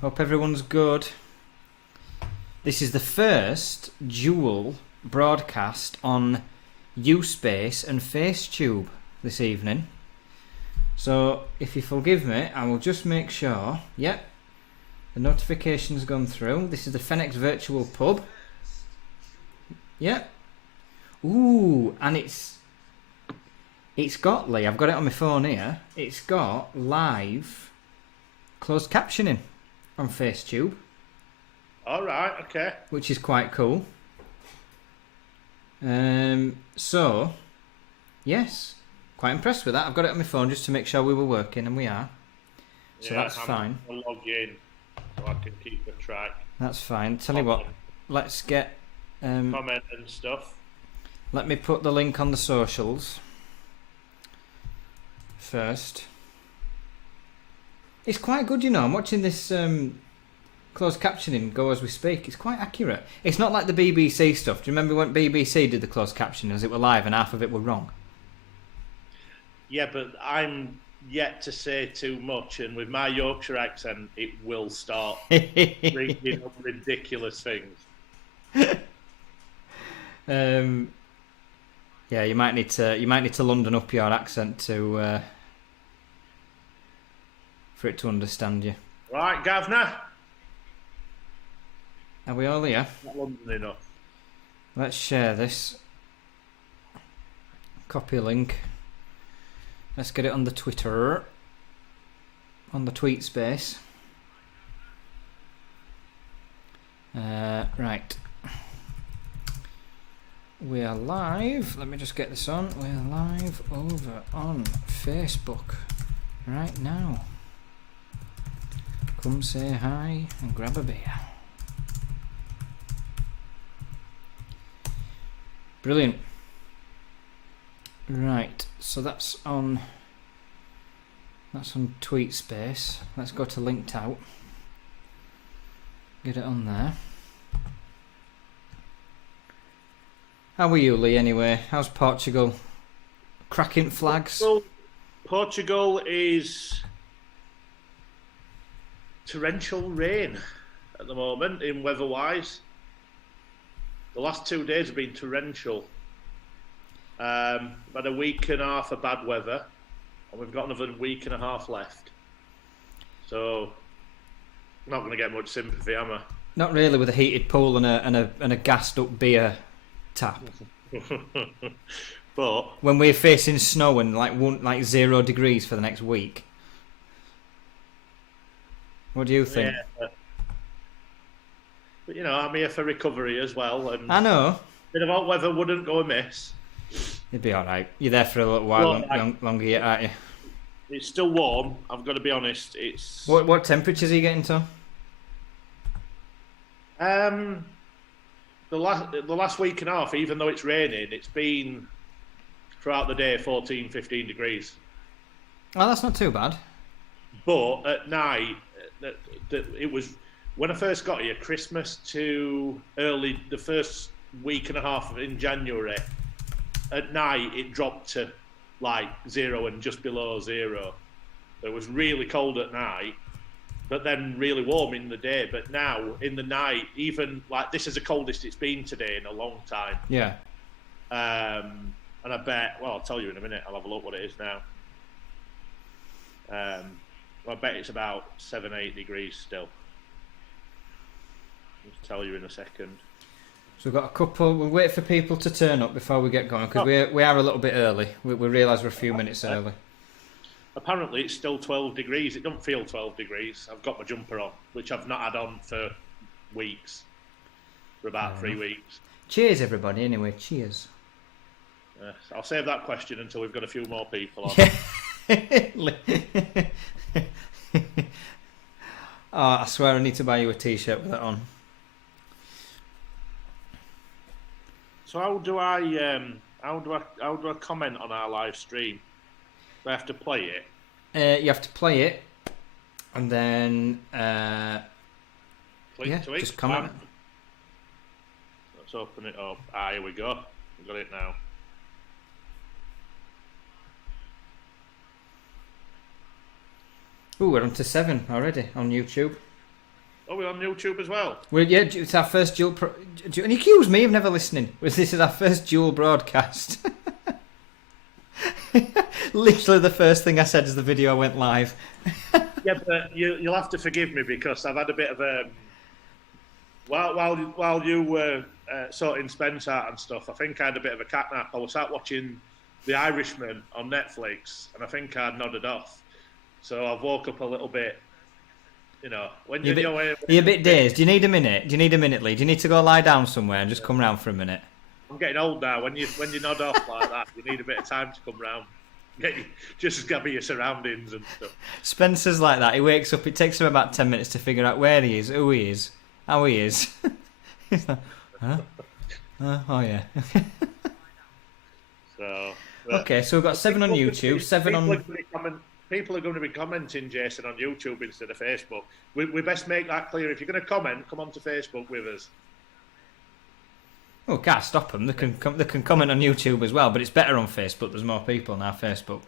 Hope everyone's good. This is the first dual broadcast on Uspace and Facetube this evening. So if you forgive me, I will just make sure. Yep, the notification's gone through. This is the Fenix Virtual Pub. Yep. Ooh, and it's got, Lee, I've got it on my phone here. It's got live closed captioning on Facetube. All right, okay. Which is quite cool. So, yes, quite impressed with that. I've got it on my phone just to make sure we were working, and we are. So yeah, that's fine. I'll log in so I can keep the track. That's fine. Tell you what, let's get... comment and stuff. Let me put the link on the socials first. It's quite good, you know. I'm watching this closed captioning go as we speak. It's quite accurate. It's not like the BBC stuff. Do you remember when BBC did the closed captioning as it were live and half of it were wrong? Yeah, but I'm yet to say too much, and with my Yorkshire accent, it will start bringing up ridiculous things. Yeah, you might need to London up your accent to for it to understand you. Right, Governor. Are we all here? Not London enough. Let's share this. Copy link. Let's get it on the Twitter. On the tweet space. Right. We are live. Let me just get this on. We're live over on Facebook right now. Come say hi and grab a beer. Brilliant. Right, so that's on tweet space. Let's go to linked out. Get it on there. How are you, Lee, anyway? How's Portugal? Cracking flags? Portugal is torrential rain at the moment, in weather-wise. The last 2 days have been torrential. About a week and a half of bad weather, and we've got another week and a half left. So, not going to get much sympathy, am I? Not really, with a heated pool and a gassed-up beer tap. But when we're facing snow and like 0 degrees for the next week, what do you think? Yeah, but you know, I'm here for recovery as well, and I know a bit of hot weather wouldn't go amiss. You'd be all right. You're there for a little while longer yet, aren't you? It's still warm. I've got to be honest. It's what temperatures are you getting to? The last week and a half, even though it's raining, it's been throughout the day 14, 15 degrees. Oh, that's not too bad. But at night, it was when I first got here, Christmas to early the first week and a half in January. At night, it dropped to like 0 and just below 0. It was really cold at night, but then really warm in the day. But now, in the night, even like this is the coldest it's been today in a long time. Yeah. And I bet, well, I'll tell you in a minute. I'll have a look what it is now. I bet it's about 7, 8 degrees still. I'll tell you in a second. So we've got a couple. We'll wait for people to turn up before we get going because we are a little bit early. We realise we're a few minutes early. Apparently it's still 12 degrees. It doesn't feel 12 degrees. I've got my jumper on, which I've not had on for weeks. For about 3 weeks. Cheers, everybody. Anyway, cheers. Yes, I'll save that question until we've got a few more people on. Oh, I swear I need to buy you a t-shirt with that on. So how do I comment on our live stream? Do I have to play it? You have to play it, and then Click to it. just comment. Let's open it up. Here we go. We've got it now. Ooh, we're on to 7 already on YouTube. Are we on YouTube as well? Well, yeah, it's our first dual. And you accuse me of never listening. This is our first dual broadcast. Literally the first thing I said as the video went live. Yeah, but you'll have to forgive me because I've had a bit of a... While you were sorting Spence out and stuff, I think I had a bit of a catnap. I was sat watching The Irishman on Netflix, and I think I nodded off. So I woke up a little bit, you know... You're a bit dazed. Do you need a minute? Do you need a minute, Lee? Do you need to go lie down somewhere and just come round for a minute? I'm getting old now. When you nod off like that, you need a bit of time to come round. Just gather your surroundings and stuff. Spencer's like that. He wakes up. It takes him about 10 minutes to figure out where he is, who he is, how he is. He's like, huh? Oh yeah. So. Okay, so we've got 7 on YouTube, 7 on. People are going to be commenting, Jason, on YouTube instead of Facebook. We best make that clear. If you're going to comment, come onto Facebook with us. Oh, can't stop them. They can comment on YouTube as well, but it's better on Facebook. There's more people on our Facebook.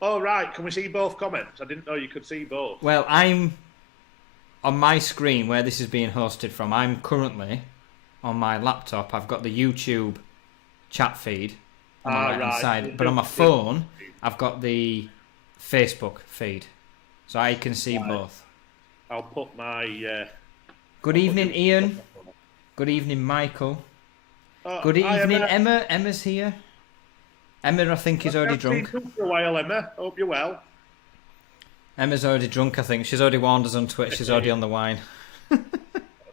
Oh, right. Can we see both comments? I didn't know you could see both. Well, I'm on my screen where this is being hosted from. I'm currently on my laptop. I've got the YouTube chat feed on the right-hand side, but on my phone, I've got the Facebook feed, so I can see both. I'll put my... Good evening, Ian. Good evening, Michael. Good evening, Emma. Emma's here. Emma, I think, is already drunk. For a while, Emma. Hope you're well. Emma's already drunk, I think. She's already warned us on Twitch. She's already on the wine. That's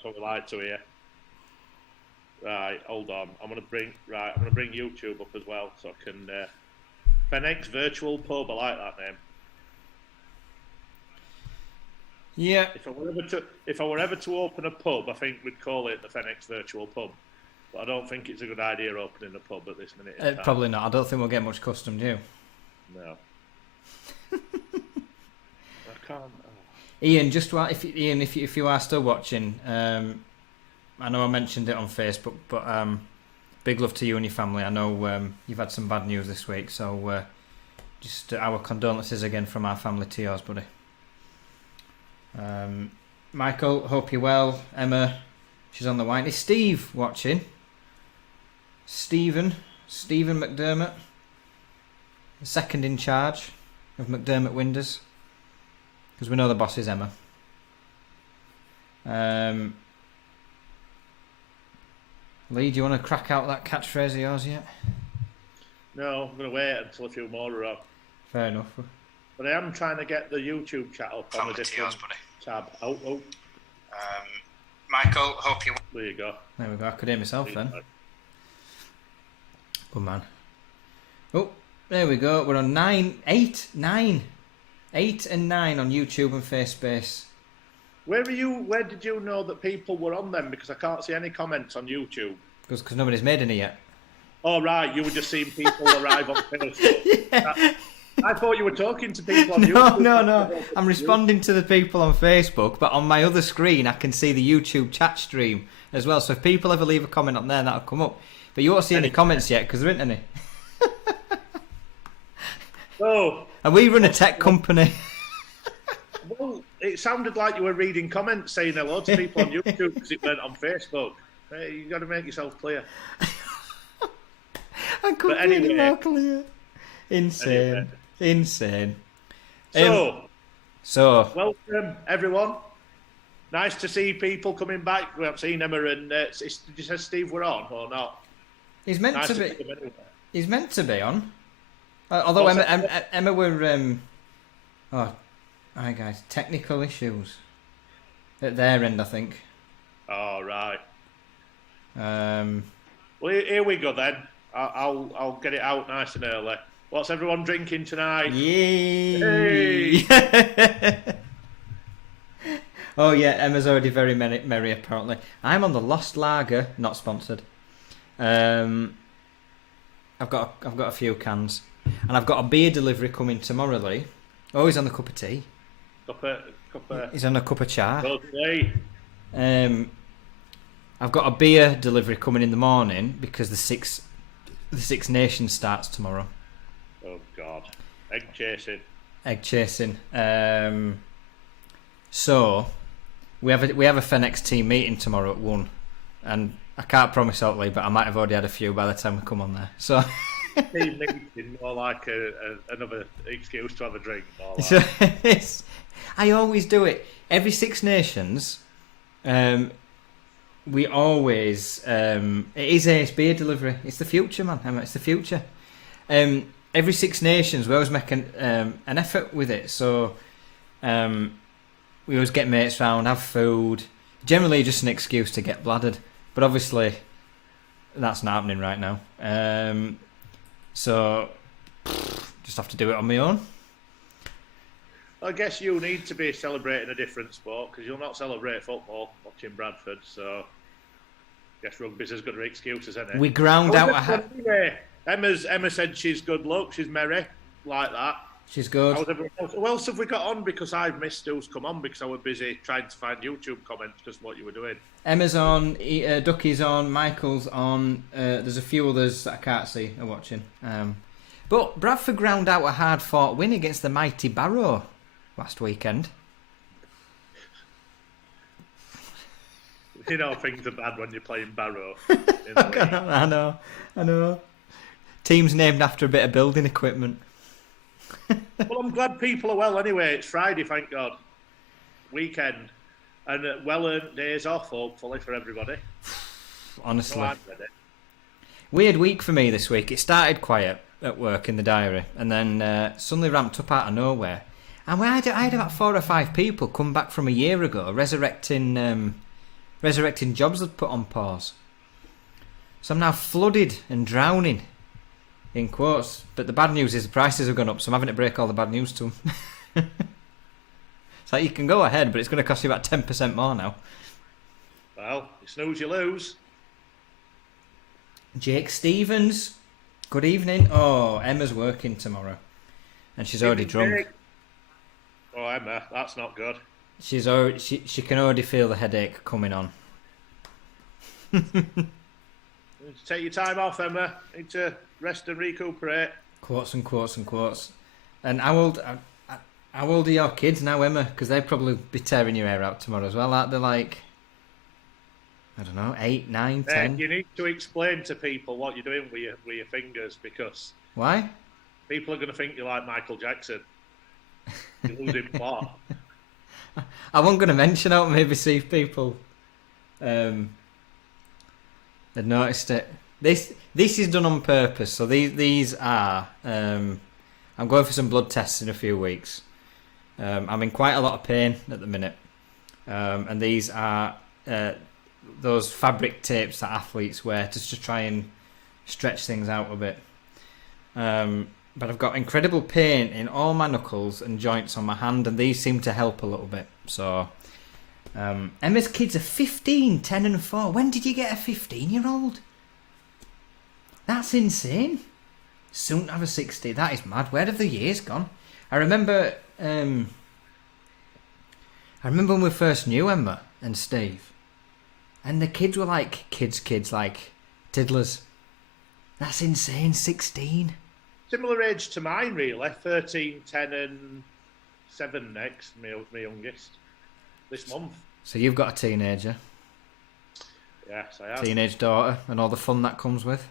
what we like to hear. Right, hold on. I'm gonna bring YouTube up as well, so I can. Fenix Virtual Pub. I like that name. Yeah. If I were ever to open a pub, I think we'd call it the Fenix Virtual Pub. But I don't think it's a good idea opening a pub at this minute in time. Probably not. I don't think we'll get much custom, do you? No. I can't. Ian, if you are still watching, I know I mentioned it on Facebook, but big love to you and your family. I know you've had some bad news this week, so just our condolences again from our family to yours, buddy. Michael, hope you're well. Emma, she's on the wine. Is Steve watching? Stephen McDermott, the second in charge of McDermott Windows, because we know the boss is Emma. Lee, do you want to crack out that catchphrase of yours yet? No, I'm going to wait until a few more are up. Fair enough. But I am trying to get the YouTube chat up on a different tab. Oh. Michael, hope you... There you go. There we go. I could hear myself then. Good man. Oh, there we go. We're on 8 and 9 on YouTube and FaceSpace. Where did you know that people were on them? Because I can't see any comments on YouTube. Because nobody's made any yet. Oh, right. You were just seeing people arrive on Facebook. Yeah. I thought you were talking to people on YouTube. No. I'm responding to the people on Facebook, but on my other screen, I can see the YouTube chat stream as well. So if people ever leave a comment on there, that'll come up. But you won't see any comments yet because there isn't any. Oh. And we run a tech company. Well, it sounded like you were reading comments saying hello to people on YouTube because it went on Facebook. Hey, you got to make yourself clear. I couldn't be any more clear. Insane. Insane. So, welcome everyone. Nice to see people coming back. We haven't seen Emma and did you say Steve were on or not? He's meant to be. He's meant to be on. Although Emma were. Oh, hi guys. Technical issues at their end, I think. Oh right. Well, here we go then. I'll get it out nice and early. What's everyone drinking tonight? Yay! Hey! Oh yeah, Emma's already very merry apparently. I'm on the Lost Lager, not sponsored. I've got a few cans, and I've got a beer delivery coming tomorrow, Lee. Oh, he's on the cup of tea. He's on a cup of char. I've got a beer delivery coming in the morning because the Six Nations starts tomorrow. Oh God, egg chasing. So we have a Fenex team meeting tomorrow at 1, and I can't promise hopefully, but I might have already had a few by the time we come on there. So. Team meeting, more like another excuse to have a drink. More like. So I always do it every Six Nations. We always it is Ace beer delivery. It's the future, man. It's the future. Every Six Nations, we always make an effort with it. So we always get mates round, have food. Generally, just an excuse to get bladdered. But obviously, that's not happening right now. So just have to do it on my own. I guess you need to be celebrating a different sport because you'll not celebrate football watching Bradford. So I guess rugby's as good an excuse as any. We ground out. Anyway, Emma said she's good luck. She's merry, like that. She's good. Who else have we got on? Because I've missed who's come on because I was busy trying to find YouTube comments because of what you were doing. Emma's on, Ducky's on, Michael's on. There's a few others that I can't see are watching. But Bradford ground out a hard-fought win against the mighty Barrow last weekend. You know things are bad when you're playing Barrow. I know. Team's named after a bit of building equipment. Well, I'm glad people are well anyway. It's Friday, thank God. Weekend. And well-earned days off, hopefully, for everybody. Honestly. So I'm ready. Weird week for me this week. It started quiet at work in the diary and then suddenly ramped up out of nowhere. And I had about 4 or 5 people come back from a year ago resurrecting jobs they'd put on pause. So I'm now flooded and drowning, in quotes. But the bad news is the prices have gone up, so I'm having to break all the bad news to them. It's like you can go ahead, but it's going to cost you about 10% more now. Well, you snooze, you lose. Jake Stevens, good evening. Oh, Emma's working tomorrow, and she's already drunk. Oh, Emma, that's not good. She's already, she can already feel the headache coming on. Take your time off, Emma. Need to rest and recuperate. Quotes and quotes and quotes. And how old are your kids now, Emma? Because they'll probably be tearing your hair out tomorrow as well, aren't they? Like, I don't know, 8, 9, 10? You need to explain to people what you're doing with your fingers because... Why? People are going to think you're like Michael Jackson. You're losing plot. I wasn't going to mention out, maybe see if people had noticed it. This is done on purpose. So these are... I'm going for some blood tests in a few weeks. I'm in quite a lot of pain at the minute. And these are those fabric tapes that athletes wear to just try and stretch things out a bit. But I've got incredible pain in all my knuckles and joints on my hand, and these seem to help a little bit. So, Emma's kids are 15, 10 and 4. When did you get a 15-year-old? That's insane. Soon to have a 60. That is mad. Where have the years gone? I remember when we first knew Emma and Steve, and the kids were like kids, like tiddlers. That's insane. 16. Similar age to mine, really. 13, 10 and 7 next, my youngest. This month. So you've got a teenager. Yes, I have. Teenage daughter and all the fun that comes with.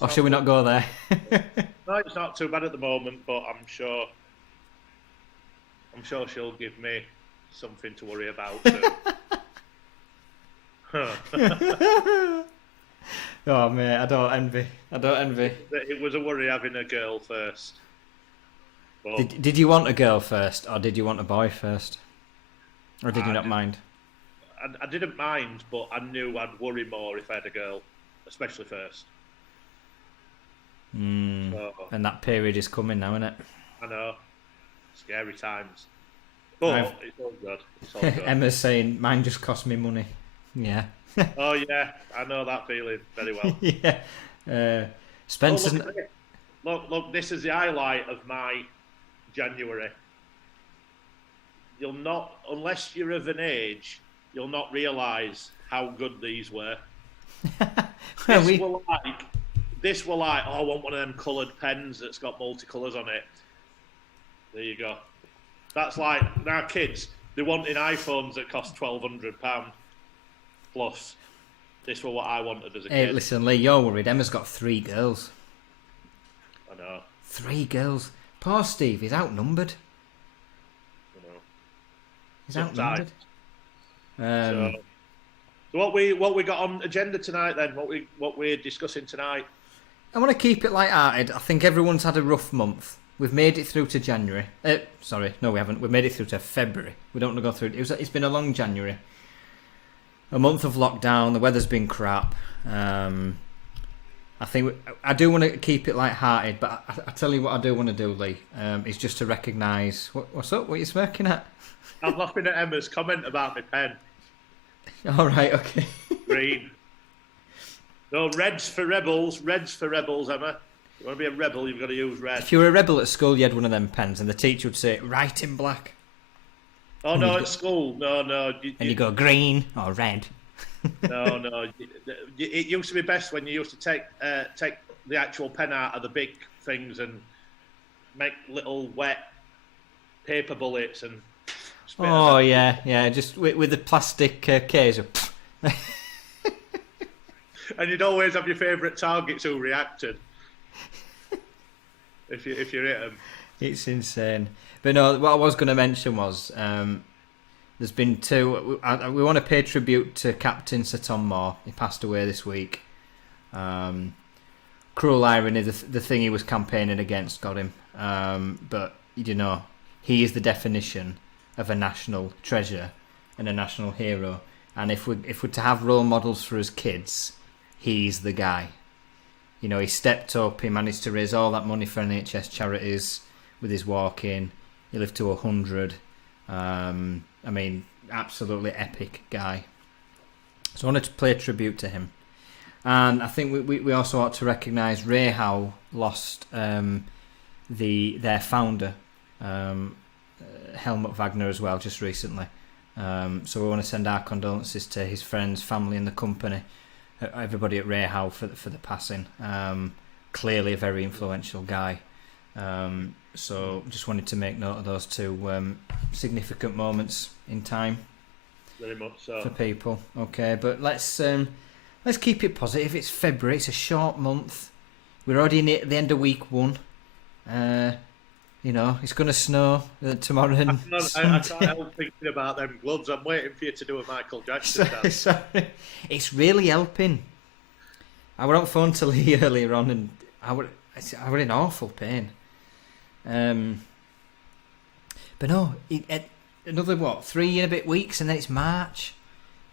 Or should we not go there? No, it's not too bad at the moment, but I'm sure she'll give me something to worry about too. Oh mate, I don't envy. It was a worry having a girl first. But Did you want a girl first, or did you want a boy first? Or did you not mind? I didn't mind, but I knew I'd worry more if I had a girl, especially first. So, And that period is coming now, isn't it? I know. Scary times. But it's all good. It's all good. Emma's saying, mine just cost me money. Yeah. Oh, yeah. I know that feeling very well. Yeah. Spencer's... Look, this is the highlight of my January. You'll not, unless you're of an age, you'll not realise how good these were. This were like, oh, I want one of them coloured pens that's got multicolours on it. There you go. That's like our kids. They're wanting iPhones that cost £1,200 plus. This was what I wanted as a Hey, kid. listen, Lee, you're worried. Emma's got 3 girls. I know. 3 girls. Poor Steve, he's outnumbered. I know. He's Sometimes. outnumbered. So what we got on agenda tonight then? What we're discussing tonight? I want to keep it light-hearted. I think everyone's had a rough month. We've made it through to January. Sorry, no, we haven't. We've made it through to February. We don't want to go through it. It's been a long January. A month of lockdown. The weather's been crap. I think I do want to keep it light-hearted, but I tell you what I do want to do, Lee, is just to recognise... What's up? What are you smirking at? I'm laughing at Emma's comment about my pen. All right, okay. Green. No, reds for rebels, Emma. You want to be a rebel, you've got to use red. If you were a rebel at school, you had one of them pens, and the teacher would say, write in black. Oh, no, at school. No. And you go green or red. No. It used to be best when you used to take the actual pen out of the big things and make little wet paper bullets and... Oh, yeah, just with the plastic case. And you'd always have your favourite targets who reacted. If you hit them. It's insane. But no, what I was going to mention was there's been 2. We want to pay tribute to Captain Sir Tom Moore. He passed away this week. Cruel irony, the thing he was campaigning against got him. But, you know, he is the definition of a national treasure and a national hero. And if we're to have role models for his kids, he's the guy. You know, he stepped up, he managed to raise all that money for NHS charities with his walk-in. He lived to 100. I mean, absolutely epic guy. So I wanted to play a tribute to him. And I think we also ought to recognise Ray Howe lost their founder, Helmut Wagner, as well, just recently. So we want to send our condolences to his friends, family and the company, everybody at Ray Howe for the passing. Clearly a very influential guy. So just wanted to make note of those 2 significant moments in time. Very much so. For people. Okay, but let's keep it positive. It's February, it's a short month. We're already at the end of week 1. You know, it's going to snow tomorrow and I can't help thinking about them gloves. I'm waiting for you to do a Michael Jackson dance. Sorry. It's really helping. I were on phone to Lee earlier on and I were in awful pain. But no, another 3 and a bit weeks and then it's March.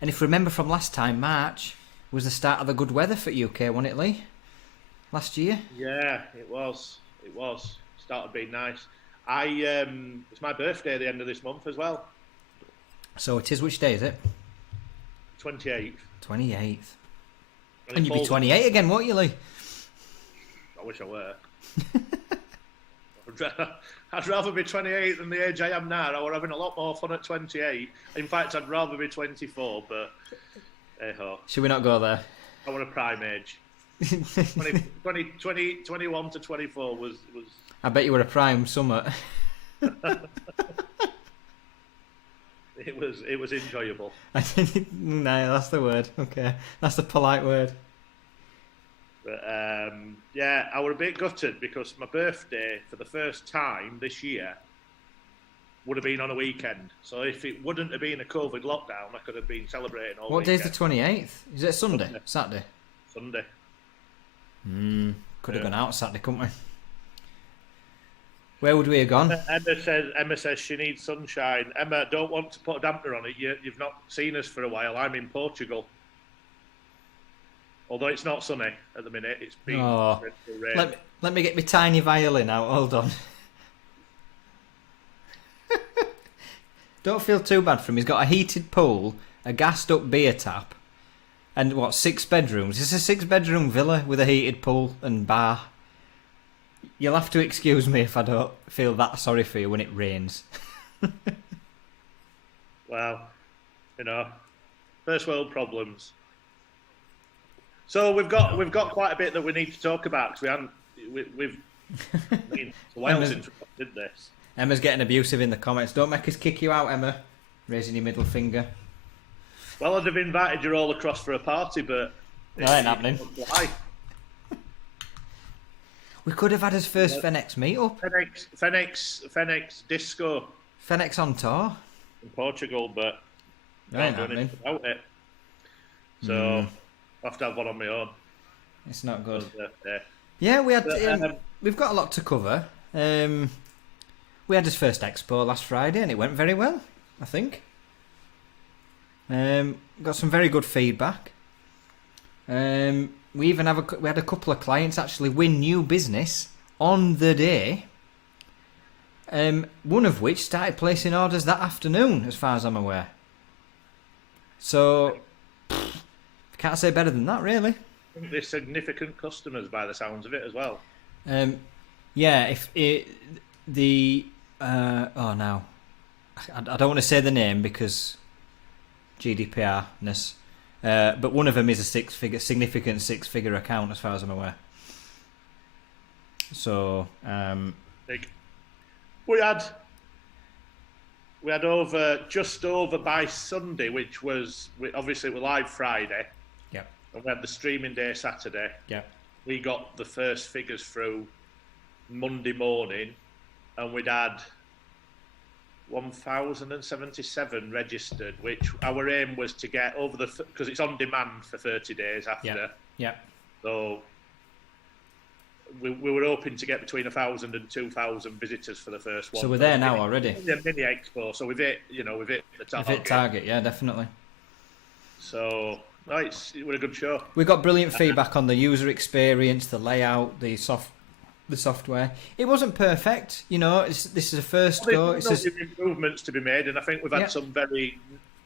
And if you remember from last time, March was the start of the good weather for UK, wasn't it, Lee? Last year? Yeah, it was. Started being nice. It's my birthday at the end of this month as well. So it is. Which day is it? 28th. 28th. And you'd be 28 again, won't you, Lee? I wish I were. I'd rather be 28 than the age I am now. I were having a lot more fun at 28. In fact, I'd rather be 24, but hey ho. Should we not go there? I want a prime age. 21 to 24 was... I bet you were a prime summer. It was enjoyable. No, that's the word. Okay, that's the polite word. But yeah, I were a bit gutted because my birthday for the first time this year would have been on a weekend. So if it wouldn't have been a COVID lockdown, I could have been celebrating all What weekend. day's the 28th? Is it Sunday? Saturday? Sunday. Could have gone out Saturday, couldn't we? Where would we have gone? Emma says she needs sunshine. Emma, don't want to put a dampener on it. You've not seen us for a while. I'm in Portugal. Although it's not sunny at the minute. It's been rain. Let me get my tiny violin out. Hold on. Don't feel too bad for him. He's got a heated pool, a gassed up beer tap, and 6 bedrooms? It's a 6-bedroom villa with a heated pool and bar. You'll have to excuse me if I don't feel that sorry for you when it rains. Well, first world problems. So we've got quite a bit that we need to talk about because we've been a while since we did this. Emma's getting abusive in the comments. Don't make us kick you out, Emma. Raising your middle finger. Well, I'd have invited you all across for a party, but That ain't happening. Why? We could have had his first Fenex meetup. Fenix Disco Fenex on tour. in Portugal, but That ain't can't do anything about it. So I'll have to have one on my own. It's not good. Yeah. Yeah, we had. But, We've got a lot to cover. We had his first expo last Friday, and it went very well, I think. Got some very good feedback. We even we had a couple of clients actually win new business on the day. One of which started placing orders that afternoon, as far as I'm aware. So, can't say better than that, really. I think they're significant customers by the sounds of it as well. Yeah, if it, the oh no, I don't want to say the name because GDPR-ness, but one of them is a significant six-figure account as far as I'm aware. So we had just over by Sunday, which was obviously we're live Friday. Yeah. And we had the streaming day Saturday. Yeah. We got the first figures through Monday morning, and we'd had 1,077 registered, which our aim was to get over because it's on demand for 30 days after. Yeah. Yeah. So we were hoping to get between 1,000 and 2,000 visitors for the first one. So we're there now already. The mini expo, so we've hit the target. We've hit target, yeah, definitely. So it was a good show. We got brilliant feedback on the user experience, the layout, the software. It wasn't perfect, this is a first go. There's improvements to be made, and I think we've had some very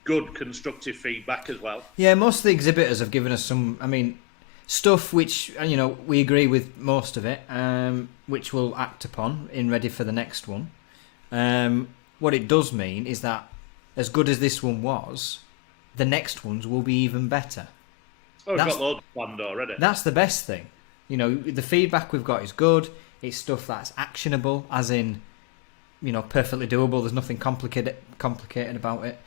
good constructive feedback as well. Yeah, most of the exhibitors have given us some, stuff which, we agree with most of it, which we'll act upon in ready for the next one. What it does mean is that as good as this one was, the next ones will be even better. Oh, we've got loads planned already. That's the best thing. The feedback we've got is good. It's stuff that's actionable, as in, perfectly doable. There's nothing complicated about it.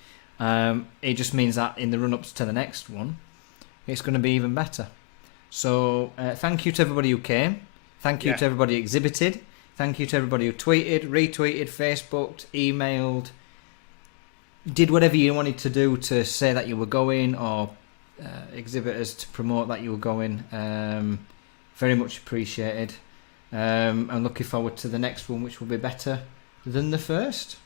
It just means that in the run-ups to the next one, it's going to be even better. So thank you to everybody who came. Thank you to everybody who exhibited. Thank you to everybody who tweeted, retweeted, Facebooked, emailed, did whatever you wanted to do to say that you were going, or exhibitors to promote that you were going. Very much appreciated. I'm looking forward to the next one, which will be better than the first,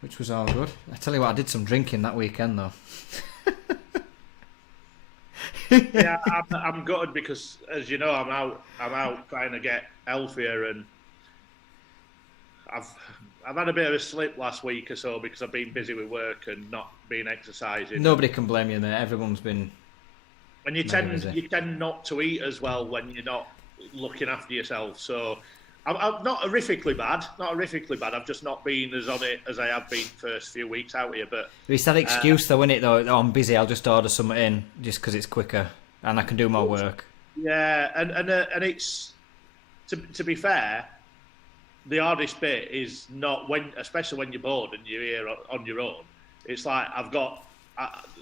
which was all good. I tell you what, I did some drinking that weekend though. Yeah, I'm gutted because, as you know, I'm out trying to get healthier, and I've had a bit of a slip last week or so because I've been busy with work and not been exercising. Nobody can blame you there. Everyone's been. And you tend not to eat as well when you're not looking after yourself. So I'm not horrifically bad. I've just not been as on it as I have been first few weeks out here. But it's that excuse though, isn't it? Though, oh, I'm busy. I'll just order something in just because it's quicker and I can do more work. Yeah, and it's to be fair, the hardest bit is not especially when you're bored and you're here on your own. It's like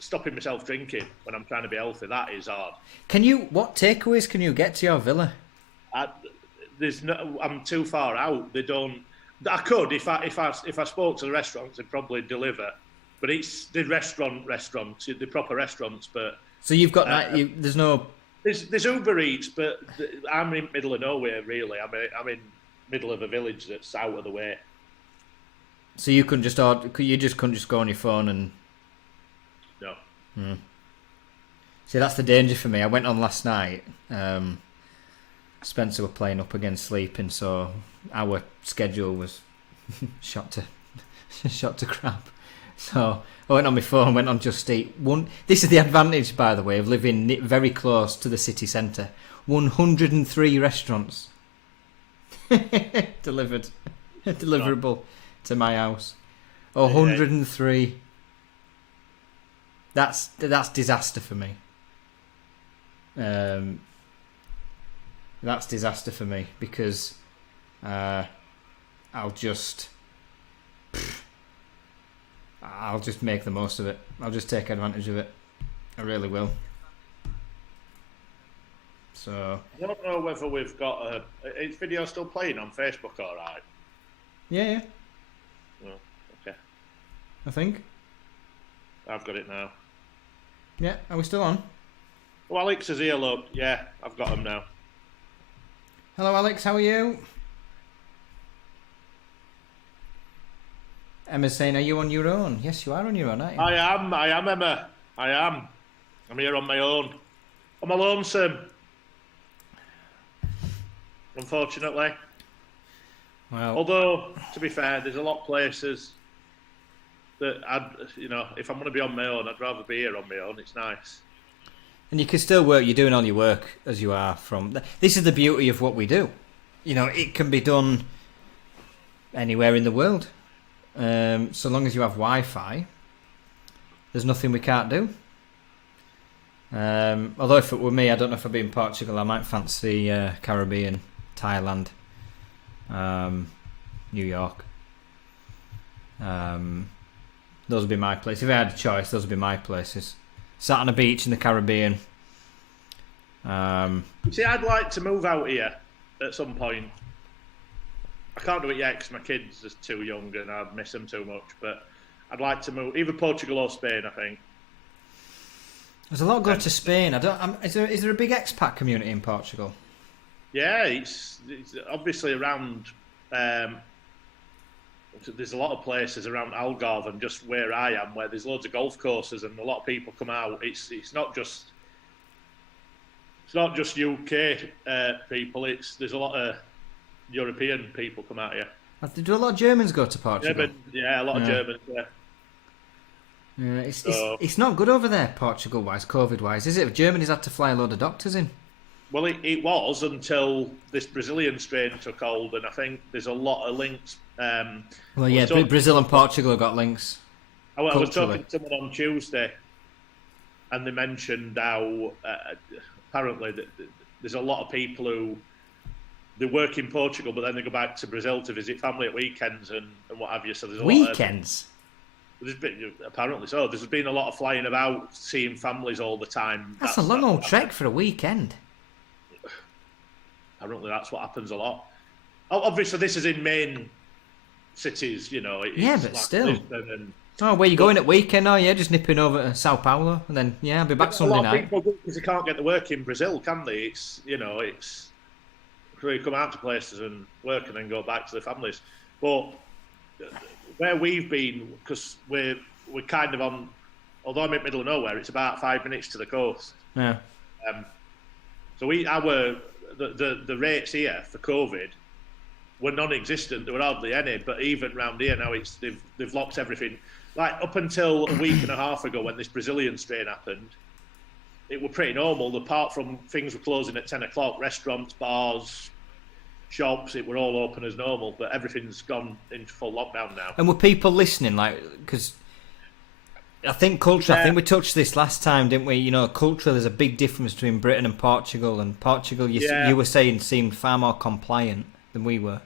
stopping myself drinking when I'm trying to be healthy. That is hard. What takeaways can you get to your villa? I'm too far out. They don't. I could if I spoke to the restaurants, they'd probably deliver. But it's the restaurants, the proper restaurants. But so you've got there's no. There's Uber Eats, but I'm in middle of nowhere. Really, I'm in middle of a village that's out of the way. So you couldn't just order. You just couldn't just go on your phone and. No. See, that's the danger for me. I went on last night. Spencer were playing up against sleeping, so our schedule was shot to crap. So I went on my phone, went on Just Eat. This is the advantage, by the way, of living very close to the city centre. 103 restaurants deliverable to my house. 103. That's disaster for me. That's disaster for me because I'll just make the most of it. I'll just take advantage of it. I really will. So I don't know whether we've got a. Is video still playing on Facebook? All right. yeah. Oh, okay. I think. I've got it now. Yeah, are we still on? Oh, Alex is here, look. Yeah, I've got him now. Hello, Alex. How are you? Emma's saying, "Are you on your own?" Yes, you are on your own, aren't you? I am, Emma. I am. I'm here on my own. I'm lonesome. Unfortunately. Well, Although, to be fair, there's a lot of places that if I'm going to be on my own, I'd rather be here on my own. It's nice. and you can still work. You're doing all your work as you are from. This is the beauty of what we do. It can be done anywhere in the world. So long as you have Wi-Fi, there's nothing we can't do. Although if it were me, I don't know if I'd be in Portugal, I might fancy Caribbean, Thailand, New York. Those would be my places. If I had a choice, those would be my places. Sat on a beach in the Caribbean. See, I'd like to move out here at some point. I can't do it yet because my kids are too young and I'd miss them too much. But I'd like to move either Portugal or Spain. I think There's a lot go to Spain. Is there a big expat community in Portugal? Yeah, it's obviously around. There's a lot of places around Algarve and just where I am, where there's loads of golf courses and a lot of people come out. It's not just UK people. There's a lot of European people come out here. Do a lot of Germans go to Portugal? Yeah, a lot of Germans. Yeah. It's not good over there, Portugal-wise, COVID-wise, is it? Germany's had to fly a load of doctors in. Well, it was until this Brazilian strain took hold, and I think there's a lot of links. Brazil and Portugal have got links. I was talking to someone on Tuesday, and they mentioned how apparently there's a lot of people who they work in Portugal, but then they go back to Brazil to visit family at weekends and what have you. So there's a weekends. Apparently so. There's been a lot of flying about, seeing families all the time. That's a long old trek for a weekend. Apparently that's what happens a lot. Obviously, this is in main cities, But still. Where you going at weekend? Oh, yeah, just nipping over to Sao Paulo, and then I'll be back Sunday night. A lot of people do because they can't get to work in Brazil, can they? It's they come out to places and work and then go back to their families. But where we've been, because we're kind of on, although I'm in the middle of nowhere, it's about 5 minutes to the coast. Yeah. So the rates here for COVID were non-existent. There were hardly any. But even round here now, they've locked everything. Like up until a week and a half ago, when this Brazilian strain happened, it were pretty normal. Apart from things were closing at 10 o'clock, restaurants, bars, shops, it were all open as normal. But everything's gone into full lockdown now. And were people listening? Because I think culture. I think we touched this last time, didn't we? Culture. There's a big difference between Britain and Portugal. And Portugal, you were saying, seemed far more compliant than we were.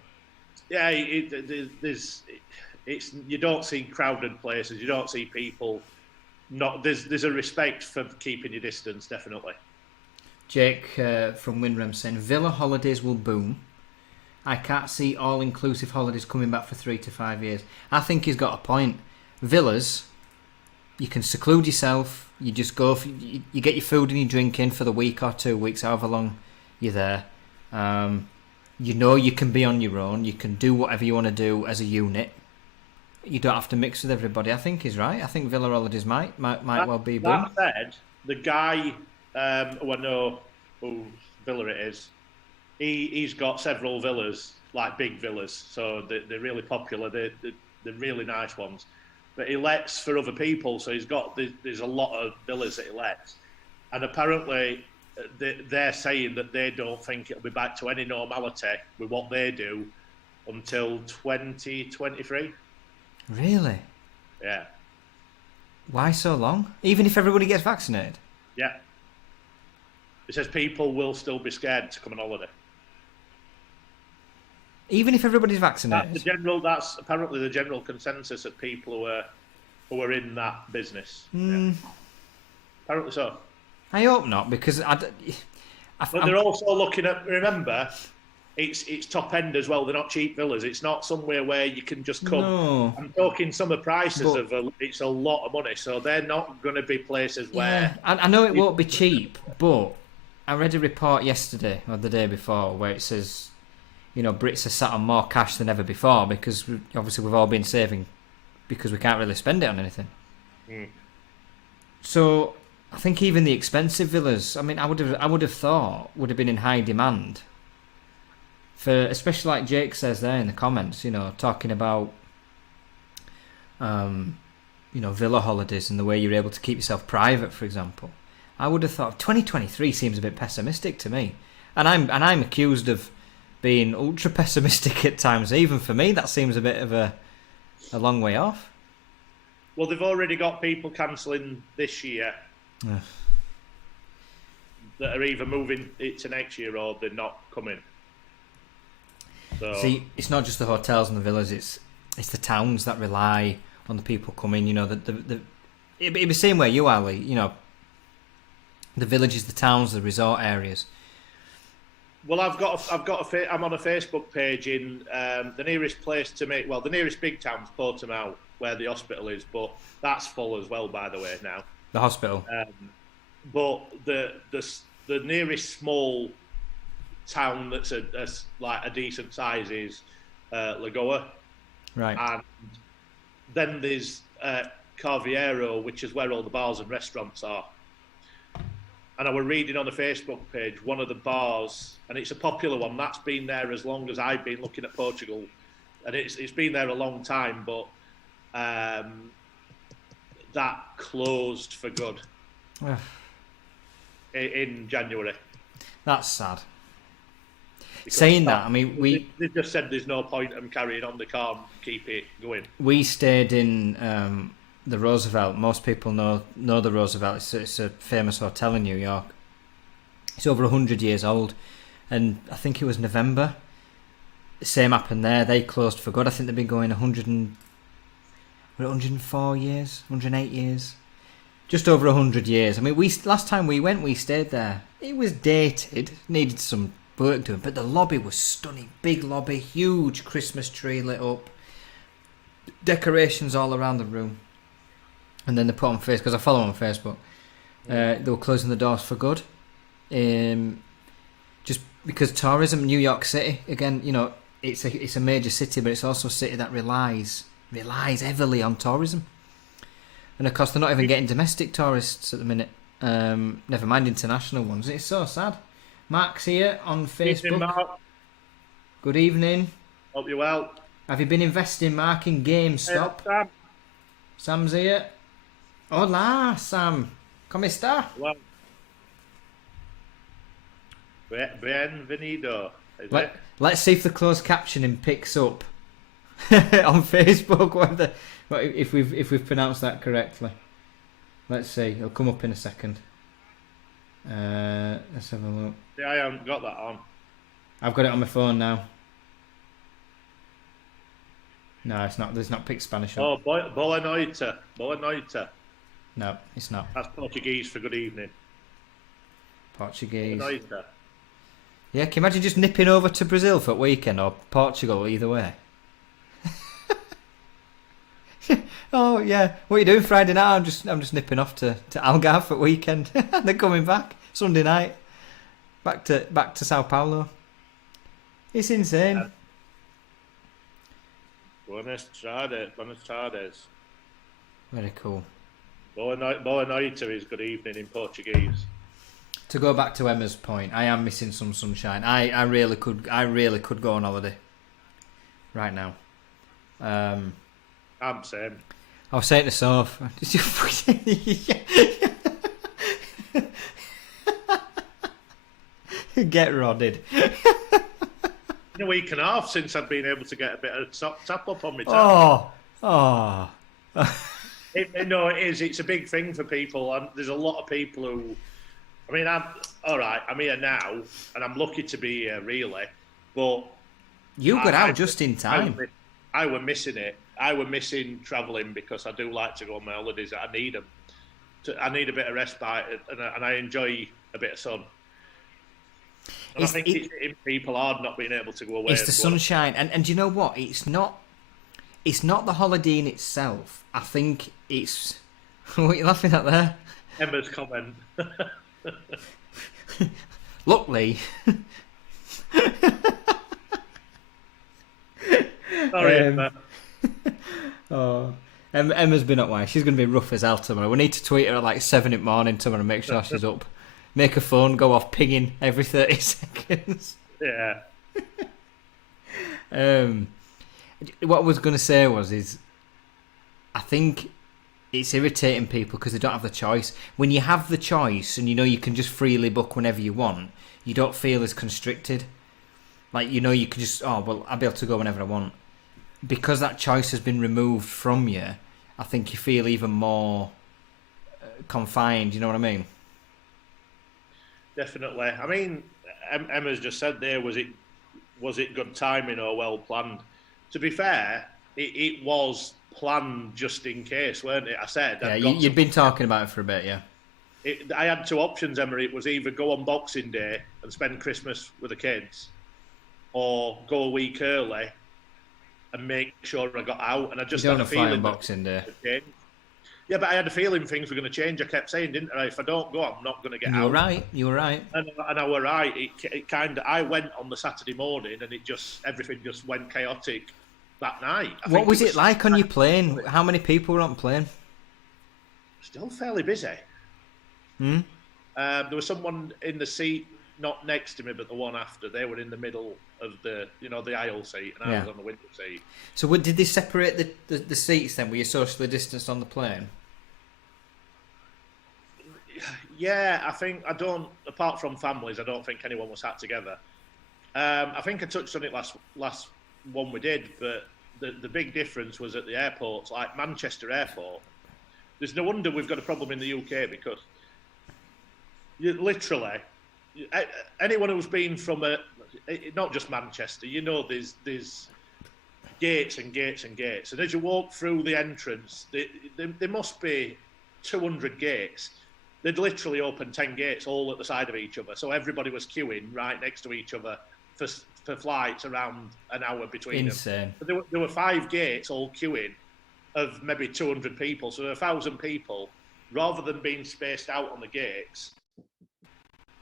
Yeah, you don't see crowded places. You don't see people. There's a respect for keeping your distance, definitely. Jake from Windrem saying villa holidays will boom. I can't see all-inclusive holidays coming back for 3 to 5 years. I think he's got a point. Villas, you can seclude yourself. You just go. You get your food and your drink in for the week or 2 weeks, however long you're there. You can be on your own. You can do whatever you want to do as a unit. You don't have to mix with everybody. I think he's right. I think villa holidays might well be boom. That said, the guy who I know whose villa it is, he's got several villas, like big villas. So they're really popular. They're really nice ones. But he lets for other people. So there's a lot of villas that he lets. And apparently they're saying that they don't think it'll be back to any normality with what they do until 2023. Really? Yeah. Why so long? Even if everybody gets vaccinated? Yeah. It says people will still be scared to come on holiday. Even if everybody's That's vaccinated. That's apparently the general consensus of people who are in that business. Yeah. Apparently so. I hope not, because But they're also looking at. Remember, it's top end as well. They're not cheap villas. It's not somewhere where you can just come. no, I'm talking summer prices but of it's a lot of money, so they're not going to be places yeah, where. I know it won't be cheap, but I read a report yesterday or the day before where it says, Brits are sat on more cash than ever before because obviously we've all been saving because we can't really spend it on anything. So I think even the expensive villas, I mean, I would have thought would have been in high demand. For especially like Jake says there in the comments, talking about, villa holidays and the way you're able to keep yourself private, for example. I would have thought 2023 seems a bit pessimistic to me, and I'm accused of being ultra pessimistic at times. Even for me, that seems a bit of a long way off. Well, they've already got people cancelling this year that are either moving it to next year or they're not coming. So see, it's not just the hotels and the villas; it's the towns that rely on the people coming. It'd be the same way you are, Lee. The villages, the towns, the resort areas. Well, I'm on a Facebook page in the nearest place to me. Well, the nearest big town's Portimao, where the hospital is, but that's full as well, by the way, now. The hospital. But the nearest small town that's a decent size is Lagoa, Right. and then there's Carviero, which is where all the bars and restaurants are. And I was reading on the Facebook page, one of the bars, and it's a popular one, that's been there as long as I've been looking at Portugal. And it's been there a long time, but that closed for good in January. That's sad. Because Saying that, I mean, they just said there's no point in carrying on, they can't keep it going. We stayed in the Roosevelt. Most people know the Roosevelt. It's a famous hotel in New York. It's over 100 years old, and I think it was November. The same happened there. They closed for good. I think they've been going 104 years, 108 years, just over 100 years. I mean, last time we went, we stayed there. It was dated, needed some work doing, but the lobby was stunning. Big lobby, huge Christmas tree lit up, decorations all around the room. And then they put on Facebook, because I follow them on Facebook, they were closing the doors for good. Just because tourism, New York City, again, it's a major city, but it's also a city that relies heavily on tourism. And of course, they're not even getting domestic tourists at the minute. Never mind international ones. It's so sad. Mark's here on Facebook. Evening, Mark. Good evening. Hope you're well. Have you been investing, Mark, in GameStop? Hey, Sam. Sam's here. Hola, Sam. ¿Cómo está? Well, bienvenido. Let's see if the closed captioning picks up on Facebook. If we've pronounced that correctly. Let's see. It'll come up in a second. Let's have a look. Yeah, I haven't got that on. I've got it on my phone now. No, it's not. There's not picked Spanish up. Oh, boa noite. Boa noite. No, it's not. That's Portuguese for good evening. Portuguese. Boa noite. Yeah, can you imagine just nipping over to Brazil for a weekend or Portugal, either way? Oh yeah, what are you doing Friday night? I'm just nipping off to Algarve for a weekend. And then coming back Sunday night, back to Sao Paulo. It's insane. Buenas tardes. Very cool. Boa noite is good evening in Portuguese. To go back to Emma's point, I am missing some sunshine. I really could go on holiday right now. I'm same. I was saying to Soph, get rodded. In a week and a half since I've been able to get a bit of tap up on my tap. Oh. No, it is. It's a big thing for people, and there's a lot of people who. I mean, I'm all right. I'm here now, and I'm lucky to be here, really. But You got I, out just in I, time. I were missing it. I were missing travelling because I do like to go on my holidays. I need them. I need a bit of respite, and I enjoy a bit of sun. And I think it's hitting people hard not being able to go away. It's the sunshine, and you know what? It's not the holiday in itself. I think it's what are you laughing at there? Emma's comment. Look, Lee. Sorry, Emma. Oh, Emma's been up. Why? She's going to be rough as hell tomorrow. We need to tweet her at like 7 in the morning tomorrow and make sure she's up. Make her phone go off pinging every 30 seconds. Yeah. What I was going to say is I think it's irritating people because they don't have the choice. When you have the choice and you know you can just freely book whenever you want, you don't feel as constricted. Like, you know, you can just, oh, well, I'll be able to go whenever I want. Because that choice has been removed from you, I think you feel even more confined, you know what I mean? Definitely. I mean, Emma's just said there, was it good timing or well planned? To be fair, it was planned just in case, weren't it? I said. Yeah, you'd been talking about it for a bit, yeah. I had two options, Emma. It was either go on Boxing Day and spend Christmas with the kids, or go a week early and make sure I got out. And I just had a feeling Boxing Day. Yeah, but I had a feeling things were going to change. I kept saying, didn't I? If I don't go, I'm not going to get out. You were right. And I were right. It kind of. I went on the Saturday morning, and everything just went chaotic that night. What was it like on your plane? How many people were on the plane? Still fairly busy. Hmm. There was someone in the seat not next to me, but the one after. They were in the middle of the aisle seat, and I was on the window seat. So did they separate the seats then? Were you socially distanced on the plane? Yeah, apart from families, I don't think anyone was sat together. I think I touched on it last one we did, but the big difference was at the airports, like Manchester Airport. There's no wonder we've got a problem in the UK, because you literally, anyone who's been from not just Manchester, there's gates and gates and gates, and as you walk through the entrance, there must be 200 gates. They'd literally open 10 gates all at the side of each other, so everybody was queuing right next to each other for flights around an hour between Insane. them. There were 5 gates all queuing of maybe 200 people, so 1,000 people, rather than being spaced out on the gates.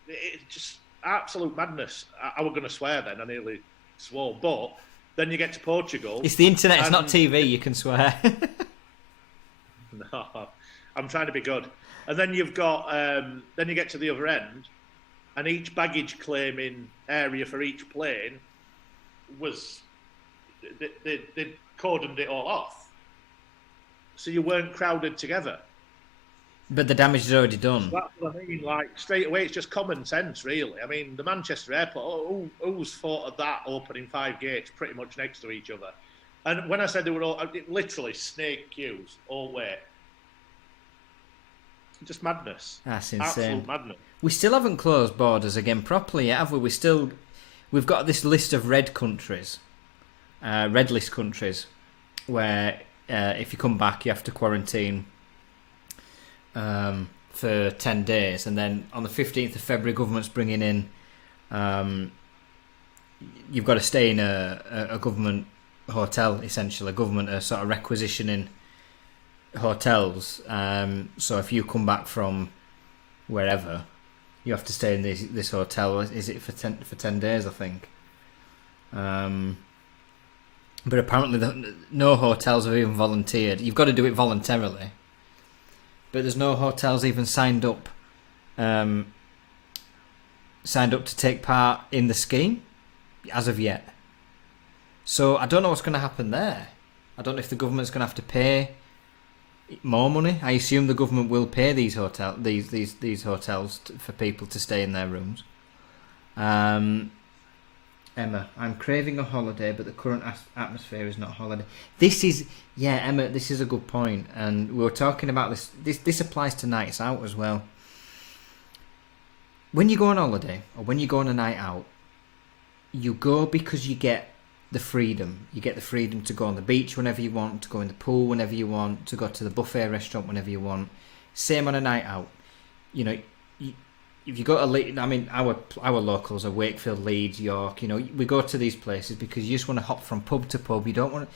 It just absolute madness. I was going to swear then, I nearly swore, but then you get to Portugal. It's the internet, it's not TV, you can swear. No, I'm trying to be good. And then you've got, then you get to the other end, and each baggage claiming area for each plane was, they cordoned it all off. So you weren't crowded together. But the damage is already done. That's what I mean. Like, straight away, it's just common sense, really. I mean, the Manchester Airport, who's thought of that, opening 5 gates pretty much next to each other? And when I said they were all, literally snake queues all the way. Just madness. That's insane. Absolute madness. We still haven't closed borders again properly yet, have we? We've got this list of red countries, red list countries, where if you come back, you have to quarantine for 10 days, and then on the 15th of February, government's bringing in, you've got to stay in a government hotel, essentially. Government are sort of requisitioning hotels, so if you come back from wherever, you have to stay in this hotel. Is it for 10 days, I think? But apparently no hotels have even volunteered. You've got to do it voluntarily, but there's no hotels even signed up to take part in the scheme as of yet. So I don't know what's going to happen there. I don't know if the government's going to have to pay more money. I assume the government will pay these hotels for people to stay in their rooms. Emma, I'm craving a holiday, but the current atmosphere is not holiday. Emma, this is a good point, and we were talking about this. This applies to nights out as well. When you go on holiday, or when you go on a night out, you go because you get the freedom. You get the freedom to go on the beach whenever you want, to go in the pool whenever you want, to go to the buffet restaurant whenever you want. Same on a night out. You know, if you go to Leeds, I mean, our locals are Wakefield, Leeds, York. You know, we go to these places because you just want to hop from pub to pub. You don't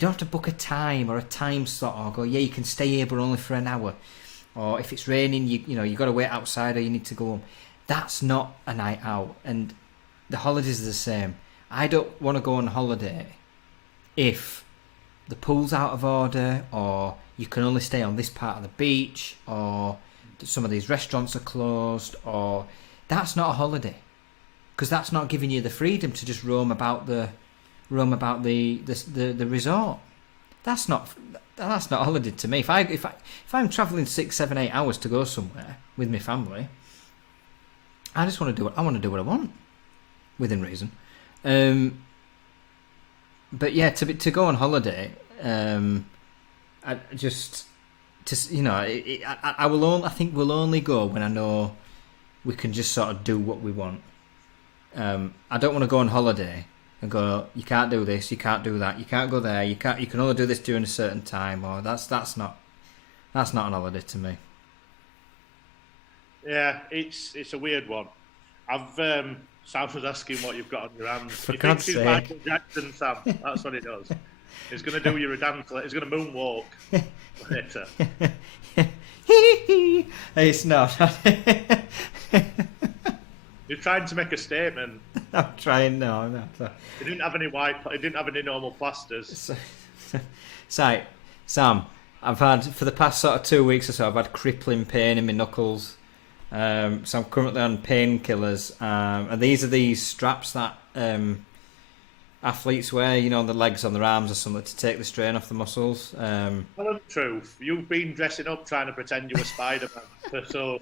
have to book a time or a time slot or go, yeah, you can stay here but only for an hour. Or if it's raining, you know, you got to wait outside or you need to go home. That's not a night out. And the holidays are the same. I don't want to go on holiday if the pool's out of order, or you can only stay on this part of the beach, or some of these restaurants are closed, or that's not a holiday, because that's not giving you the freedom to just roam about the resort. That's not a holiday to me. If I'm travelling 6, 7, 8 hours to go somewhere with my family, I just want to do what I want within reason. But yeah, to go on holiday, I just you know, I think we'll only go when I know we can just sort of do what we want. I don't want to go on holiday and go, you can't do this, you can't do that, you can't go there, you can only do this during a certain time, or that's not an holiday to me. Yeah, it's a weird one. Sam was asking what you've got on your hands. For He God's thinks he's sake. Michael Jackson, Sam. That's what he does. He's going to do you a dance. He's going to moonwalk later. It's not. He's trying to make a statement. I'm trying. No, I'm not. He didn't have any he didn't have any normal plasters. So, Sam, I've had, for the past sort of 2 weeks or so, I've had crippling pain in my knuckles. So I'm currently on painkillers, and these are these straps that athletes wear, you know, on the legs, on their arms or something, to take the strain off the muscles. Tell the truth. You've been dressing up trying to pretend you were Spider-Man. So.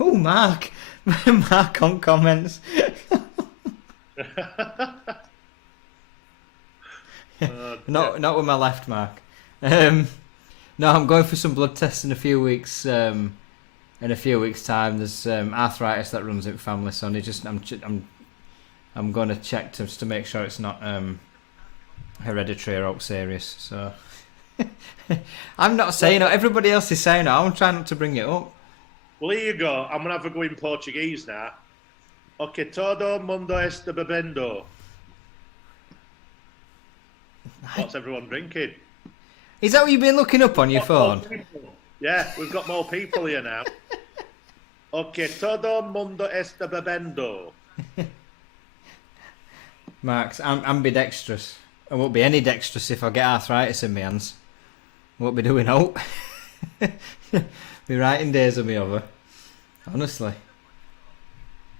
Oh, Mark on comments. Not with my left, Mark. No, I'm going for some blood tests in a few weeks. In a few weeks' time, there's arthritis that runs in family, so I'm going to check just to make sure it's not hereditary or serious. So I'm not saying it. Everybody else is saying it. I'm trying not to bring it up. Well, here you go. I'm going to have a go in Portuguese now. Ok, todo mundo está bebendo. What's everyone drinking? Is that what you've been looking up on your phone? Yeah, we've got more people here now. Ok, todo mundo está bebendo. Mark's ambidextrous. I won't be any dexterous if I get arthritis in my hands. Won't be doing out. Be writing days of me over. Honestly.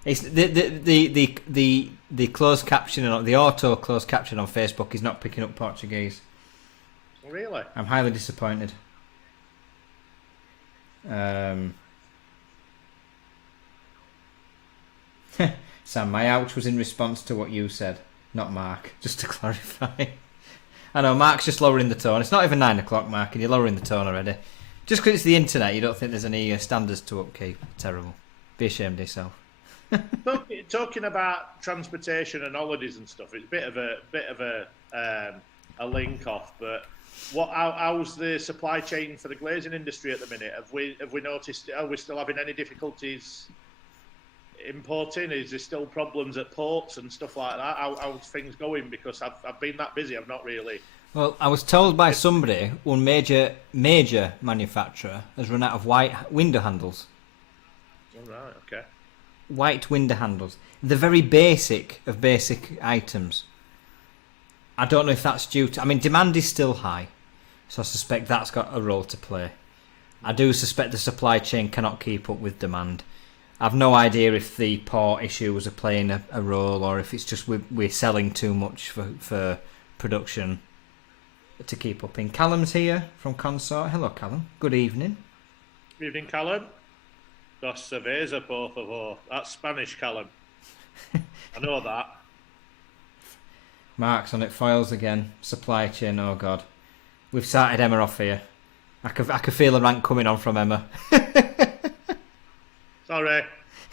It's the closed caption, the auto closed caption on Facebook is not picking up Portuguese. Really? I'm highly disappointed. Sam, my ouch was in response to what you said, not Mark, just to clarify. I know, Mark's just lowering the tone. It's not even 9 o'clock, Mark, and you're lowering the tone already. Just because it's the internet, you don't think there's any standards to upkeep. Terrible. Be ashamed of yourself. Talking about transportation and holidays and stuff, it's a bit of a link off. But how's the supply chain for the glazing industry at the minute? Have we noticed? Are we still having any difficulties importing? Is there still problems at ports and stuff like that? How's things going? Because I've been that busy, I've not really. Well, I was told by somebody one major manufacturer has run out of white window handles. All right, okay. White window handles. The very basic of basic items. I don't know if that's due to... I mean, demand is still high, so I suspect that's got a role to play. I do suspect the supply chain cannot keep up with demand. I've no idea if the port issues are playing a role, or if it's just we're selling too much for production to keep up in. Callum's here from Consort. Hello, Callum. Good evening. Good evening, Callum. Dos cerveza, por favor. That's Spanish, Callum. I know that. Mark's on it. Foils again. Supply chain. Oh God, we've started Emma off here. I could feel a rank coming on from Emma. Sorry,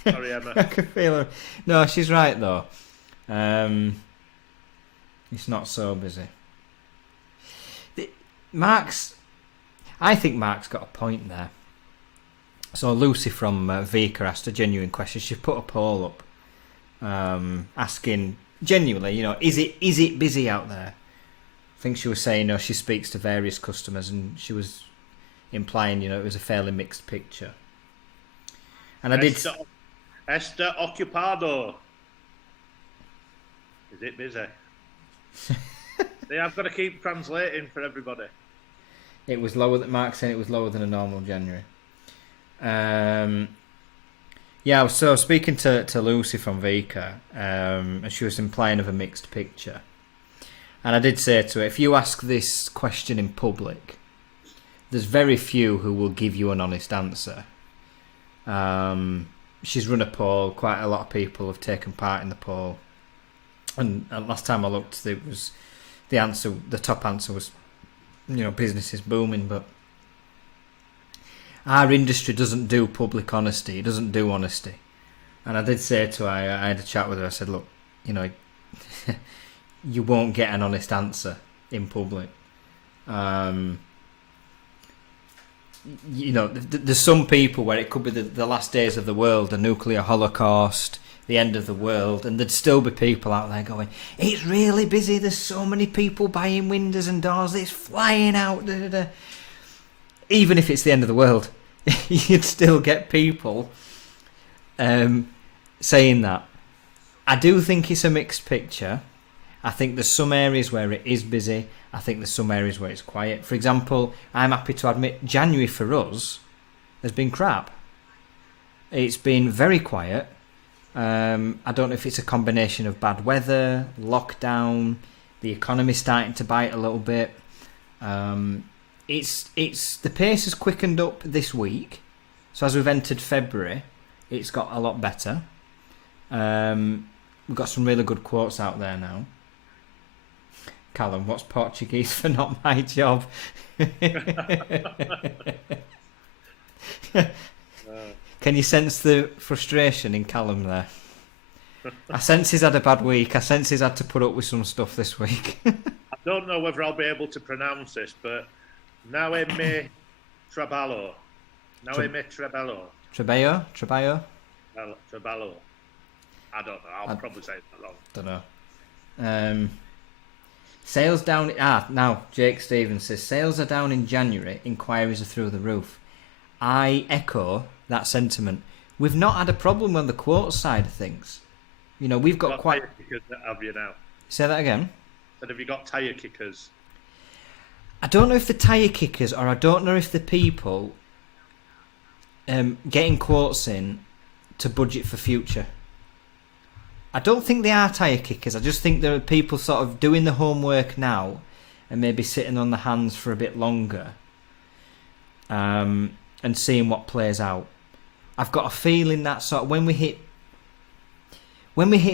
Emma. I could feel her. No, she's right though. It's not so busy. I think Mark's got a point there. So Lucy from Vika asked a genuine question. She put a poll up, asking genuinely, is it busy out there? I think she was saying, she speaks to various customers, and she was implying, it was a fairly mixed picture. And I did. Está ocupado. Is it busy? I've got to keep translating for everybody. It was lower than Mark saying it was lower than a normal January. Yeah, so speaking to Lucy from Vika, and she was implying of a mixed picture. And I did say to her, if you ask this question in public, there's very few who will give you an honest answer. She's run a poll. Quite a lot of people have taken part in the poll. And last time I looked, it was the top answer was, business is booming, but our industry doesn't do public honesty. It doesn't do honesty. And I did say to her, I had a chat with her, I said, look, you won't get an honest answer in public. There's some people where it could be the last days of the world, the nuclear holocaust, the end of the world, and there'd still be people out there going, it's really busy, there's so many people buying windows and doors, it's flying out. Da, da, da. Even if it's the end of the world, you'd still get people saying that. I do think it's a mixed picture. I think there's some areas where it is busy. I think there's some areas where it's quiet. For example, I'm happy to admit January for us has been crap. It's been very quiet. I don't know if it's a combination of bad weather, lockdown, the economy starting to bite a little bit. It's the pace has quickened up this week. So as we've entered February, it's got a lot better. We've got some really good quotes out there now. Callum, what's Portuguese for not my job? Can you sense the frustration in Callum there? I sense he's had a bad week. I sense he's had to put up with some stuff this week. I don't know whether I'll be able to pronounce this, but now me trabalho. Now me trabalho. Trabalho? Trabalho. I don't know. I'll probably say that wrong. Don't know. Sales down. Now Jake Stevens says sales are down in January. Inquiries are through the roof. I echo that sentiment. We've not had a problem on the quotes side of things. We've got quite. Tyre kickers, have you now? Say that again. Said, have you got tyre kickers? I don't know if the tyre kickers, or I don't know if the people getting quotes in to budget for future. I don't think they are tyre kickers. I just think there are people sort of doing the homework now and maybe sitting on the hands for a bit longer and seeing what plays out. I've got a feeling that sort of when we hit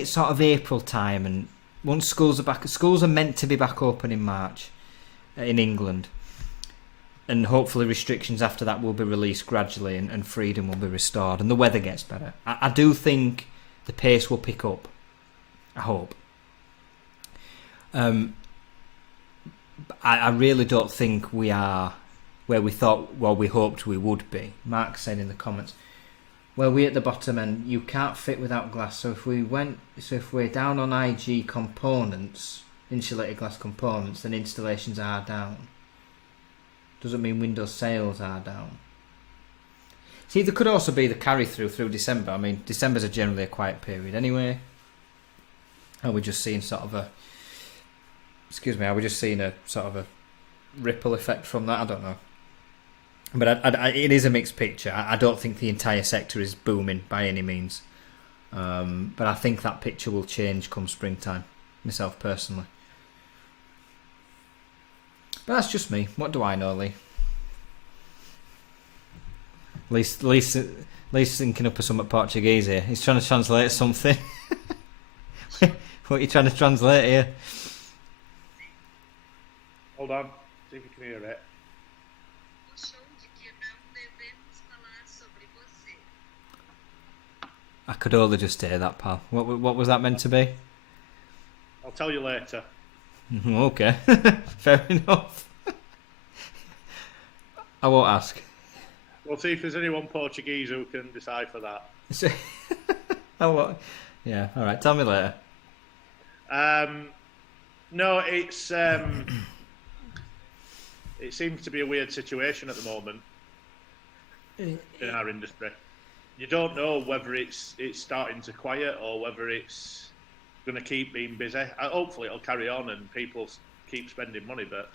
sort of April time, and once schools are meant to be back open in March in England, and hopefully restrictions after that will be released gradually and freedom will be restored and the weather gets better. I do think the pace will pick up. I hope. I really don't think we are where we hoped we would be. Mark said in the comments, well, we're at the bottom and you can't fit without glass. So if we're down on IG components, insulated glass components, then installations are down. Doesn't mean Windows sales are down. See, there could also be the carry through December. I mean, December's are generally a quiet period anyway. And we're just seeing sort of a sort of a ripple effect from that? I don't know. But it is a mixed picture. I don't think the entire sector is booming by any means. But I think that picture will change come springtime, myself personally. But that's just me. What do I know, Lee? Lee's thinking up of something Portuguese here. He's trying to translate something. What are you trying to translate here? Hold on. See if you can hear it. I could only just hear that, pal. What was that meant to be? I'll tell you later. Okay, fair enough. I won't ask. We'll see if there's anyone Portuguese who can decipher that. So- I won't. Yeah, all right. Tell me later. No, it seems to be a weird situation at the moment in our industry. You don't know whether it's starting to quiet or whether it's going to keep being busy. Hopefully, it'll carry on and people keep spending money. But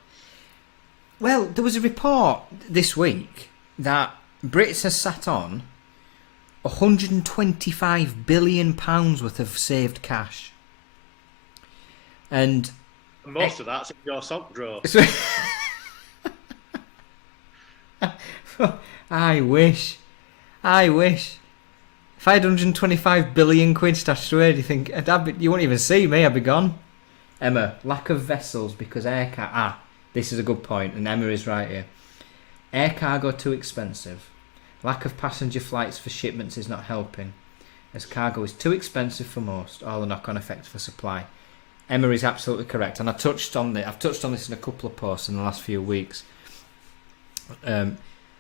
Well, there was a report this week that Brits has sat on £125 billion worth of saved cash. And most of that's in your sock drawer. I wish. If I had 125 billion quid stashed away, do you think you wouldn't even see me? I'd be gone. Emma, lack of vessels because air cargo. This is a good point, and Emma is right here. Air cargo too expensive. Lack of passenger flights for shipments is not helping, as cargo is too expensive for most. All the knock-on effects for supply. Emma is absolutely correct, and I've touched on this in a couple of posts in the last few weeks. So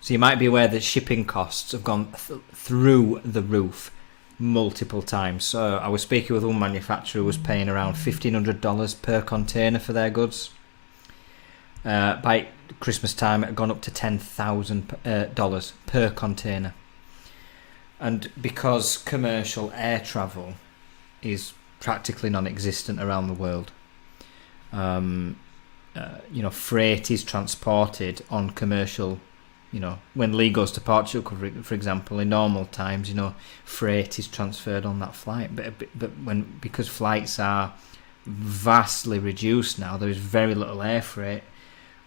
you might be aware that shipping costs have gone through the roof multiple times. So I was speaking with one manufacturer who was paying around $1,500 per container for their goods. By Christmas time, it had gone up to $10,000 per container. And because commercial air travel is practically non-existent around the world, freight is transported on commercial. When Lee goes to Portugal, for example, in normal times, freight is transferred on that flight. But because flights are vastly reduced now, there is very little air freight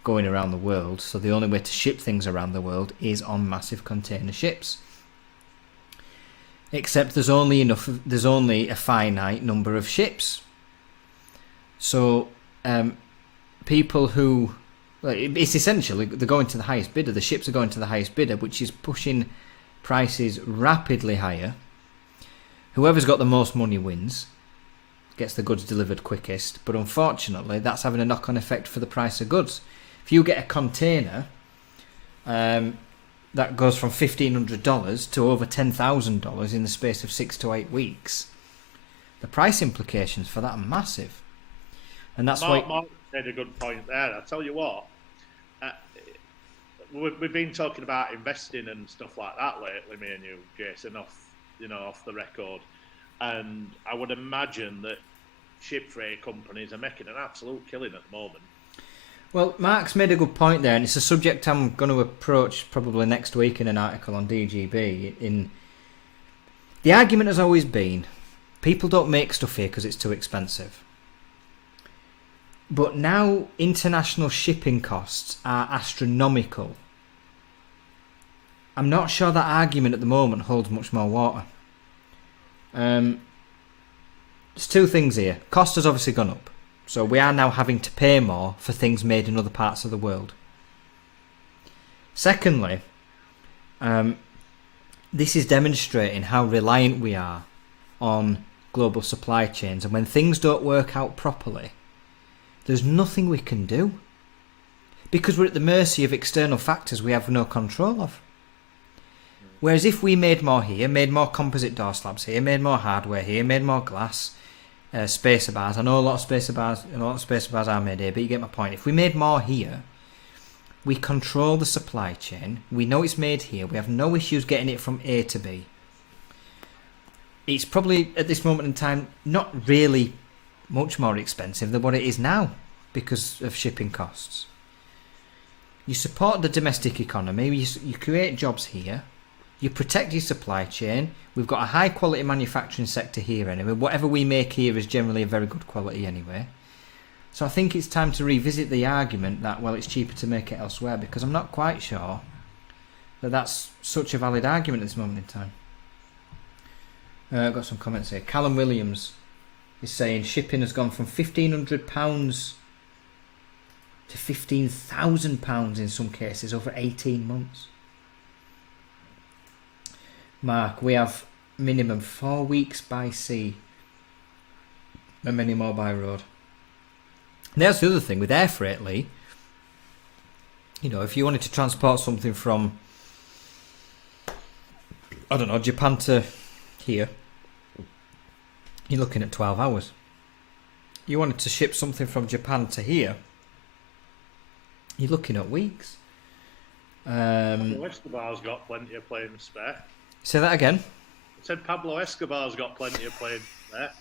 going around the world. So the only way to ship things around the world is on massive container ships. Except there's only a finite number of ships. So people who... It's essentially they're going to the highest bidder. The ships are going to the highest bidder, which is pushing prices rapidly higher. Whoever's got the most money wins, gets the goods delivered quickest. But unfortunately, that's having a knock-on effect for the price of goods. If you get a container that goes from $1,500 to over $10,000 in the space of 6 to 8 weeks, the price implications for that are massive. And that's why... Mark made a good point there. I'll tell you what, we've been talking about investing and stuff like that lately, me and you, Jason, off the record. And I would imagine that ship freight companies are making an absolute killing at the moment. Well, Mark's made a good point there, and it's a subject I'm going to approach probably next week in an article on DGB. The argument has always been, people don't make stuff here because it's too expensive. But now international shipping costs are astronomical. I'm not sure that argument at the moment holds much more water. There's two things here. Cost has obviously gone up. So we are now having to pay more for things made in other parts of the world. Secondly, this is demonstrating how reliant we are on global supply chains. And when things don't work out properly, there's nothing we can do. Because we're at the mercy of external factors we have no control of. Whereas if we made more here, made more composite door slabs here, made more hardware here, made more glass, spacer bars. I know a lot of spacer bars are made here, but you get my point. If we made more here, we control the supply chain. We know it's made here. We have no issues getting it from A to B. It's probably, at this moment in time, not really much more expensive than what it is now because of shipping costs. You support the domestic economy. You create jobs here. You protect your supply chain. We've got a high quality manufacturing sector here anyway. Whatever we make here is generally a very good quality anyway. So I think it's time to revisit the argument that, well, it's cheaper to make it elsewhere, because I'm not quite sure that that's such a valid argument at this moment in time. I've got some comments here. Callum Williams is saying shipping has gone from £1,500 to £15,000 in some cases over 18 months. Mark, we have minimum 4 weeks by sea and many more by road. And that's the other thing with air freight, Lee. You know, if you wanted to transport something from, I don't know, Japan to here, you're looking at 12 hours. You wanted to ship something from Japan to here, you're looking at weeks. Pablo Escobar's got plenty of planes spare. Say that again. I said Pablo Escobar's got plenty of planes spare.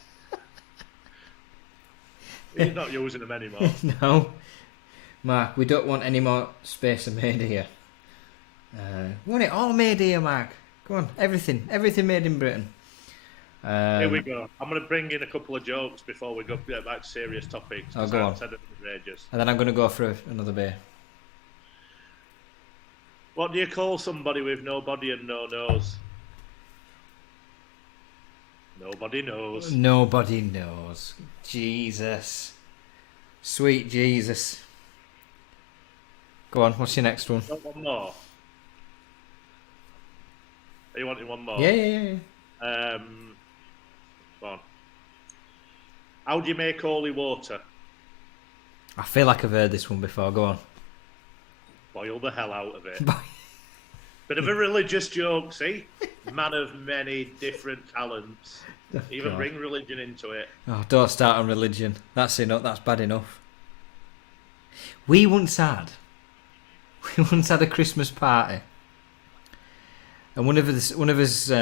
He's not using them anymore. No. Mark, we don't want any more spacer made here. We want it all made here, Mark. Go on, everything made in Britain. Here we go. I'm going to bring in a couple of jokes before we get back to serious topics. Oh, go on. And then I'm going to go for another beer. What do you call somebody with no body and no nose? Nobody knows. Nobody knows. Jesus. Sweet Jesus. Go on, what's your next one? Got one more? Are you wanting one more? Yeah. Go on. How do you make holy water? I feel like I've heard this one before. Go on. Boil the hell out of it. Bit of a religious joke, see? Man of many different talents. Oh, Even God. bring religion into it. Oh, don't start on religion. That's enough. That's bad enough. We once had a Christmas party, and one of his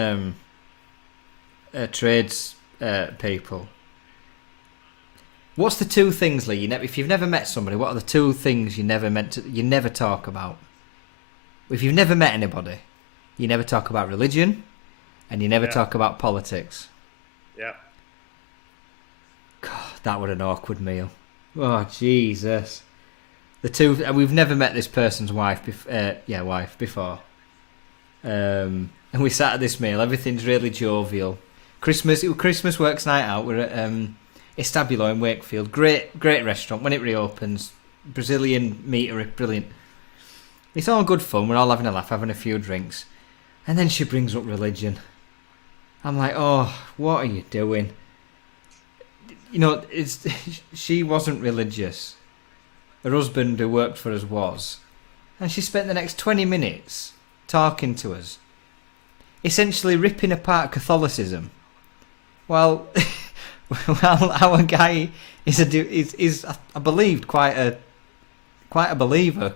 trades people. What's the two things, Lee? If you've never met somebody, what are the two things you never talk about? If you've never met anybody, you never talk about religion, and you never talk about politics. Yeah. God, that was an awkward meal. Oh, Jesus. We've never met this person's wife before. And we sat at this meal. Everything's really jovial. Christmas works night out. We're at Estabulo in Wakefield. Great restaurant. When it reopens, Brazilian meatery, brilliant. It's all good fun. We're all having a laugh, having a few drinks. And then she brings up religion. I'm like, oh, what are you doing? You know, she wasn't religious. Her husband, who worked for us, was. And she spent the next 20 minutes talking to us, essentially ripping apart Catholicism. Well, our guy is I believed quite a believer.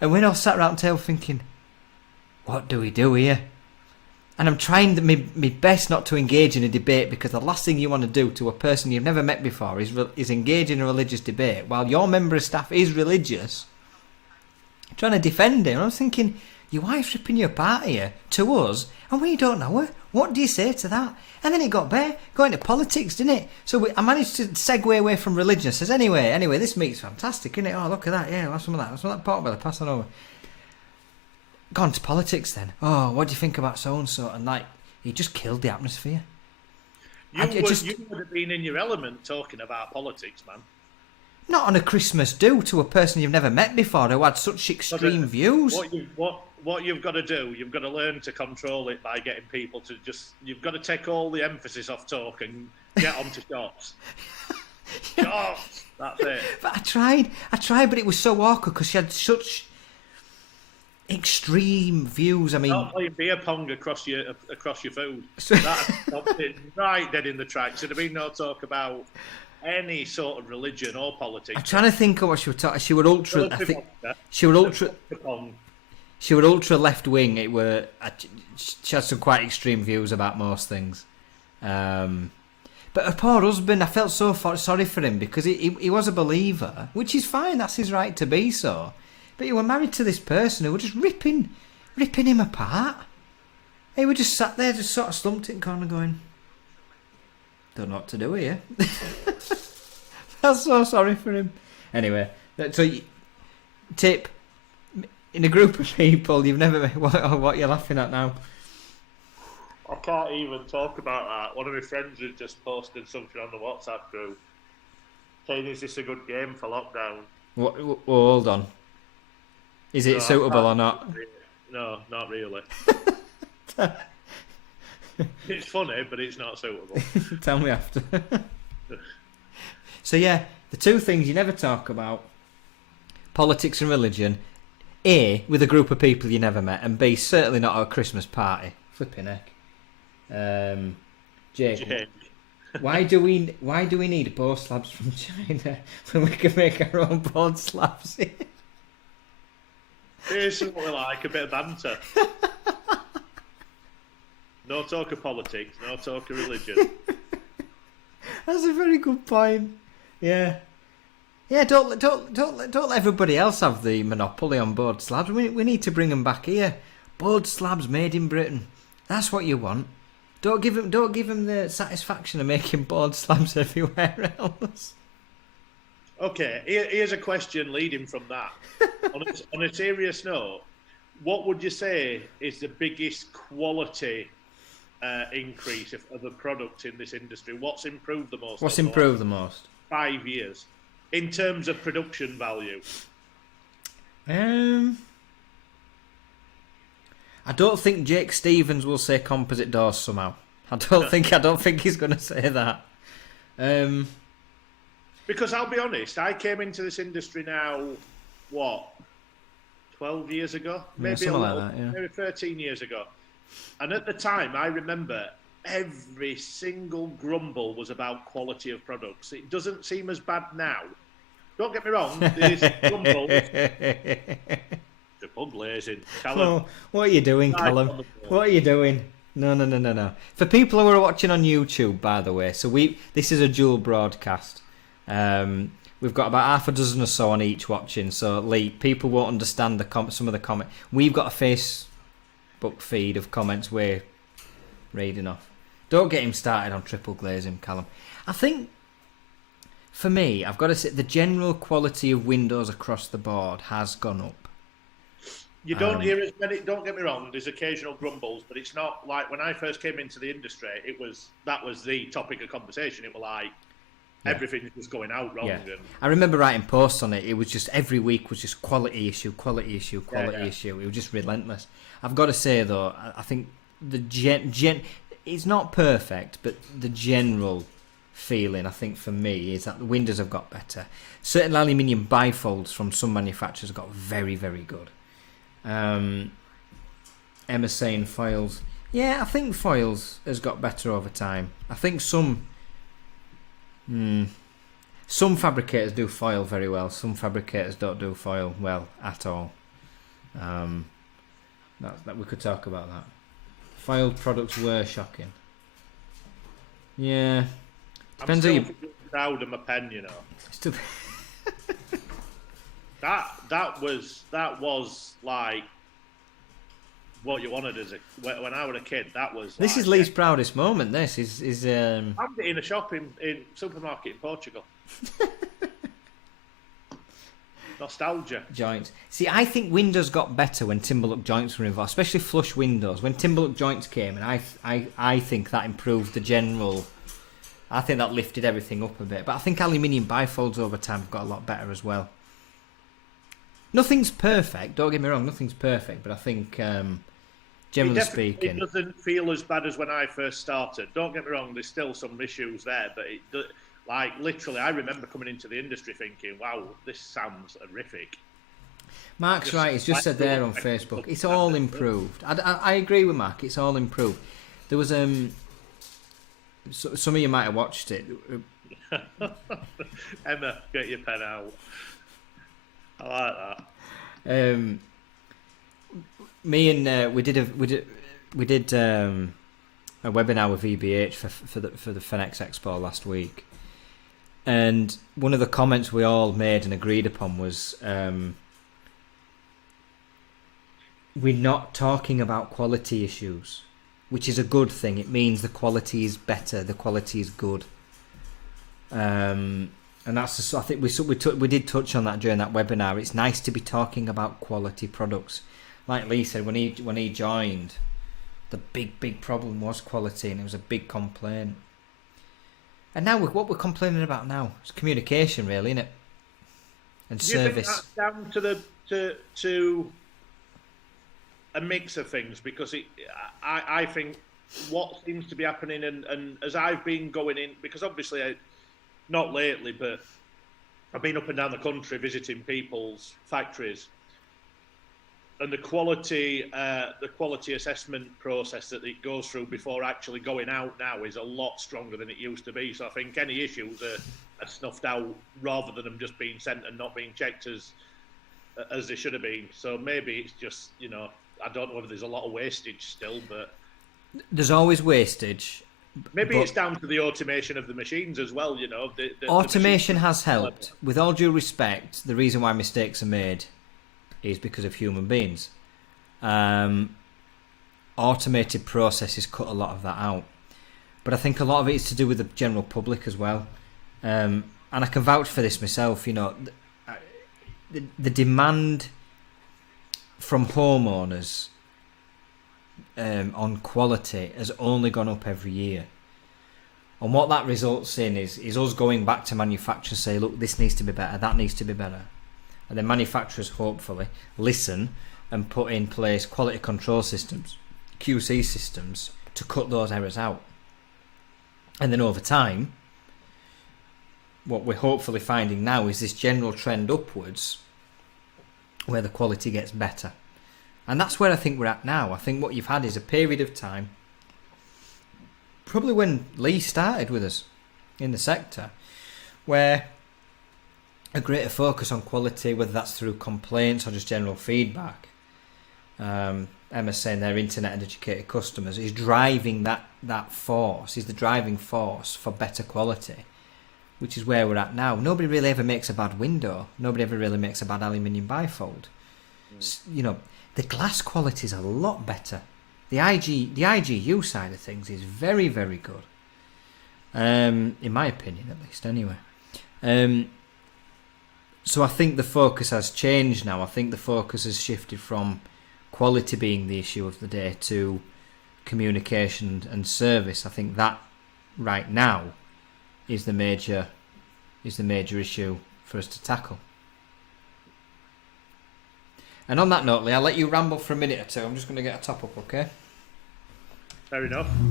And we're all sat around the table thinking, what do we do here? And I'm trying my best not to engage in a debate, because the last thing you want to do to a person you've never met before is engage in a religious debate while your member of staff is religious. I'm trying to defend him. I was thinking, your wife's ripping you apart here to us, and we don't know her. What do you say to that? And then it got going to politics, didn't it? So I managed to segue away from religion. I says, anyway, this meat's fantastic, isn't it? Oh, look at that. Yeah, we'll have some of that. Have some of that pork belly. Pass that over. Gone to politics then. Oh, what do you think about so-and-so? And he just killed the atmosphere. You would have been in your element talking about politics, man. Not on a Christmas do to a person you've never met before who had such extreme views. What you've got to do, you've got to learn to control it by getting people to you've got to take all the emphasis off talk and get on to shots. Shots! That's it. But I tried, but it was so awkward because she had such extreme views. I mean, not playing beer pong across your food. That stopped it right dead in the tracks. There'd have been no talk about any sort of religion or politics. I'm trying to think of what she would talk. She would ultra. I think she would ultra. She would ultra left wing. She had some quite extreme views about most things. But her poor husband, I felt so sorry for him because he was a believer, which is fine. That's his right to be so. But you were married to this person who were just ripping him apart. He would just sat there, just sort of slumped it, kind of going, don't know what to do here. I'm so sorry for him. Anyway, so tip, in a group of people you've never met, what you're laughing at now? I can't even talk about that. One of my friends has just posted something on the WhatsApp group saying, is this a good game for lockdown? Well, hold on. Is it suitable or not? No, not really. It's funny, but it's not suitable. Tell me after. So yeah, The two things you never talk about: politics and religion. A, with a group of people you never met, and B, certainly not at a Christmas party. Flipping heck. Jake, why do we need board slabs from China when we can make our own board slabs here? Here's something like a bit of banter. No talk of politics, no talk of religion. That's a very good point. Yeah. Yeah, don't let everybody else have the monopoly on board slabs. We need to bring them back here. Board slabs made in Britain. That's what you want. Don't give them the satisfaction of making board slabs everywhere else. Okay, here's a question leading from that. On a serious note, what would you say is the biggest quality increase of a product in this industry? What's improved the most? What's improved the most? 5 years. In terms of production value. I don't think Jake Stevens will say composite doors somehow. I don't think he's going to say that. Because I'll be honest, I came into this industry now, 12 years ago? Maybe maybe 13 years ago. And at the time, I remember every single grumble was about quality of products. It doesn't seem as bad now. Don't get me wrong, there's grumbles. Triple glazing. Callum. What are you doing, Callum? What are you doing? No. For people who are watching on YouTube, by the way, so this is a dual broadcast. We've got about half a dozen or so on each watching, so Lee, people won't understand some of the comment. We've got a Facebook feed of comments we're reading off. Don't get him started on triple glazing, Callum. I think, for me, I've got to say the general quality of windows across the board has gone up. You don't hear as many. Don't get me wrong. There's occasional grumbles, but it's not like when I first came into the industry. That was the topic of conversation. It was like everything was going out wrong. Yeah. And I remember writing posts on it. It was just every week was just quality issue. It was just relentless. I've got to say though, I think the it's not perfect, but the general feeling, I think for me, is that the windows have got better. Certain aluminium bifolds from some manufacturers got very, very good. Emma's saying foils. Yeah, I think foils has got better over time. I think some fabricators do foil very well. Some fabricators don't do foil well at all. That we could talk about that. Foiled products were shocking. Yeah, depends I'm still proud of my pen, you know. Still... That was like what you wanted when I was a kid. That was. This is Lee's proudest moment. This is. I'm in a shop in supermarket in Portugal. Nostalgia. Joints. See, I think windows got better when timber-look joints were involved, especially flush windows. When timber-look joints came, and I think that improved the general. I think that lifted everything up a bit. But I think aluminium bifolds over time have got a lot better as well. Nothing's perfect, don't get me wrong, nothing's perfect, but I think, generally speaking... It doesn't feel as bad as when I first started. Don't get me wrong, there's still some issues there, but literally, I remember coming into the industry thinking, wow, this sounds horrific. Mark's right, he's just said there on Facebook, it's all improved. I agree with Mark, it's all improved. There was, some of you might have watched it. Emma, get your pen out. I like that. Me and we did a webinar with VBH for the Fenex Expo last week, and one of the comments we all made and agreed upon was we're not talking about quality issues, which is a good thing. It means the quality is better, the quality is good. And that's, I think we did touch on that during that webinar. It's nice to be talking about quality products. Like Lee said, when he joined, the big problem was quality, and it was a big complaint. And now what we're complaining about now is communication, really, isn't it? And service. Do you think that's down to a mix of things? Because I think what seems to be happening, and as I've been going in, because obviously not lately, but I've been up and down the country visiting people's factories, and the quality assessment process that it goes through before actually going out now is a lot stronger than it used to be. So I think any issues are snuffed out rather than them just being sent and not being checked as they should have been. So maybe it's just, I don't know whether there's a lot of wastage still, but there's always wastage. Maybe it's down to the automation of the machines as well. The automation has helped. With all due respect, the reason why mistakes are made is because of human beings. Automated processes cut a lot of that out, but I think a lot of it is to do with the general public as well. And I can vouch for this myself. The demand from homeowners on quality has only gone up every year, and what that results in is us going back to manufacturers, say, look, this needs to be better, that needs to be better. And then manufacturers hopefully listen and put in place quality control systems, QC systems, to cut those errors out. And then over time, what we're hopefully finding now is this general trend upwards where the quality gets better. And that's where I think we're at now. I think what you've had is a period of time, probably when Lee started with us in the sector, where a greater focus on quality, whether that's through complaints or just general feedback. Emma's saying their internet and educated customers is driving that force, is the driving force for better quality, which is where we're at now. Nobody really ever makes a bad window. Nobody ever really makes a bad aluminium bifold. The glass quality is a lot better. The IGU side of things is very, very good. In my opinion, at least, anyway. So I think the focus has changed now. I think the focus has shifted from quality being the issue of the day to communication and service. I think that right now is the major issue for us to tackle. And on that note, Lee, I'll let you ramble for a minute or two. I'm just going to get a top up, okay? Fair enough. Do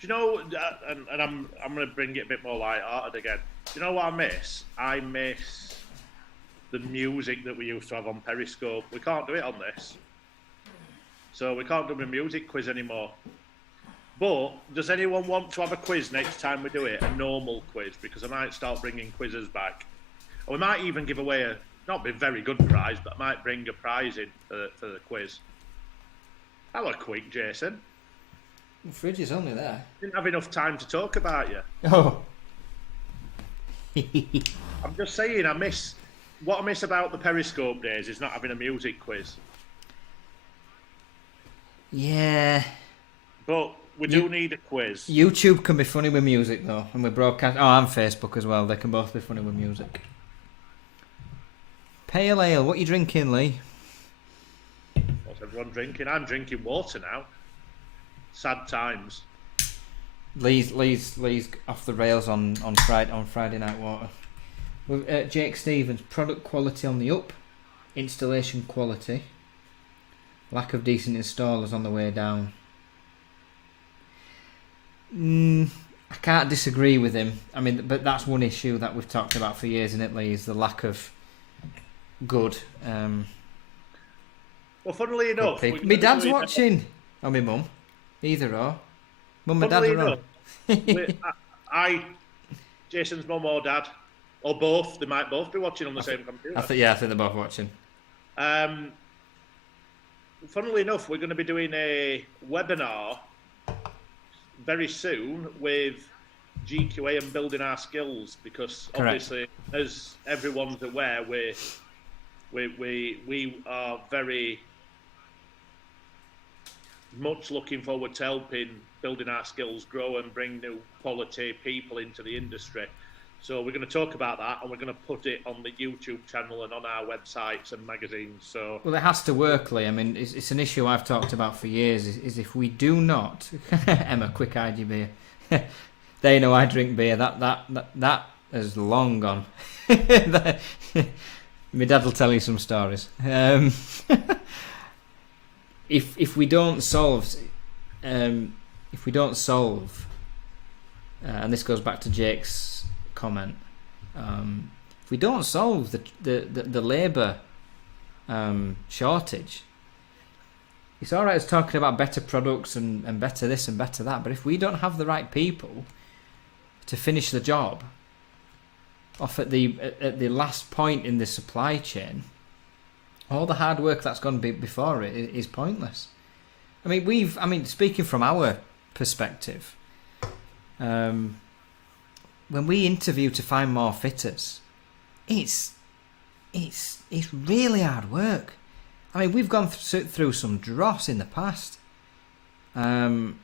you know, and I'm going to bring it a bit more light-hearted again. Do you know what I miss? I miss the music that we used to have on Periscope. We can't do it on this. So we can't do a music quiz anymore. But does anyone want to have a quiz next time we do it? A normal quiz? Because I might start bringing quizzes back. And we might even give away not be a very good prize, but I might bring a prize in for the quiz. That was quick, Jason. The fridge is only there. Didn't have enough time to talk about you. Oh. I'm just saying, what I miss about the Periscope days is not having a music quiz. Yeah. But we do need a quiz. YouTube can be funny with music, though, and we broadcast. Oh, and Facebook as well. They can both be funny with music. Pale ale. What are you drinking, Lee? What's everyone drinking? I'm drinking water now. Sad times. Lee's off the rails on Friday night water. Jake Stevens, product quality on the up, installation quality, lack of decent installers on the way down. I can't disagree with him. I mean, but that's one issue that we've talked about for years, isn't it, Lee? Is the lack of good. Well, funnily enough, my dad's watching. Or my mum. Either or. Mum and dad are on. Jason's mum or dad, or both. They might both be watching on the same computer. I think they're both watching. Funnily enough, we're going to be doing a webinar very soon with GQA and building our skills, because obviously, as everyone's aware, we are very much looking forward to helping building our skills grow and bring new quality people into the industry. So we're going to talk about that, and we're going to put it on the YouTube channel and on our websites and magazines. So, well, it has to work, Lee. I mean, it's an issue I've talked about for years. Is if we do not, Emma, quick ID beer. They know I drink beer. That has long gone. My dad will tell you some stories. If we don't solve, and this goes back to Jake's comment, if we don't solve the labour shortage, it's all right as talking about better products and better this and better that, but if we don't have the right people to finish the job off at the last point in the supply chain, all the hard work that's gone before it is pointless. I mean, speaking from our perspective, when we interview to find more fitters, it's really hard work. I mean, we've gone through some dross in the past, whether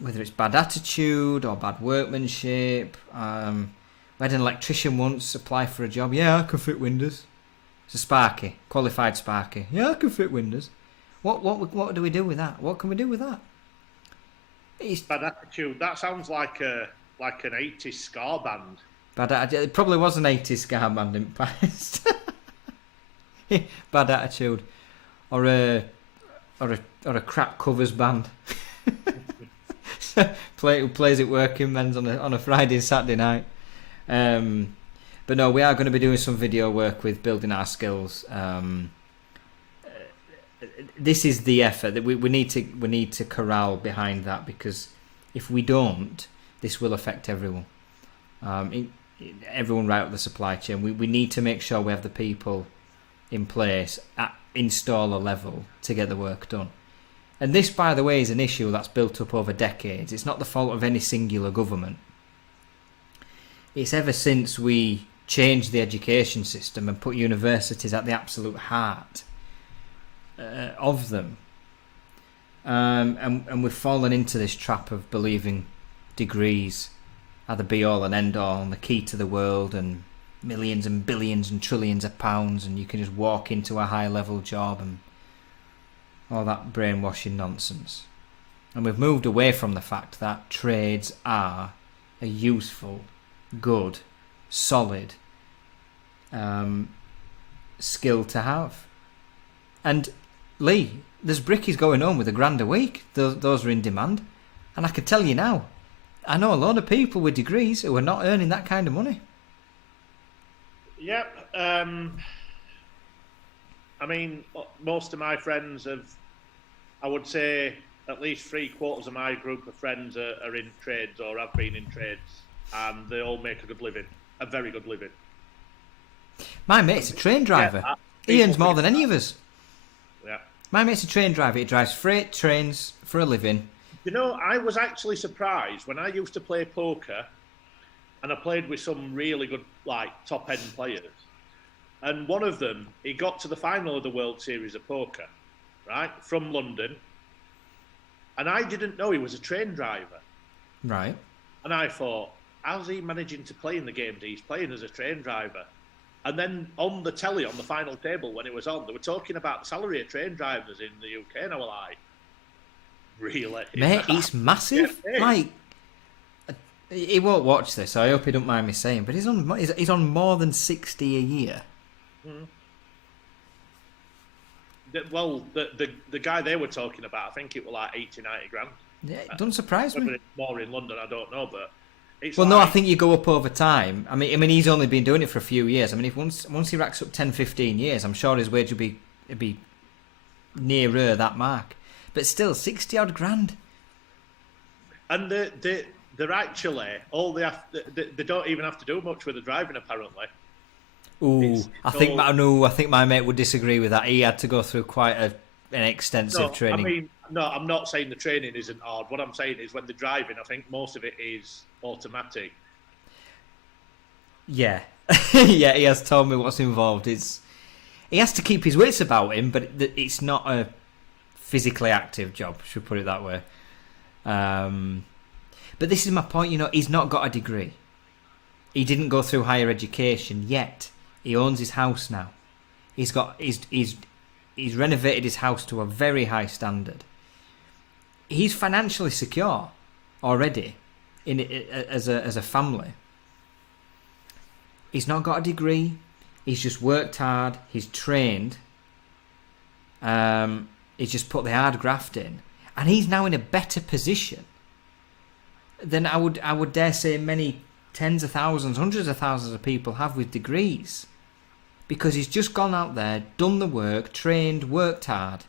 it's bad attitude or bad workmanship. We had an electrician once apply for a job. Yeah, I can fit windows. It's a Sparky, qualified Sparky. Yeah, I can fit windows. What do we do with that? What can we do with that? It's bad attitude. That sounds like an 80s ska band. It probably was an 80s ska band in the past. Bad attitude, or a crap covers band. Who plays it working men's on a Friday and Saturday night. But no, we are going to be doing some video work with building our skills. This is the effort that we need to corral behind that, because if we don't, this will affect everyone. Everyone right up the supply chain. We need to make sure we have the people in place at installer level to get the work done. And this, by the way, is an issue that's built up over decades. It's not the fault of any singular government. It's ever since we changed the education system and put universities at the absolute heart of them. And we've fallen into this trap of believing degrees are the be-all and end-all and the key to the world and millions and billions and trillions of pounds, and you can just walk into a high-level job and all that brainwashing nonsense. And we've moved away from the fact that trades are a useful, good, solid skill to have. And Lee, there's brickies going on with £1,000 a week. Those are in demand. And I can tell you now, I know a lot of people with degrees who are not earning that kind of money. Yep. I mean, most of my friends I would say at least 3/4 of my group of friends are in trades or have been in trades, and they all make a good living, a very good living. My mate's a train driver. Yeah, he earns more than any of us. Yeah. My mate's a train driver. He drives freight trains for a living. You know, I was actually surprised when I used to play poker, and I played with some really good, like, top-end players. And one of them, he got to the final of the World Series of Poker, right, from London. And I didn't know he was a train driver. Right. And I thought, how's he managing to play in the games he's playing as a train driver? And then on the telly, on the final table, when it was on, they were talking about the salary of train drivers in the UK. And I was like, really? Mate, it's massive. Yeah, like, he won't watch this, so I hope he don't mind me saying, but he's on more than 60 a year. Mm. The guy they were talking about, I think it was like 80, 90 grand. Yeah, it doesn't surprise me. Whether it's more in London, I don't know, but it's no, I think you go up over time. I mean, he's only been doing it for a few years. I mean, if once he racks up 10, 15 years, I'm sure his wage will be nearer that mark. But still, 60 odd grand. And they're actually they don't even have to do much with the driving, apparently. Ooh, I think my mate would disagree with that. He had to go through quite an extensive training. I mean, no, I'm not saying the training isn't hard. What I'm saying is when they're driving, I think most of it is automatic. Yeah. Yeah, he has told me what's involved. He has to keep his wits about him, but it's not a physically active job, should put it that way. But this is my point, he's not got a degree. He didn't go through higher education yet. He owns his house now. He's renovated his house to a very high standard. He's financially secure already as a family. He's not got a degree. He's just worked hard. He's trained. He's just put the hard graft in, and he's now in a better position than I would dare say many tens of thousands, hundreds of thousands of people have with degrees. Because he's just gone out there, done the work, trained, worked hard,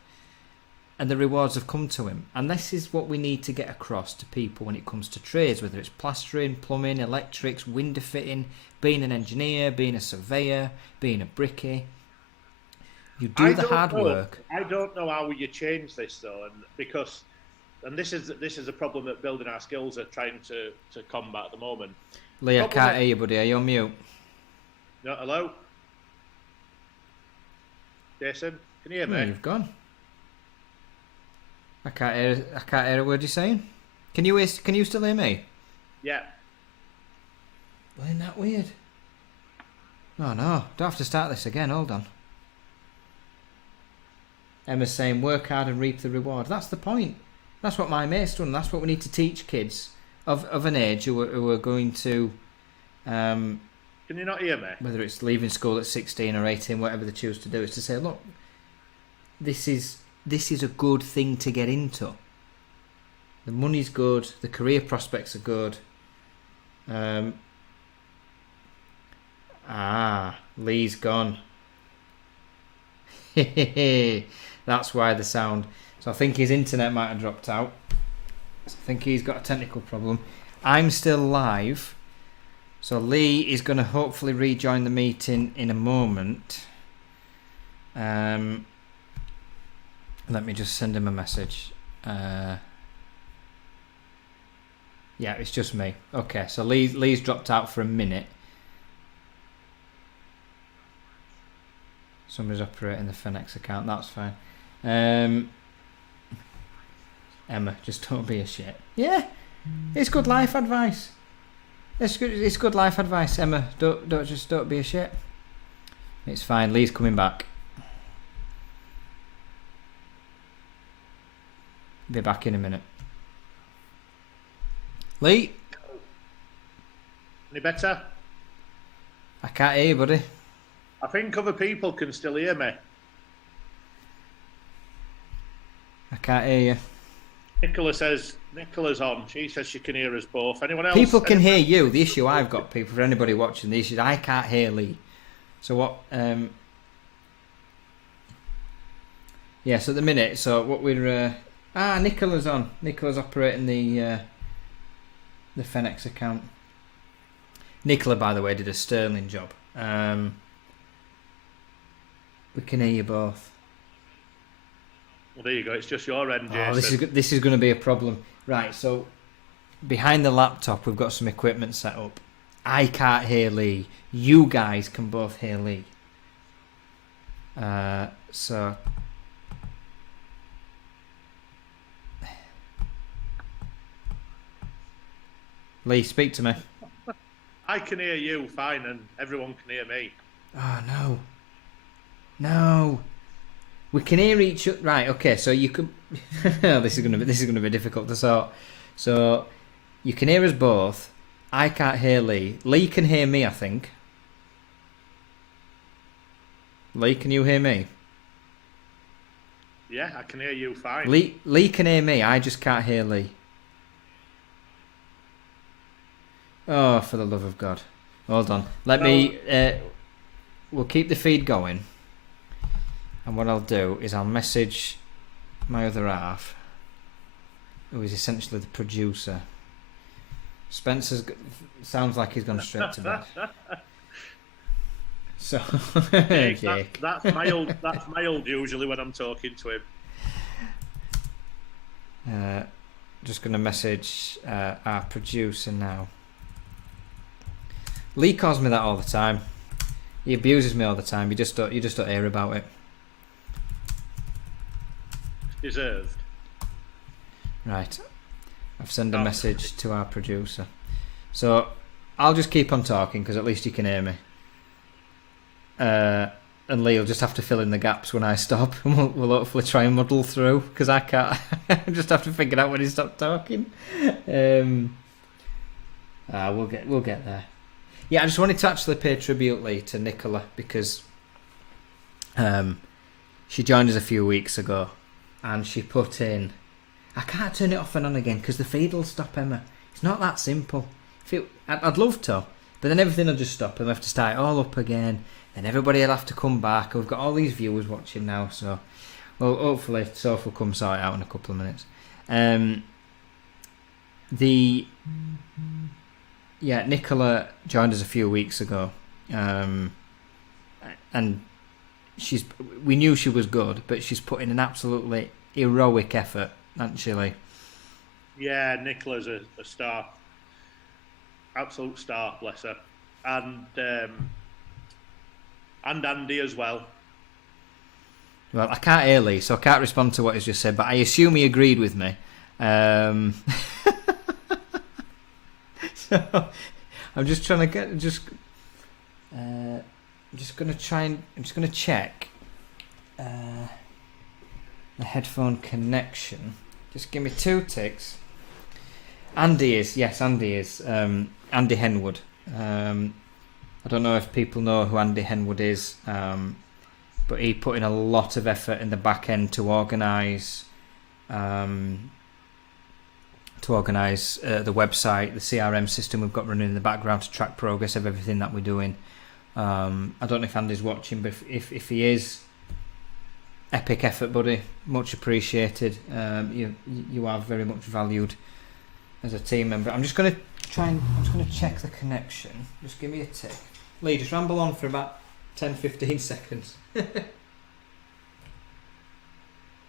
and the rewards have come to him. And this is what we need to get across to people when it comes to trades, whether it's plastering, plumbing, electrics, window fitting, being an engineer, being a surveyor, being a brickie. You do the hard work. I don't know how you change this though, and this is a problem that building our skills are trying to combat at the moment. Lee, I can't hear you, buddy. Are you on mute? No, hello? Jason, can you hear me? You've gone. I can't hear a word you're saying. Can you still hear me? Yeah. Well, isn't that weird? Oh no, don't have to start this again. Hold on. Emma's saying work hard and reap the reward. That's the point. That's what my mate's done. That's what we need to teach kids of an age who are going to. Can you not hear me? Whether it's leaving school at 16 or 18, whatever they choose to do, is to say, look, this is a good thing to get into. The money's good. The career prospects are good. Lee's gone. That's why the sound. So I think his internet might have dropped out. I think he's got a technical problem. I'm still live. So Lee is going to hopefully rejoin the meeting in a moment. Let me just send him a message. Yeah, it's just me. Okay, so Lee's dropped out for a minute. Somebody's operating the Fenex account. That's fine. Emma, just don't be a shit. Yeah, it's good life advice. It's good life advice, Emma. Don't be a shit. It's fine. Lee's coming back. Be back in a minute. Lee? Any better? I can't hear you, buddy. I think other people can still hear me. I can't hear you. Nicola says Nicola's on. She says she can hear us both. Anyone else? People can hear you. The issue I've got, people, for anybody watching, the issue is I can't hear Lee. So what? Yes, at the minute. So what we're Nicola's on. Nicola's operating the Fenex account. Nicola, by the way, did a sterling job. We can hear you both. Well, there you go. It's just your end, Jason. Oh, this is going to be a problem. Right, so behind the laptop, we've got some equipment set up. I can't hear Lee. You guys can both hear Lee. So Lee, speak to me. I can hear you fine, and everyone can hear me. Oh no. We can hear each other. Right, okay, so you can this is gonna be difficult to sort. So you can hear us both. I can't hear Lee. Lee can hear me, I think. Lee, can you hear me? Yeah, I can hear you fine. Lee can hear me, I just can't hear Lee. Oh, for the love of God. Hold on. We'll keep the feed going. And what I'll do is I'll message my other half, who is essentially the producer. Sounds like he's gone straight to bed. So that's mild usually when I'm talking to him. Just going to message our producer now. Lee calls me that all the time. He abuses me all the time. You just don't hear about it. Deserved. Right. I've sent a message to our producer. So I'll just keep on talking because at least you can hear me. And Lee will just have to fill in the gaps when I stop, and we'll hopefully try and muddle through because I can't. I just have to figure out when he stopped talking. We'll get there. Yeah, I just wanted to actually pay tribute, Lee, to Nicola because she joined us a few weeks ago, and she put in. I can't turn it off and on again because the feed will stop, Emma. It's not that simple. I'd love to, but then everything will just stop and we have to start it all up again. Then everybody will have to come back. We've got all these viewers watching now, so well, hopefully Soph will come sort it out in a couple of minutes. Nicola joined us a few weeks ago, and we knew she was good, but she's put in an absolutely heroic effort, hasn't she, Lee? Yeah, Nicola's a star. Absolute star, bless her. And Andy as well. Well, I can't hear Lee, so I can't respond to what he's just said, but I assume he agreed with me. So I'm just trying to I'm just going to check the headphone connection. Just give me 2 ticks. Andy is. Andy Henwood. I don't know if people know who Andy Henwood is, but he put in a lot of effort in the back end to organise the website, the CRM system we've got running in the background to track progress of everything that we're doing. I don't know if Andy's watching, but if he is, epic effort, buddy. Much appreciated. You are very much valued as a team member. I'm just going to check the connection. Just give me a tick. Lee, just ramble on for about 10-15 seconds.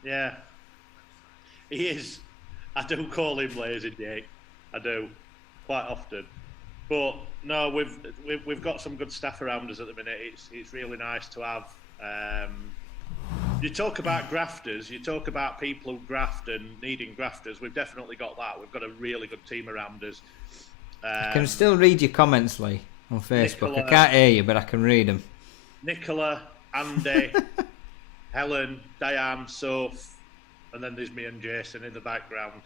Yeah, he is. I do call him Lazy Jake. I do, quite often. But no, we've got some good staff around us at the minute. It's really nice to have. You talk about grafters. You talk about people who graft and needing grafters. We've definitely got that. We've got a really good team around us. I can still read your comments, Lee, on Facebook. Nicola, I can't hear you, but I can read them. Nicola, Andy, Helen, Diane, Soph, and then there's me and Jason in the background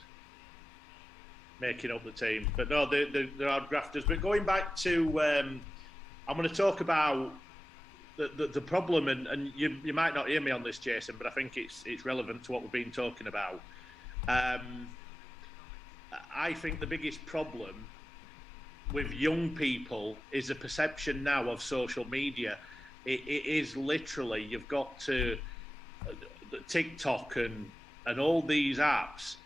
making up the team. But no, there are grafters. But going back to, I'm going to talk about the problem, and you might not hear me on this, Jason, but I think it's relevant to what we've been talking about. I think the biggest problem with young people is the perception now of social media. It is literally, you've got to TikTok and all these apps.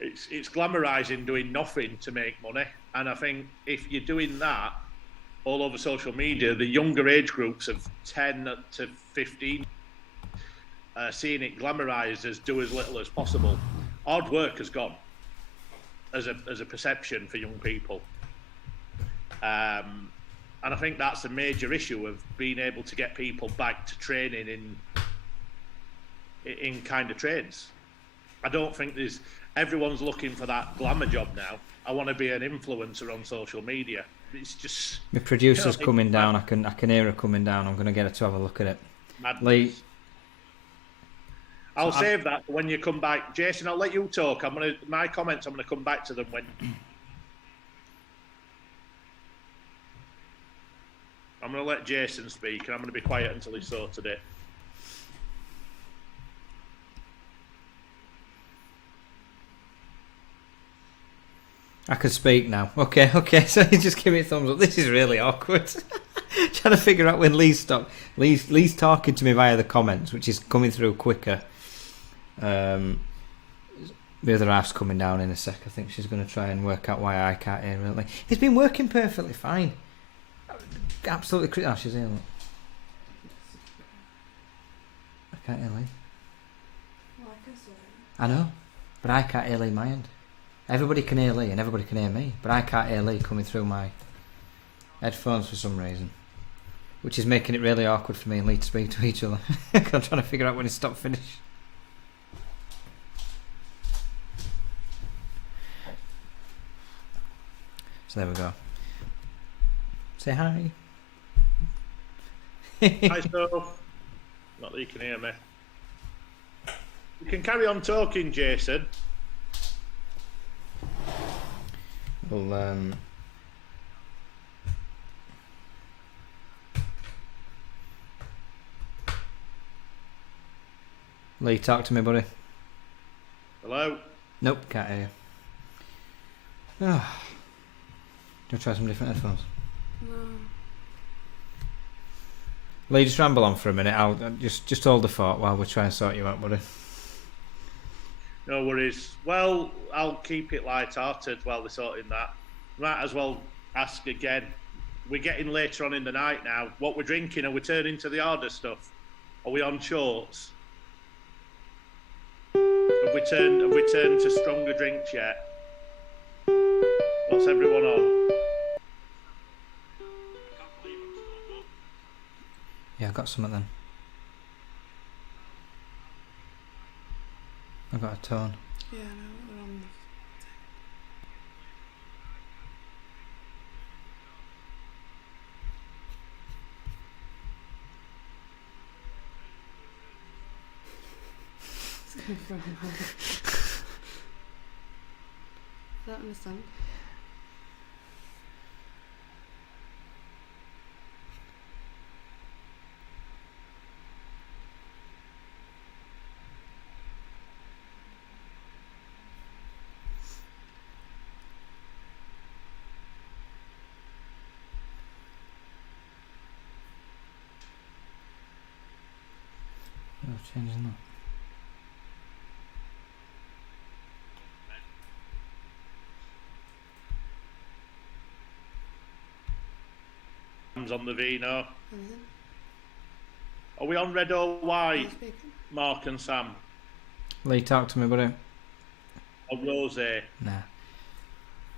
It's glamorizing doing nothing to make money, and I think if you're doing that all over social media, the younger age groups of 10 to 15 seeing it glamorized as do as little as possible. Hard work has gone as a perception for young people, and I think that's a major issue of being able to get people back to training in kind of trades. I don't think everyone's looking for that glamour job now. I want to be an influencer on social media. It's just the producer's coming down. I can hear her coming down. I'm going to get her to have a look at it. Madness. Lee, I'll save that for when you come back, Jason. I'll let you talk. My comments. I'm going to come back to them when. I'm going to let Jason speak, and I'm going to be quiet until he's sorted it. I can speak now. Okay. So you just give me a thumbs up. This is really awkward. Trying to figure out when Lee's talking to me via the comments, which is coming through quicker. The other half's coming down in a sec. I think she's going to try and work out why I can't hear really. It's been working perfectly fine. Absolutely. Oh, she's here. Look. I can't hear Lee. Well, I can still hear you. I know, but I can't hear Lee my end. Everybody can hear Lee and everybody can hear me, but I can't hear Lee coming through my headphones for some reason, which is making it really awkward for me and Lee to speak to each other. I'm trying to figure out when it's stop finish. So there we go. Say hi. Hi, Soph. Not that you can hear me. You can carry on talking, Jason. Well, Lee, talk to me, buddy. Hello? Nope, can't hear you. Oh. Do you try some different headphones? No. Lee, just ramble on for a minute. I'll just hold the fort while we try and sort you out, buddy. No worries. Well, I'll keep it light-hearted while they're sorting that. Might as well ask again. We're getting later on in the night now. What we're drinking? Are we turning to the harder stuff? Are we on shorts? Have we turned to stronger drinks yet? What's everyone on? Yeah, I got something then. I got a tone. Yeah, no, we're on I don't understand. Oh, changing that. On the vino. Anything? Are we on red or white, Not speaking. Mark and Sam? Lee, talk to me, buddy. Or rosé? Nah.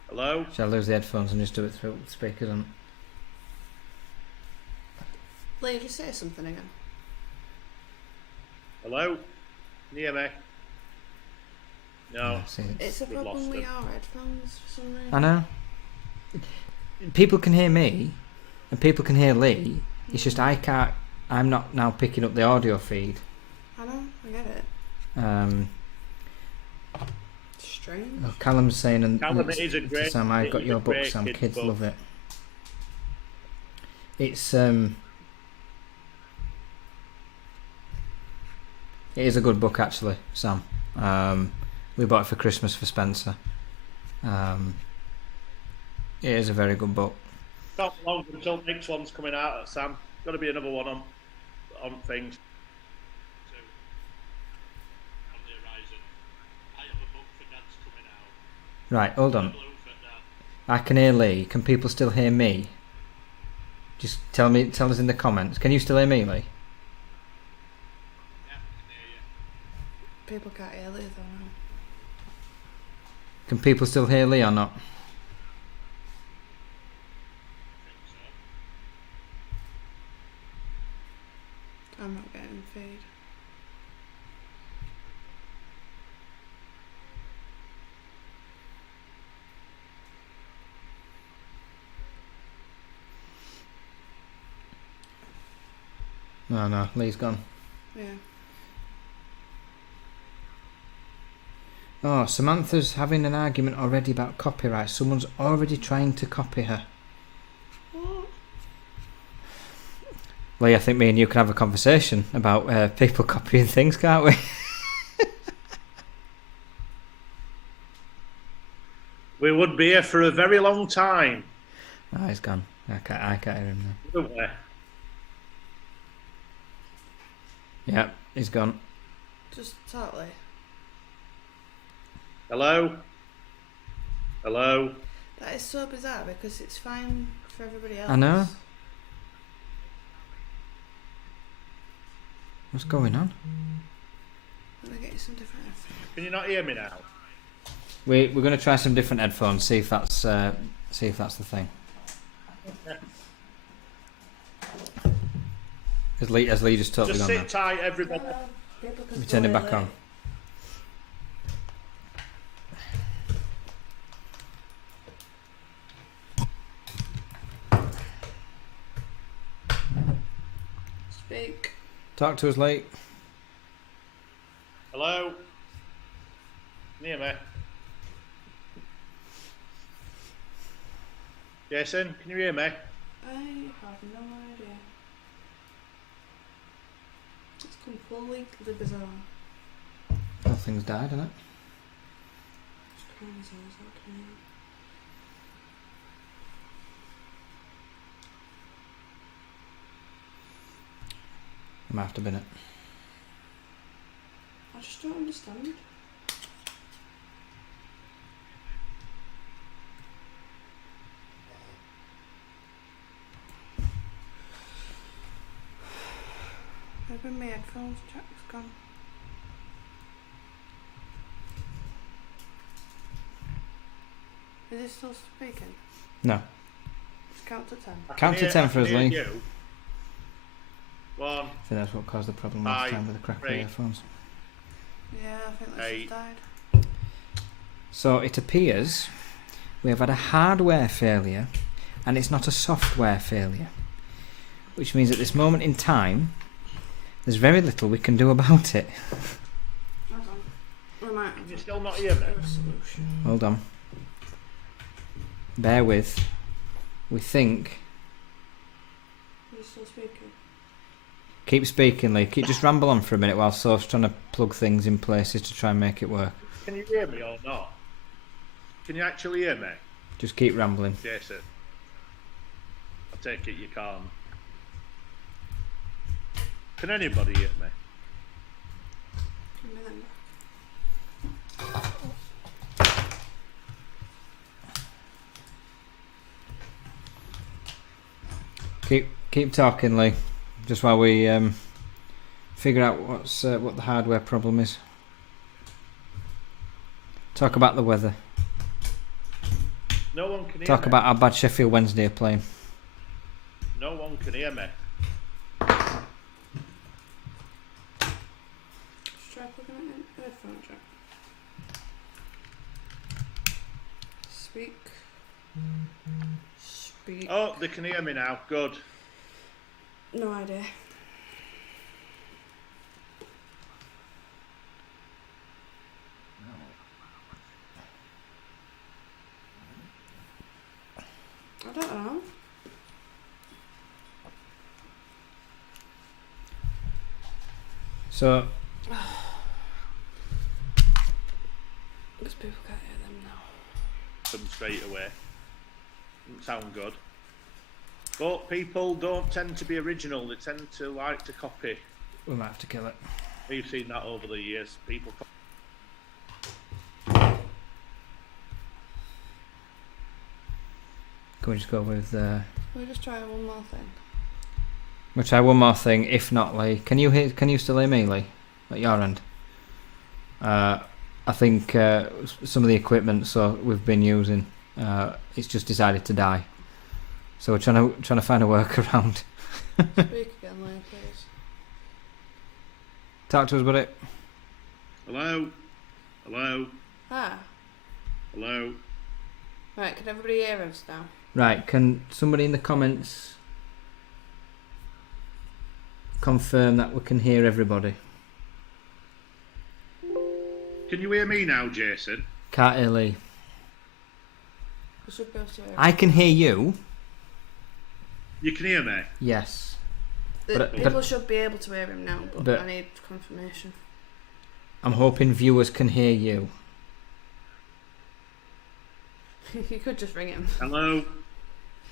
Hello? Shall I lose the headphones and just do it through the speakers on? Lee, just say something again. Hello? Can you hear me? No. Yeah, see, It's a We've problem lost with him. our headphones for some reason. I know. People can hear me, and people can hear Lee. It's just I can't. I'm not now picking up the audio feed. I know, I get it. Um, Strange. oh, Callum's saying, and Callum, it is a to great- Sam, I've it got is your a book, great Sam. kid's Kids book. love it. It's it is a good book actually, Sam. We bought it for Christmas for Spencer. It is a very good book. Not long until next one's coming out, Sam. Got to be another one on things. On the horizon. I have a book for Dad's coming out. Right, hold on. I can hear Lee. Can people still hear me? Just tell us in the comments. Can you still hear me, Lee? Yeah, I can hear you. People can't hear Lee though now. Can people still hear Lee or not? I'm not getting feed. No, Lee's gone. Yeah. Oh, Samantha's having an argument already about copyright. Someone's already trying to copy her. What? Lee, I think me and you can have a conversation about people copying things, can't we? We would be here for a very long time, Oh, he's gone. I can't hear him now. wouldn't we? Yeah, he's gone. Just totally. Hello? Hello? That is so bizarre because it's fine for everybody else. I know. What's going on? Let me get you some different headphones. Can you not hear me now? We're going to try some different headphones. See if that's the thing. Has Lee just totally Just gone now? sit tight, everybody. People can Let me turn it still back hear on. Speak. Talk to us, Lee. Hello? Can you hear me? Jason, can you hear me? I have no idea. It's completely bizarre. Nothing's died, isn't it? It's crazy, is that might have to bin it. I just don't understand. Maybe my headphones jack's gone. Is it still speaking? No. Just count to 10. Count to 10 for us, Lee. You. 1. I think that's what caused the problem last 5, time with the cracked 3. earphones. Yeah, I think that's 8. died. So it appears we have had a hardware failure and it's not a software failure, which means at this moment in time there's very little we can do about it. Hold on. We might Can have you still not hear me? a solution. Hold on. Bear with. We think. Are you still speaking? Keep speaking, Lee. Keep just ramble on for a minute while Soph's trying to plug things in places to try and make it work. Can you hear me or not? Can you actually hear me, Just keep rambling. Jason? I take it you can't. Can anybody hear me? Give me them Keep talking, Lee. Just while we figure out what the hardware problem is. Talk about the weather. No one can hear Talk me. about how bad Sheffield Wednesday are playing. No one can hear me. Just try plugging it in. Headphone jack. Speak. Speak. Oh, they can hear me now. Good. No idea. I don't know. So Because people can't hear them now. Them straight away. Doesn't sound good. But people don't tend to be original. They tend to like to copy. we might have to kill it. We've seen that over the years. People. Can we just go with? We'll just try one more thing. We'll try one more thing. If not, Lee, can you hear? Can you still hear me, Lee? At your end. I think some of the equipment we've been using, it's just decided to die. So we're trying to find a workaround. Speak again, Lee, please. Talk to us about it. Hello. Hello. Ah. Hello. Right, can everybody hear us now? Right, can somebody in the comments confirm that we can hear everybody? Can you hear me now, Jason? Can't hear Lee. We should be able to hear I can hear you. You can hear me? Yes. People but- should be able to hear him now, but I need confirmation. I'm hoping viewers can hear you. You could just ring him. Hello.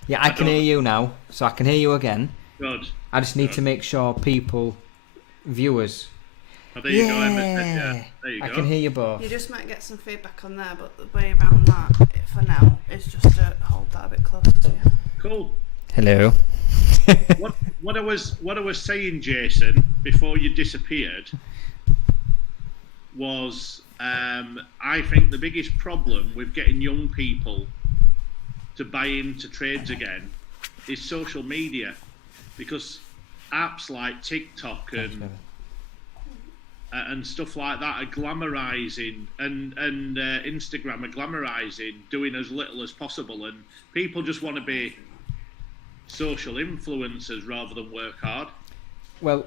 Yeah, I can hear you now, so I can hear you again. Good. I just need to make sure viewers. Oh, there you go, Emma. Yeah. There you I go. can hear you both. You just might get some feedback on there, but the way around that, for now, is just to hold that a bit closer to you. Cool. Hello. What I was saying, Jason, before you disappeared, was I think the biggest problem with getting young people to buy into trades again is social media, because apps like TikTok and stuff like that are glamorizing, and Instagram are glamorizing doing as little as possible, and people just want to be social influencers rather than work hard. Well,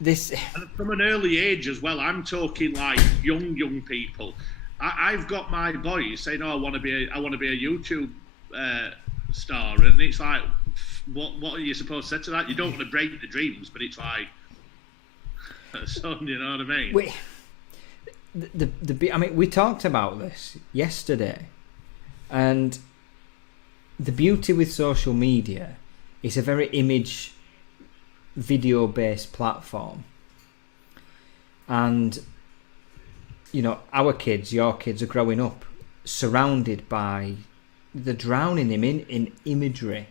this And from an early age as well. I'm talking like young people. I've got my boys saying, "Oh, I want to be a YouTube star," and it's like, what are you supposed to say to that? You don't want to break the dreams, but it's like, son, you know what I mean? we talked about this yesterday, and the beauty with social media is a very image video-based platform, and our kids, your kids, are growing up surrounded by, they're drowning them in imagery.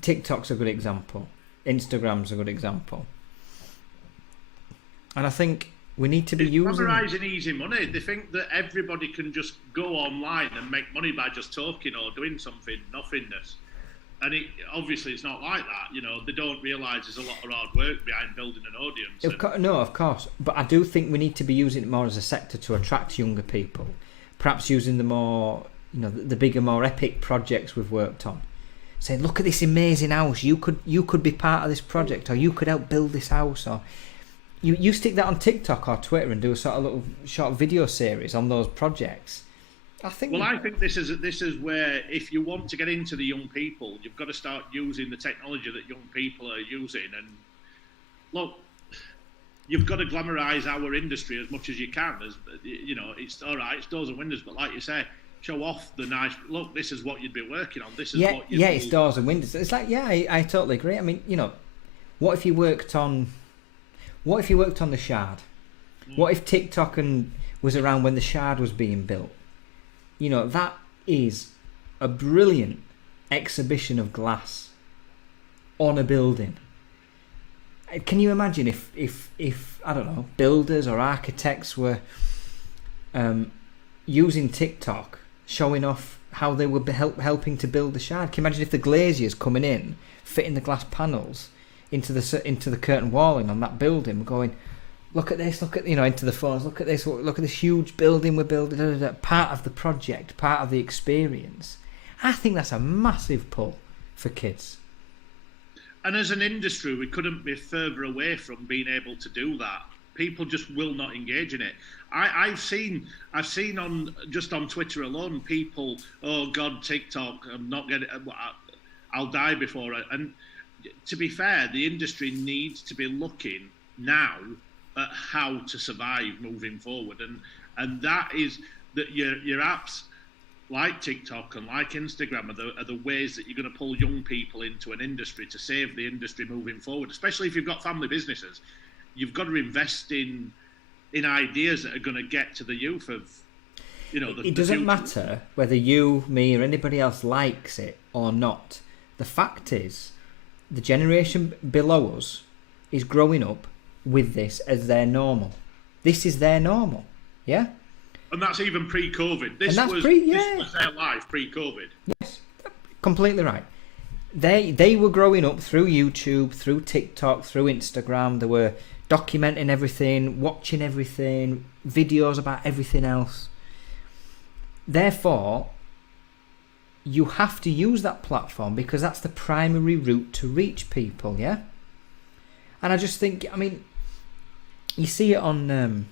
TikTok's a good example. Instagram's a good example. And I think we need to be using... glamorising easy money. They think that everybody can just go online and make money by just talking or doing something, nothingness. And obviously it's not like that. They don't realise there's a lot of hard work behind building an audience. No, of course. But I do think we need to be using it more as a sector to attract younger people. Perhaps using the more, the bigger, more epic projects we've worked on. Saying, look at this amazing house. You could be part of this project, or you could help build this house, or... You stick that on TikTok or Twitter and do a sort of little short video series on those projects. I think this is where, if you want to get into the young people, you've got to start using the technology that young people are using. And look, you've got to glamorise our industry as much as you can. It's all right, it's doors and windows, but like you say, show off the nice. Look, this is what you'd be working on. This is what you. Yeah, it's doors and windows. It's like, I totally agree. I mean, what if you worked on the Shard? What if TikTok was around when the Shard was being built? That is a brilliant exhibition of glass on a building. Can you imagine if I don't know, builders or architects were using TikTok, showing off how they were helping to build the Shard? Can you imagine if the glaziers coming in, fitting the glass panels into the curtain walling on that building, going, look at this, into the phones, look at this huge building we're building, part of the project, part of the experience. I think that's a massive pull for kids. And as an industry, we couldn't be further away from being able to do that. People just will not engage in it. I've seen on Twitter alone, people, oh God, TikTok, I'm not getting, I'll die before it. And to be fair, the industry needs to be looking now at how to survive moving forward, and that is that your apps like TikTok and like Instagram are the ways that you're going to pull young people into an industry to save the industry moving forward. Especially if you've got family businesses, you've got to invest in ideas that are going to get to the youth of, it doesn't matter whether you, me, or anybody else likes it or not. The fact is, the generation below us is growing up with this as their normal. This is their normal, yeah? And that's even pre-COVID. This was their life pre-COVID. Yes, completely right. They were growing up through YouTube, through TikTok, through Instagram. They were documenting everything, watching everything, videos about everything else. Therefore, you have to use that platform because that's the primary route to reach people, yeah? And I just think, you see it on...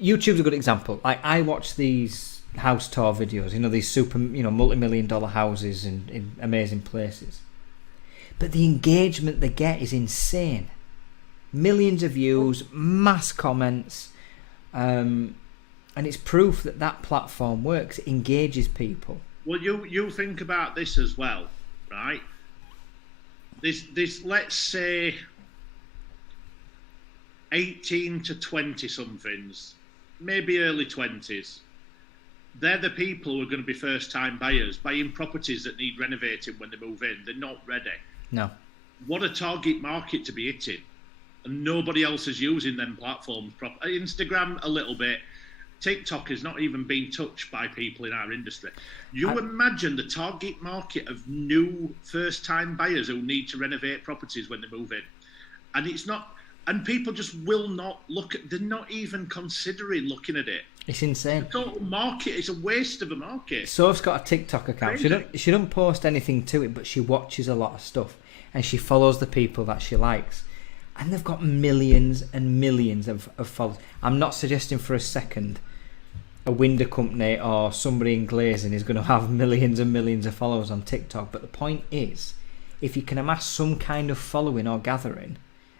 YouTube's a good example. Like, I watch these house tour videos, these super, multi-million-dollar houses in amazing places. But the engagement they get is insane. Millions of views, mass comments, and it's proof that platform works. It engages people. Well, you think about this as well, right? This let's say 18 to 20 somethings, maybe early 20s. They're the people who are going to be first time buyers, buying properties that need renovating when they move in. They're not ready. No. What a target market to be hitting. And nobody else is using them platforms. Instagram a little bit. TikTok is not even being touched by people in our industry. Imagine the target market of new first-time buyers who need to renovate properties when they move in. And it's not... And people just will not look at... They're not even considering looking at it. It's insane. The total market is a waste of a market. Soph's got a TikTok account. She don't post anything to it, but she watches a lot of stuff. And she follows the people that she likes. And they've got millions and millions of followers. I'm not suggesting for a second a window company or somebody in glazing is going to have millions and millions of followers on TikTok. But the point is, if you can amass some kind of following or gathering,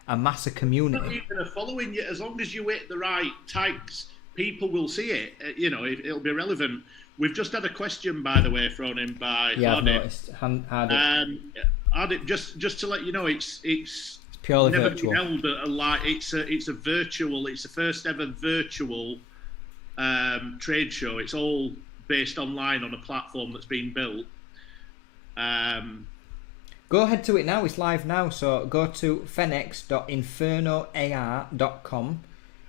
amass a community... Not even a following yet. As long as you hit the right tags, people will see it. It'll be relevant. We've just had a question, by the way, thrown in by I've Hardy. noticed. just to let you know, it's purely never virtual. been held at a live. It's a virtual. It's the first ever virtual trade show. It's all based online on a platform that's been built. Go ahead to it now. It's live now. So go to fenex.infernoar.com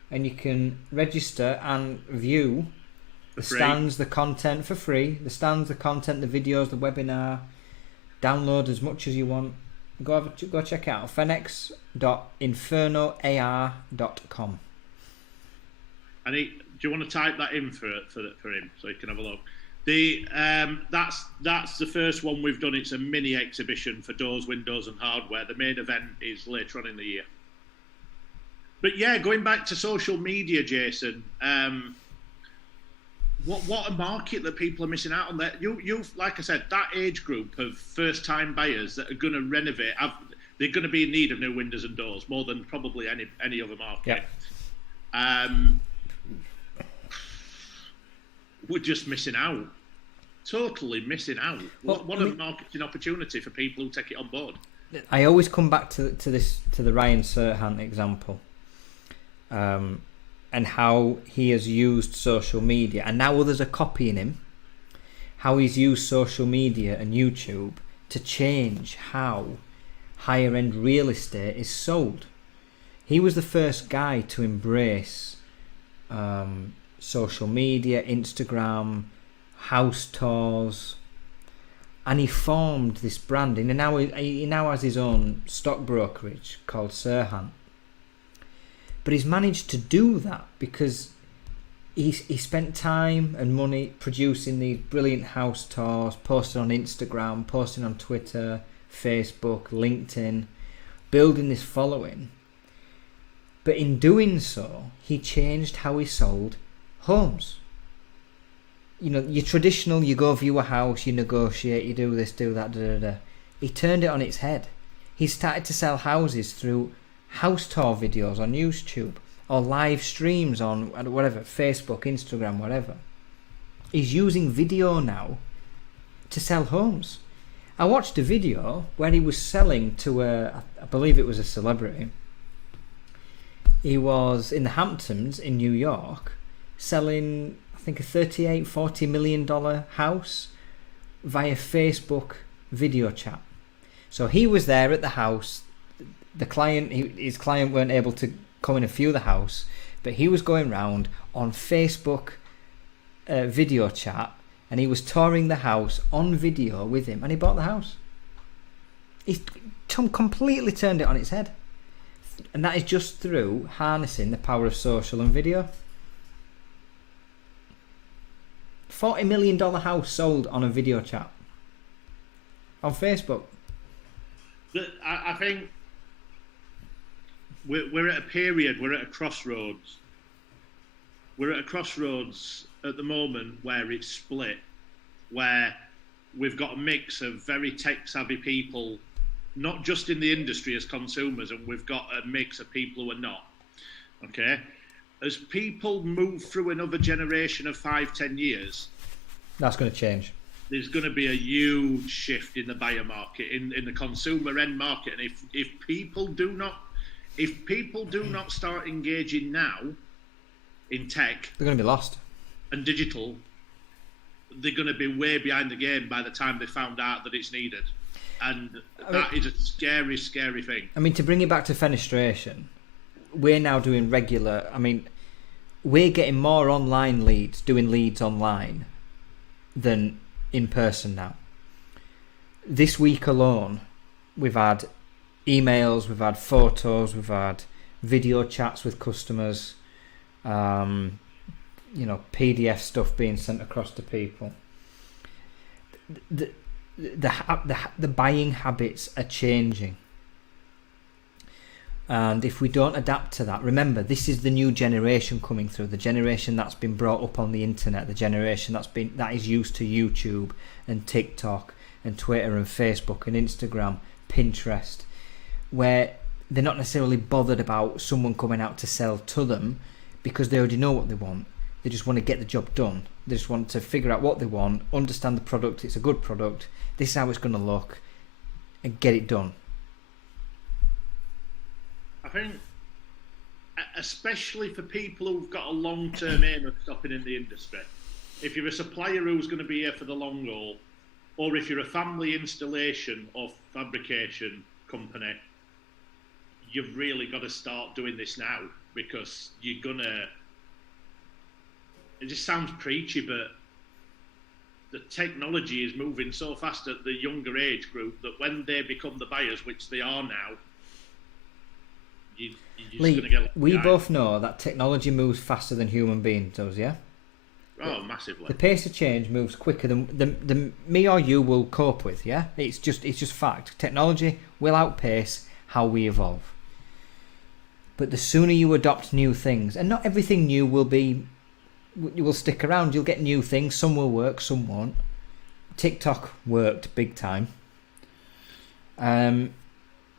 and you can register and view the stands, the content for free. The stands, the content, the videos, the webinar. Download as much as you want. Go check it out. fenex.infernoar.com. Do you want to type that in for him so he can have a look? That's the first one we've done. It's a mini exhibition for doors, windows, and hardware. The main event is later on in the year. But yeah, going back to social media, Jason. What a market that people are missing out on there. You like I said, that age group of first-time buyers that are going to renovate, they're going to be in need of new windows and doors more than probably any other market. Yeah. We're just missing out. Totally missing out. What a marketing opportunity for people who take it on board. I always come back to the Ryan Serhant example, and how he has used social media, and now others are copying him. How he's used social media and YouTube to change how higher end real estate is sold. He was the first guy to embrace social media, Instagram, house tours, and he formed this branding, and he now has his own stock brokerage called Serhant. But he's managed to do that because he spent time and money producing these brilliant house tours, posting on Instagram, posting on Twitter, Facebook, LinkedIn, building this following. But in doing so, he changed how he sold homes. You know, your traditional, you go view a house, you negotiate, you do this, do that, He turned it on its head. He started to sell houses through house tour videos on YouTube or live streams on whatever, Facebook, Instagram, whatever. He's using video now to sell homes. I watched a video where he was selling to I believe it was a celebrity. He was in the Hamptons in New York selling, I think, a $40 million house via Facebook video chat. So he was there at the house. His client weren't able to come in and view the house, but he was going round on Facebook video chat, and he was touring the house on video with him, and he bought the house. He's completely turned it on its head, and that is just through harnessing the power of social and video. $40 million house sold on a video chat on Facebook. I think we're at a period, we're at a crossroads. We're at a crossroads at the moment where it's split, where we've got a mix of very tech-savvy people, not just in the industry as consumers, and we've got a mix of people who are not. Okay? As people move through another generation of 5-10 years, that's going to change. There's going to be a huge shift in the buyer market, in the consumer end market, and if people do not start engaging now in tech, they're going to be lost. And digital, they're going to be way behind the game by the time they found out that it's needed, and that is a scary, scary thing. I mean, to bring it back to Fenestration, we're now doing regular. I mean, we're getting more online leads, doing leads online, than in person now. This week alone, we've had emails, we've had photos, we've had video chats with customers, PDF stuff being sent across to people. The buying habits are changing, and if we don't adapt to that, remember, this is the new generation coming through, the generation that's been brought up on the internet, the generation that is used to YouTube and TikTok and Twitter and Facebook and Instagram, Pinterest, where they're not necessarily bothered about someone coming out to sell to them because they already know what they want. They just want to get the job done. They just want to figure out what they want, understand the product, it's a good product, this is how it's going to look, and get it done. I think, especially for people who've got a long-term aim of stopping in the industry, if you're a supplier who's going to be here for the long haul, or if you're a family installation or fabrication company, you've really got to start doing this now, because you're gonna. It just sounds preachy, but the technology is moving so fast at the younger age group that when they become the buyers, which they are now, you're just Lee, going to get. we both know that technology moves faster than human beings does, yeah? Oh, massively. The pace of change moves quicker than me or you will cope with, yeah? It's just fact. Technology will outpace how we evolve. But the sooner you adopt new things, and not everything new will stick around. You'll get new things. Some will work, some won't. TikTok worked big time.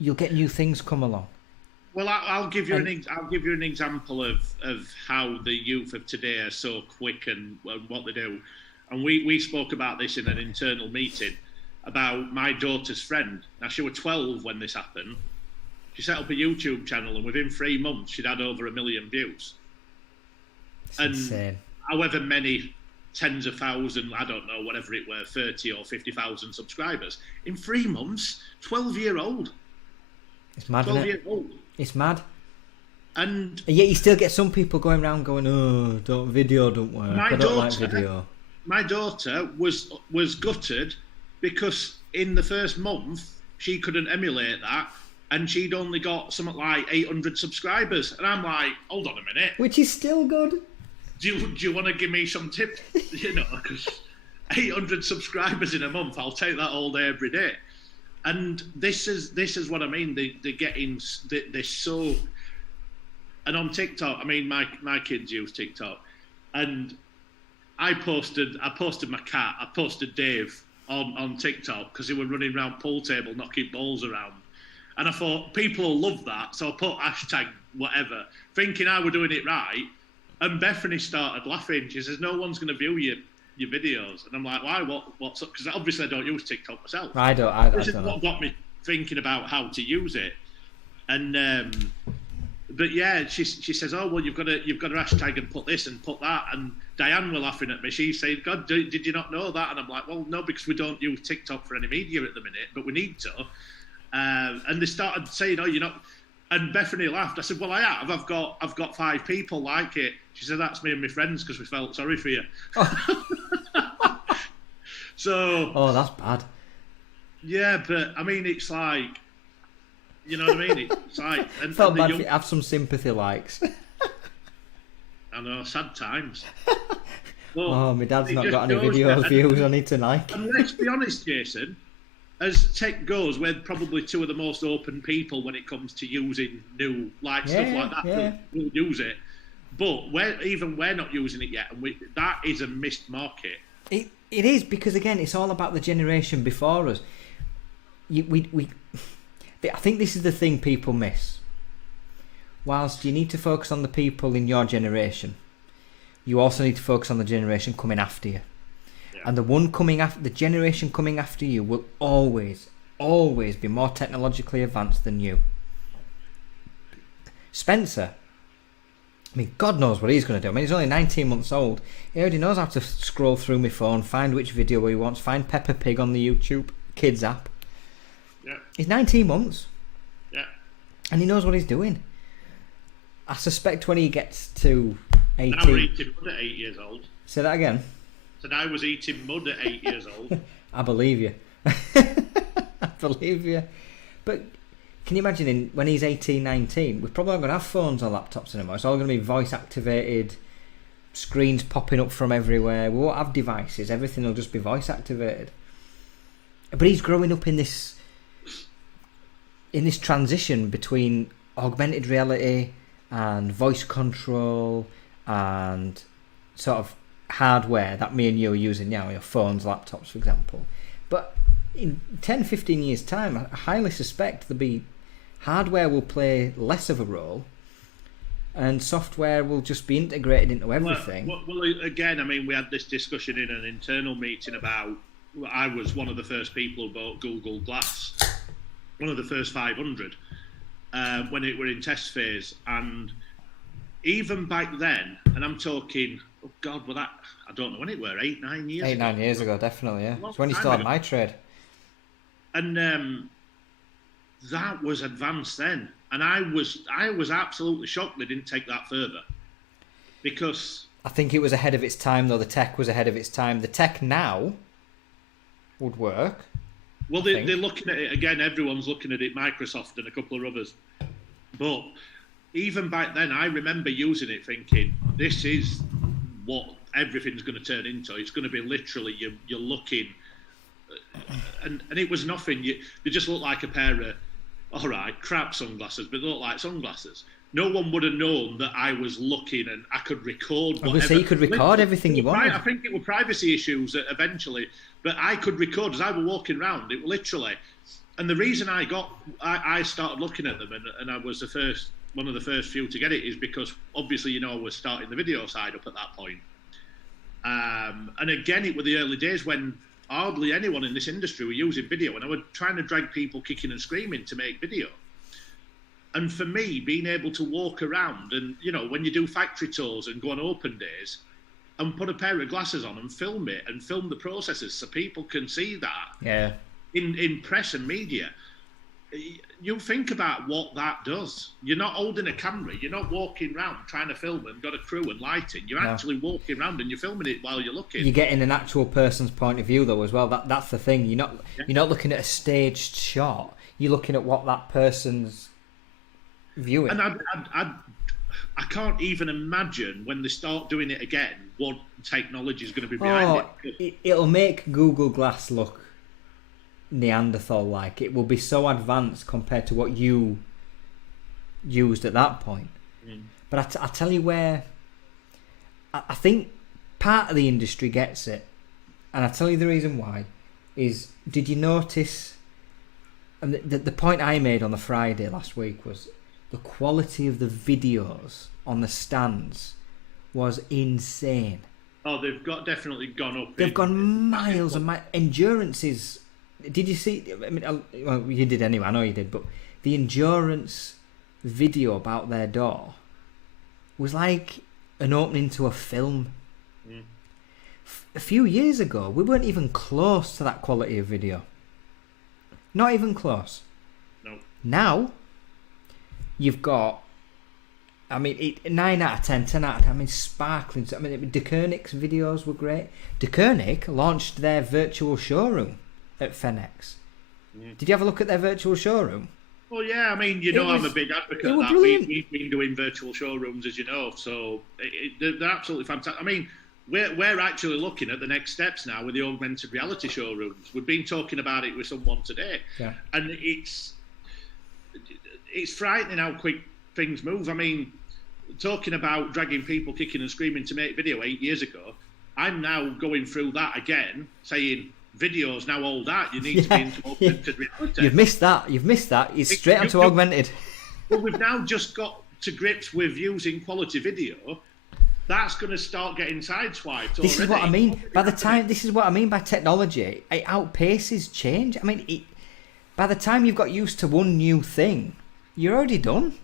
You'll get new things come along. Well, I'll give you an example of how the youth of today are so quick and what they do. And we spoke about this in an internal meeting about my daughter's friend. Now, she was 12 when this happened. She set up a YouTube channel, and within 3 months, she'd had over 1 million views. It's insane. However many tens of thousands, I don't know, whatever it were, 30 or 50,000 subscribers. In 3 months, 12-year-old. It's mad, 12-year-old. It's mad. And yet you still get some people going around going, oh, video don't work. I don't like video. My daughter was gutted because in the first month, she couldn't emulate that. And she'd only got something like 800 subscribers. And I'm like, hold on a minute. Which is still good. Do you want to give me some tips? Because 800 subscribers in a month, I'll take that all day, every day. And this is what I mean. They're getting they're so. And on TikTok, I mean, my kids use TikTok, and I posted my cat. I posted Dave on TikTok because he was running around pool table knocking balls around. And I thought, people will love that. So I put hashtag whatever, thinking I were doing it right. And Bethany started laughing. She says, no one's going to view your videos. And I'm like, why? What's up? Because obviously I don't use TikTok myself. I don't. This is what got me thinking about how to use it. And but yeah, she says, oh well, you've got to hashtag and put this and put that. And Diane were laughing at me. She's saying, God, did you not know that? And I'm like, well, no, because we don't use TikTok for any media at the minute, but we need to. And they started saying, "Oh, you're not." And Bethany laughed. I said, "Well, I have. I've got 5 people like it." She said, "That's me and my friends because we felt sorry for you." So. Oh, that's bad. Yeah, but I mean, it's like, you know what I mean? It's like and felt bad. Have some sympathy likes. I know, sad times. But oh, my dad's not got any videos views. I need to like. And let's be honest, Jason. As tech goes, we're probably 2 of the most open people when it comes to using new stuff like that. Yeah. We'll use it, but we're not using it yet, and that is a missed market. It is, because again, it's all about the generation before us. I think this is the thing people miss. Whilst you need to focus on the people in your generation, you also need to focus on the generation coming after you. And the generation coming after you will always be more technologically advanced than you. Spencer, I mean, God knows what he's going to do. I mean, he's only 19 months old. He already knows how to scroll through my phone, find which video he wants, find Peppa Pig on the YouTube Kids app. Yeah. He's 19 months. Yeah. And he knows what he's doing. I suspect when he gets to 18... Now we're eating mud at 8 years old. Say that again. So I was eating mud at 8 years old. I believe you. I believe you. But can you imagine when he's 18, 19, we're probably not going to have phones or laptops anymore. It's all going to be voice activated, screens popping up from everywhere. We won't have devices. Everything will just be voice activated. But he's growing up in this transition between augmented reality and voice control and sort of hardware that me and you are using now, your phones, laptops, for example. But in 10, 15 years' time, I highly suspect hardware will play less of a role and software will just be integrated into everything. Well, again, I mean, we had this discussion in an internal meeting about, I was one of the first people who bought Google Glass. one of the first 500 when it were in test phase, and even back then, and I'm talking, oh God, well that I don't know when it were, 8-9 years. 8-9 years ago, definitely. Yeah, it's when you Time still had ago. my trade. And that was advanced then, and I was absolutely shocked they didn't take that further, because I think it was ahead of its time, though. The tech was ahead of its time. The tech now would work. well they're looking at it again. Everyone's looking at it. Microsoft and a couple of others, but even back then, I remember using it thinking, this is what everything's going to turn into. It's going to be literally you're looking, and it was nothing. They just looked like a pair of, all right, crap sunglasses, but they looked like sunglasses. No one would have known that I was looking and I could record whatever. I was going to say, you could record everything you wanted. I think it were privacy issues eventually, but I could record as I was walking around. It literally, and the reason I started looking at them, and I was one of the first few to get it, is because obviously, I was starting the video side up at that point. And again, it were the early days when hardly anyone in this industry were using video, and I was trying to drag people kicking and screaming to make video. And for me, being able to walk around and, when you do factory tours and go on open days and put a pair of glasses on and film it and film the processes so people can see that in press and media, you think about what that does. You're not holding a camera. You're not walking around trying to film and got a crew and lighting. You're actually walking around and you're filming it while you're looking. You're getting an actual person's point of view, though, as well. That's the thing. You're not looking at a staged shot. You're looking at what that person's viewing. And I can't even imagine when they start doing it again what technology is going to be behind it. It'll make Google Glass look Neanderthal-like. It will be so advanced compared to what you used at that point. But I tell you where I think part of the industry gets it, and I tell you the reason why is, did you notice, and the point I made on the Friday last week was the quality of the videos on the stands was insane. Oh, they've definitely gone up. They've gone miles and miles. Endurance is... Did you see? I mean, well, you did anyway. I know you did, but the endurance video about their door was like an opening to a film. A few years ago, we weren't even close to that quality of video. Not even close. No. Now, you've got, 9 out of 10, 10 out of 10. I mean, sparkling. I mean, De Koenig's videos were great. De Koenig launched their virtual showroom at Fenex. Did you have a look at their virtual showroom? Well, yeah, I mean, I'm a big advocate of that. We've been doing virtual showrooms, as you know, so they're absolutely fantastic. I mean, we're actually looking at the next steps now with the augmented reality showrooms. We've been talking about it with someone today, and it's frightening how quick things move. I mean, talking about dragging people kicking and screaming to make video 8 years ago, I'm now going through that again, saying, video's now all that. You need to be into augmented reality. You've missed that. It's straight onto augmented. Well, we've now just got to grips with using quality video. That's going to start getting sideswiped. This is what I mean. This is what I mean by technology. It outpaces change. I mean, by the time you've got used to one new thing, you're already done.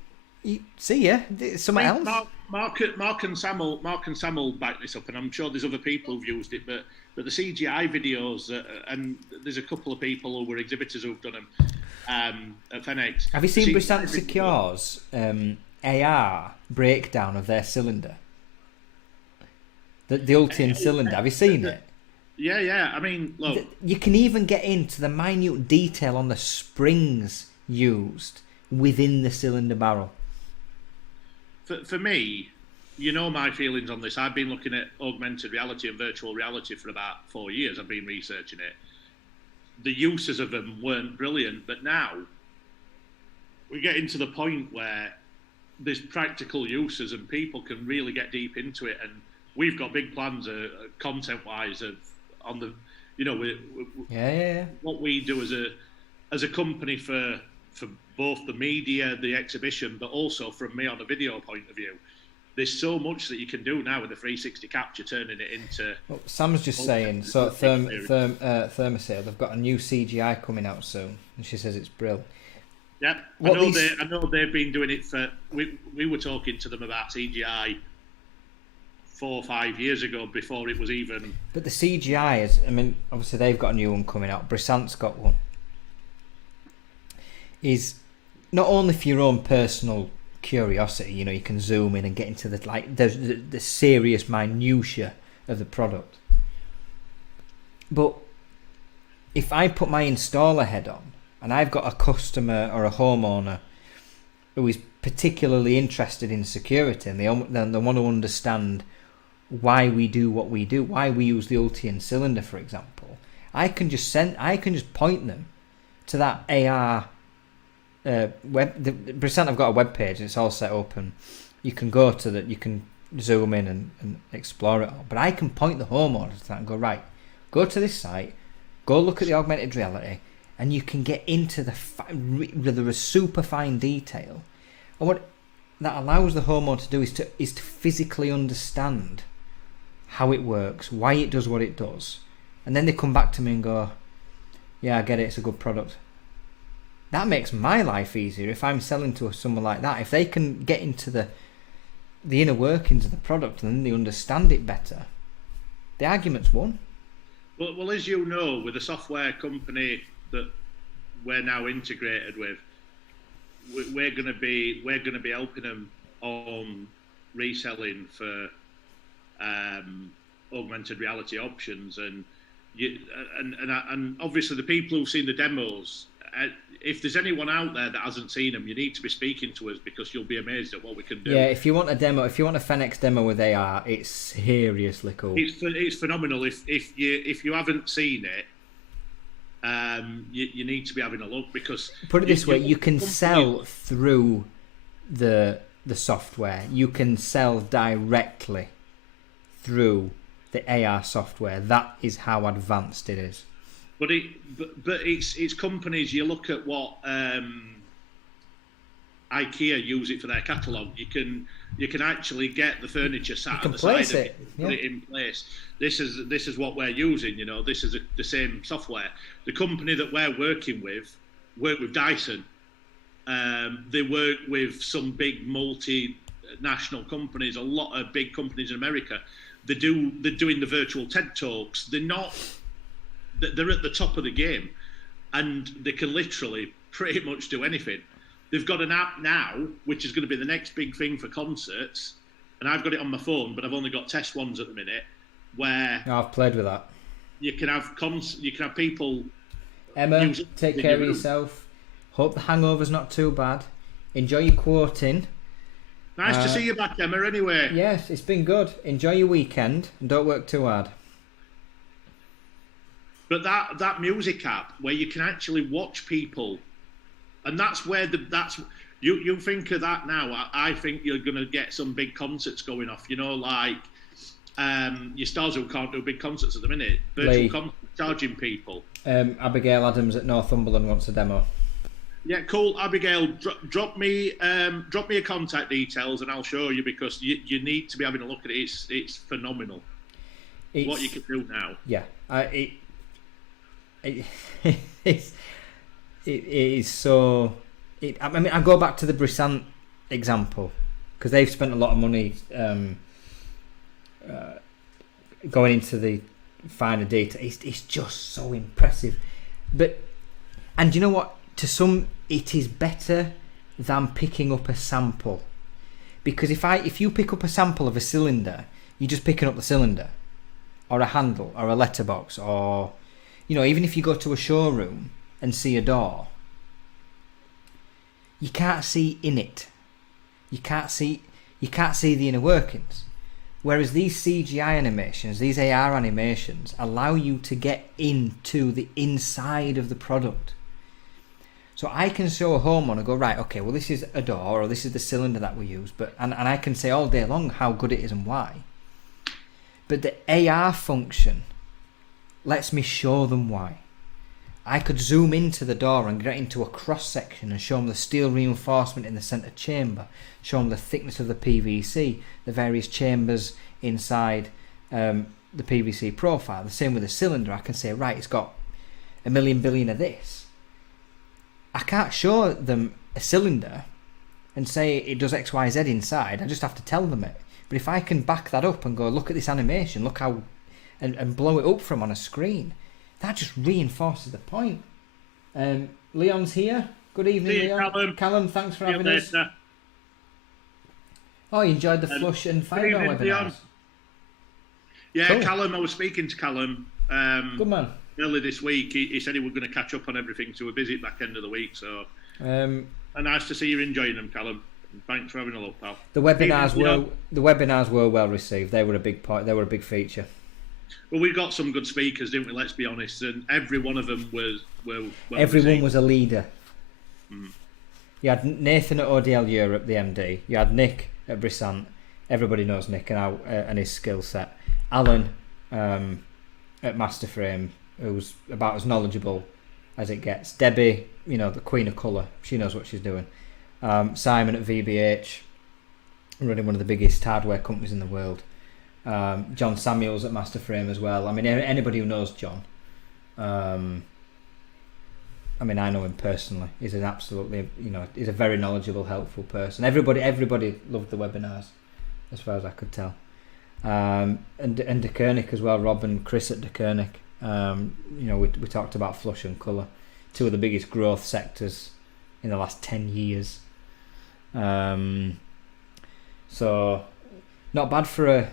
See ya. Something else. Mark and Samuel back this up, and I'm sure there's other people who've used it, but the CGI videos, and there's a couple of people who were exhibitors who've done them at Fenex. Have you seen Brisant Secure's AR breakdown of their cylinder? The Ultian cylinder. Have you seen it? Yeah. I mean, look, you can even get into the minute detail on the springs used within the cylinder barrel. For me, my feelings on this. I've been looking at augmented reality and virtual reality for about 4 years. I've been researching it. The uses of them weren't brilliant, but now we're getting to the point where there's practical uses and people can really get deep into it. And we've got big plans, content-wise, on the, what we do as a company for both the media, the exhibition, but also from me on a video point of view. There's so much that you can do now with the 360 capture, turning it into... Well, Sam's just saying, so Thermosale, they've got a new CGI coming out soon, and she says it's brilliant. Yeah, I know they've been doing it for. We were talking to them about CGI 4 or 5 years ago before it was even. But the CGI is. I mean, obviously they've got a new one coming out. Brissant's got one. Is not only for your own personal curiosity. You know, you can zoom in and get into the serious minutiae of the product. But if I put my installer head on, and I've got a customer or a homeowner who is particularly interested in security, and they want to understand why we do what we do, why we use the Ultian cylinder, for example, I can just point them to that AR Brissant have got a web page, and it's all set up, and you can go to that, you can zoom in and explore it all. But I can point the homeowner to that and go, right, go to this site, go look at the augmented reality, and you can get into the super fine detail. And what that allows the homeowner to do is to physically understand how it works, why it does what it does, and then they come back to me and go, yeah, I get it, it's a good product. That makes my life easier if I'm selling to someone like that. If they can get into the inner workings of the product and then they understand it better, the argument's won. Well, as you know, with the software company that we're now integrated with, we're going to be helping them on reselling for augmented reality options, and obviously the people who've seen the demos. If there's anyone out there that hasn't seen them, you need to be speaking to us, because you'll be amazed at what we can do. Yeah, if you want a demo, if you want a Fenix demo with AR, it's seriously cool. It's phenomenal. If you haven't seen it, you need to be having a look, because put it this way, you can sell through the software. You can sell directly through the AR software. That is how advanced it is. But it's companies. You look at what IKEA use it for their catalogue. You can actually get the furniture sat at the side of it, put it in place. This is what we're using. You know, this is the same software. The company that we're working with work with Dyson. They work with some big multinational companies. A lot of big companies in America. They're doing the virtual TED Talks. They're at the top of the game, and they can literally pretty much do anything. They've got an app now, which is going to be the next big thing for concerts, and I've got it on my phone, but I've only got test ones at the minute, where I've played with that. You can have people. Emma, take care of yourself. Hope the hangover's not too bad. Enjoy your quoting. Nice to see you back, Emma, anyway. Yes, it's been good. Enjoy your weekend, and don't work too hard. But that music app where you can actually watch people, and that's where you think of that now. I think you're going to get some big concerts going off. You know, like your stars who can't do big concerts at the minute, virtual concerts, charging people. Abigail Adams at Northumberland wants a demo. Yeah, cool. Abigail, drop me your contact details and I'll show you, because you need to be having a look at it. It's phenomenal. What you can do now. Yeah, it is so. I mean, I go back to the Brissant example, because they've spent a lot of money going into the finer data. It's just so impressive. And you know what? To some, it is better than picking up a sample, because if you pick up a sample of a cylinder, you're just picking up the cylinder, or a handle, or a letterbox, or even if you go to a showroom and see a door, you can't see in it. You can't see the inner workings. Whereas these CGI animations, these AR animations, allow you to get into the inside of the product. So I can show a homeowner, go, right, okay, well, this is a door, or this is the cylinder that we use, and I can say all day long how good it is and why. But the AR function lets me show them why. I could zoom into the door and get into a cross section and show them the steel reinforcement in the centre chamber, show them the thickness of the PVC, the various chambers inside the PVC profile. The same with the cylinder. I can say, right, it's got 1 million billion of this. I can't show them a cylinder and say it does X, Y, Z inside. I just have to tell them it. But if I can back that up and go, look at this animation, look how, and blow it up from on a screen, that just reinforces the point. Leon's here. Good evening, Leon. Callum, thanks for having us. Oh, you enjoyed the Flush and Fireball webinars? Leon. Yeah, cool. Callum, I was speaking to Callum good man. Early this week. He said he was going to catch up on everything, so we're busy back end of the week. So, and nice to see you enjoying them, Callum. Thanks for having a look, pal. The webinars were well received. They were a big part. They were a big feature. Well, we got some good speakers, didn't we? Let's be honest, and every one of them was well everyone received. Was a leader. You had Nathan at ODL Europe, the MD. You had Nick at Brisant. Everybody knows Nick and his skill set. Alan at Masterframe, who's about as knowledgeable as it gets. Debbie, the queen of colour. She knows what she's doing. Simon at VBH, running one of the biggest hardware companies in the world. John Samuels at Masterframe as well. I mean, anybody who knows John, I know him personally. He's an absolutely, he's a very knowledgeable, helpful person. Everybody loved the webinars, as far as I could tell. And De Koenig as well. Rob and Chris at De Koenig. We talked about Flush and Colour, two of the biggest growth sectors in the last 10 years. So not bad for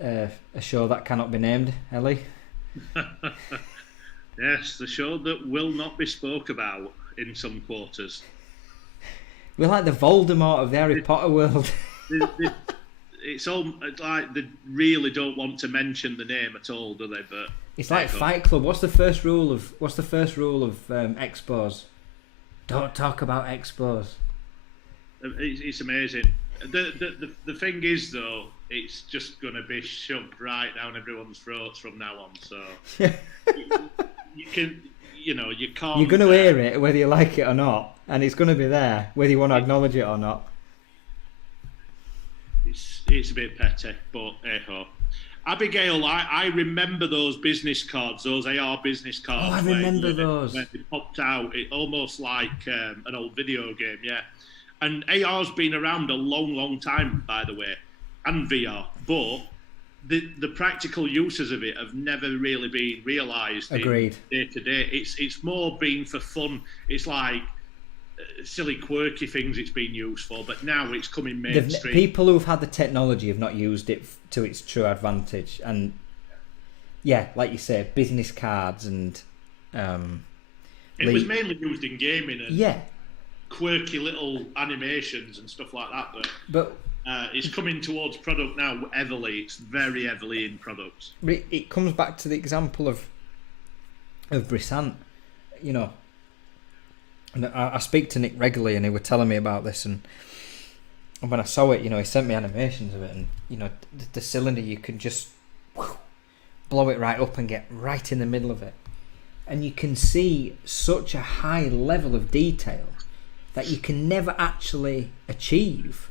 a show that cannot be named, Ellie. Yes, the show that will not be spoke about in some quarters. We're like the Voldemort of the Harry Potter world. It's all like they really don't want to mention the name at all, do they? But it's like Fight Club. What's the first rule of expos? Don't talk about expos. It's amazing. The thing is, though, it's just going to be shoved right down everyone's throats from now on. So you can't. You're going to hear it whether you like it or not, and it's going to be there whether you want to acknowledge it or not. It's a bit petty, but hey-ho. Abigail, I remember those business cards, those AR business cards. Oh, I remember those. When they popped out, it almost like an old video game, yeah. And AR's been around a long, long time, by the way, and VR. But the practical uses of it have never really been realised. Agreed. Day to day, it's more been for fun. It's like silly, quirky things it's been used for, but now it's coming mainstream. People who've had the technology have not used it to its true advantage, and yeah, like you say, business cards and it was mainly used in gaming and yeah, quirky little animations and stuff like that. But it's coming towards product now heavily. It's very heavily in products. But it comes back to the example of Brisant, And I speak to Nick regularly, and he was telling me about this, and when I saw it, he sent me animations of it, and the cylinder, you can just blow it right up and get right in the middle of it, and you can see such a high level of detail that you can never actually achieve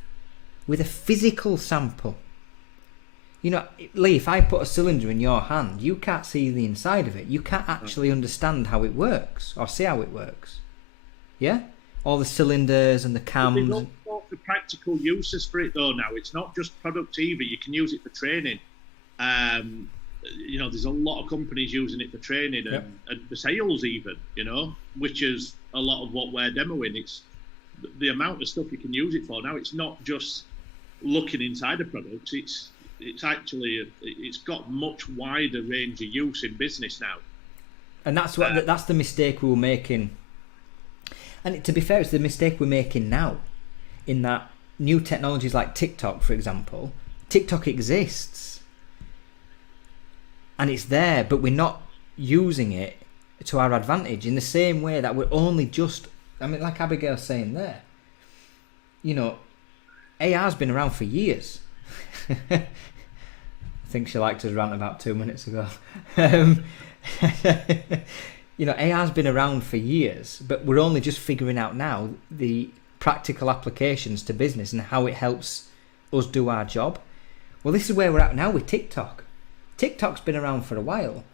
with a physical sample. Lee, if I put a cylinder in your hand, you can't see the inside of it. You can't actually understand how it works or see how it works. Yeah, all the cylinders and the cams. There's all sorts of practical uses for it, though. Now it's not just product either. You can use it for training. There's a lot of companies using it for training and for sales, even. Which is a lot of what we're demoing. It's the amount of stuff you can use it for now. It's not just looking inside a product. It's actually it's got much wider range of use in business now. And that's the mistake we were making. And to be fair, it's the mistake we're making now, in that new technologies like TikTok, for example, TikTok exists and it's there, but we're not using it to our advantage in the same way that we're only just, like Abigail's saying there, AR's been around for years. I think she liked us rant about 2 minutes ago. AR's been around for years, but we're only just figuring out now the practical applications to business and how it helps us do our job. Well, this is where we're at now with TikTok. TikTok's been around for a while,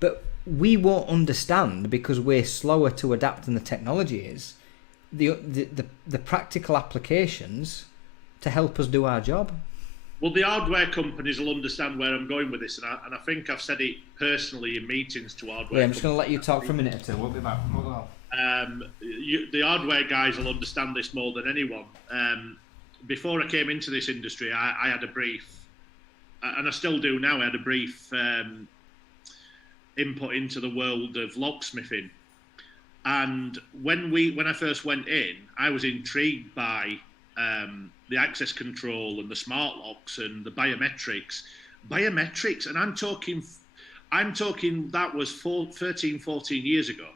but we won't understand because we're slower to adapt than the technology is. The practical applications to help us do our job. Well, the hardware companies will understand where I'm going with this, and I think I've said it personally in meetings to hardware. Yeah, I'm just going to let you talk for a minute or two. We'll be back. The hardware guys will understand this more than anyone. Before I came into this industry, I had a brief, and I still do now. I had a brief input into the world of locksmithing, and when I first went in, I was intrigued by the access control and the smart locks and the biometrics, and I'm talking that was 13, 14 years ago.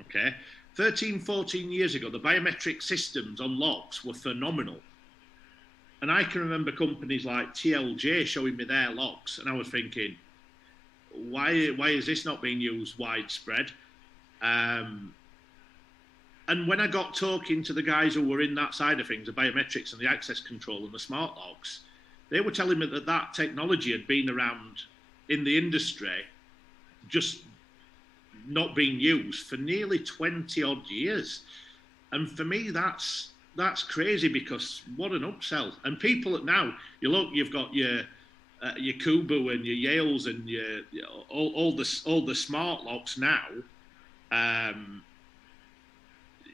Okay, 13, 14 years ago, the biometric systems on locks were phenomenal. And I can remember companies like TLJ showing me their locks, and I was thinking, why is this not being used widespread? And when I got talking to the guys who were in that side of things, the biometrics and the access control and the smart locks, they were telling me that technology had been around in the industry, just not being used for nearly 20 odd years. And for me, that's crazy, because what an upsell. And people now, you look, you've got your Kubu and your Yales and all the smart locks now.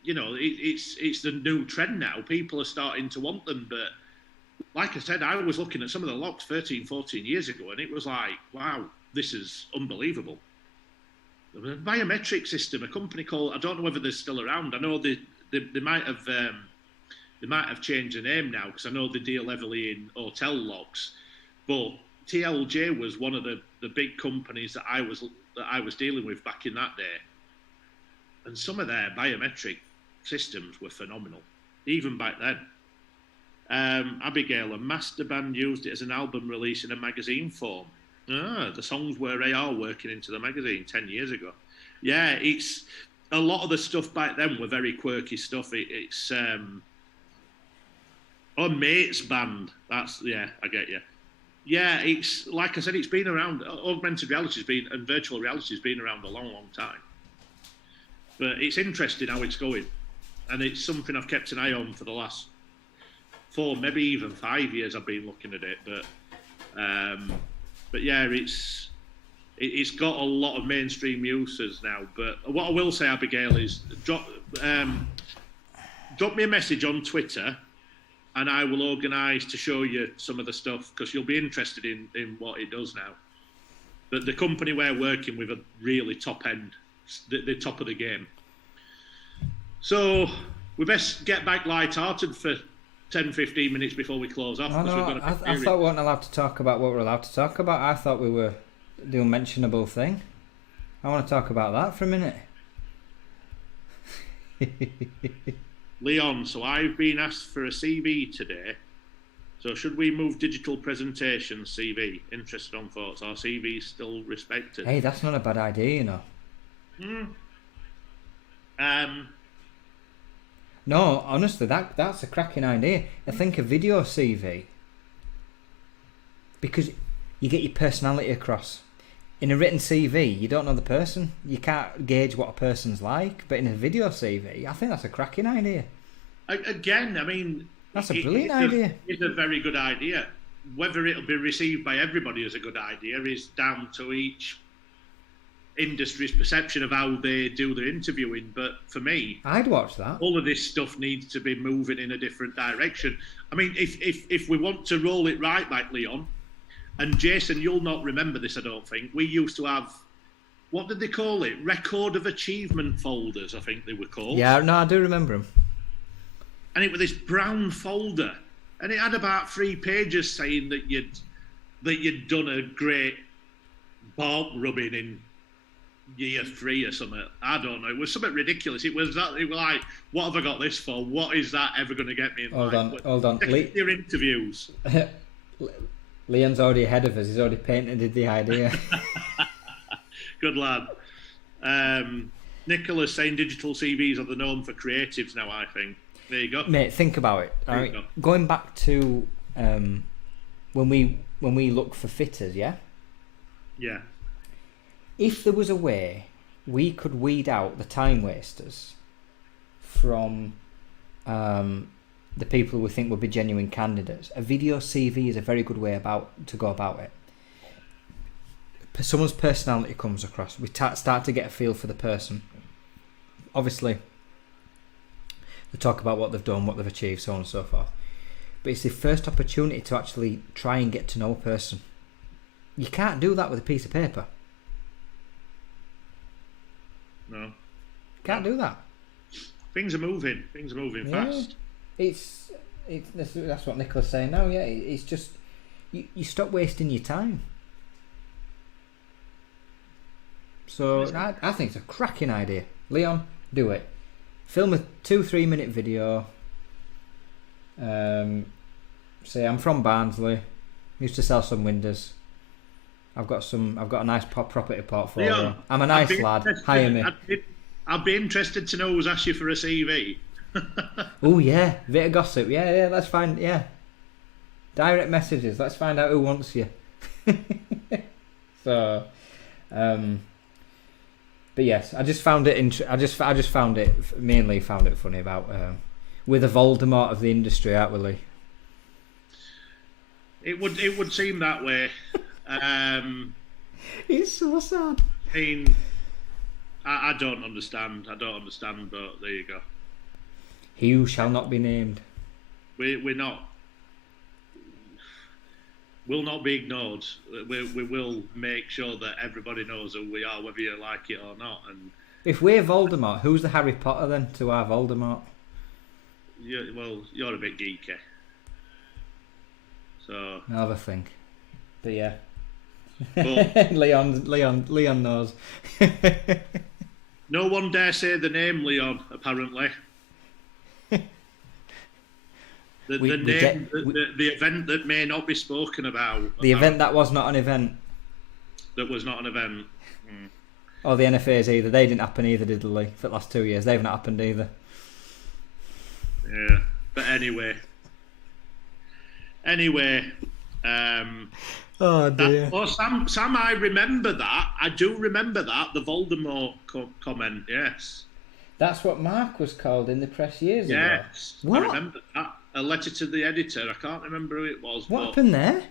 It's the new trend now. People are starting to want them, but like I said, I was looking at some of the locks 13, 14 years ago, and it was like, wow, this is unbelievable. The biometric system, a company called, I don't know whether they're still around. I know they might have changed the name now, because I know they deal heavily in hotel locks. But TLJ was one of the big companies that I was dealing with back in that day, and some of their biometric systems were phenomenal, even back then. Abigail, a master band used it as an album release in a magazine form. The songs were AR working into the magazine 10 years ago. Yeah, it's a lot of the stuff back then were very quirky stuff. It's Mate's band. That's, yeah, I get you. Yeah, it's like I said, it's been around. Augmented reality and virtual reality has been around a long, long time. But it's interesting how it's going, and it's something I've kept an eye on for the last 4, maybe even 5 years. I've been looking at it, but yeah, it's got a lot of mainstream uses now. But what I will say, Abigail, is drop me a message on Twitter, and I will organise to show you some of the stuff, because you'll be interested in what it does now. But the company we're working with are really top end, the top of the game. So we best get back light-hearted for 10, 15 minutes before we close off. I thought we weren't allowed to talk about what we're allowed to talk about. I thought we were the unmentionable thing. I want to talk about that for a minute. Leon, so I've been asked for a CV today. So should we move digital presentation CV? Interested on thoughts? Our CV still respected? Hey, that's not a bad idea, you know. No, honestly, that's a cracking idea. I think a video CV, because you get your personality across. In a written CV, you don't know the person. You can't gauge what a person's like. But in a video CV, I think that's a cracking idea. Again, I mean, that's a brilliant idea. It's a very good idea. Whether it'll be received by everybody as a good idea is down to each industry's perception of how they do their interviewing. But for me, I'd watch that. All of this stuff needs to be moving in a different direction. I mean, if we want to roll it right, like Leon and Jason, you'll not remember this, I don't think. We used to have, what did they call it? Record of achievement folders, I think they were called. Yeah, no, I do remember them. And it was this brown folder, and it had about 3 pages saying that you'd done a great bark rubbing in year 3 or something. I don't know. It was something ridiculous. It was like, what have I got this for? What is that ever going to get me in life? Hold on. Your interviews. Leon's already ahead of us. He's already patented the idea. Good lad. Nicola's saying digital CVs are the norm for creatives now, I think. There you go. Mate, think about it. All right. Going back to when we look for fitters, yeah? Yeah. if there was a way we could weed out the time wasters from the people we think would be genuine candidates, a video CV is a very good way to go about it. Someone's personality comes across. We start to get a feel for the person. Obviously, they talk about what they've done, what they've achieved, so on and so forth. But it's the first opportunity to actually try and get to know a person. You can't do that with a piece of paper. No. Can't do that. Things are moving. Things are moving fast. That's what Nicola's saying now. Yeah, it's just you stop wasting your time. So I think it's a cracking idea. Leon, do it. Film a 2-3 minute video. Say I'm from Barnsley. Used to sell some windows. I've got a nice property portfolio. Leon, I'm a nice lad. Hire me. I'd be interested to know who's asked you for a CV. Oh yeah, bit of gossip. Yeah. Let's find. Yeah. Direct messages. Let's find out who wants you. So, but yes, I just found it. I just found it mainly found it funny about we're the Voldemort of the industry, aren't we, Lee? It would seem that way. It's so sad. I mean, I don't understand. But there you go. He who shall not be named. We're not. Will not be ignored. We will make sure that everybody knows who we are, whether you like it or not. And if we're Voldemort, who's the Harry Potter then to our Voldemort? You're a bit geeky. So I'll have a think. But yeah. But Leon knows. No one dare say the name Leon, apparently. The event that may not be spoken about. The event that was not an event. That was not an event. Or the NFAs either. They didn't happen either, did they? For the last 2 years. They've not happened either. Yeah. But anyway. Oh dear. Sam, I remember that. I do remember that. The Voldemort comment, yes. That's what Mark was called in the press years ago. Yes. What? I remember that. A letter to the editor. I can't remember who it was. What happened there?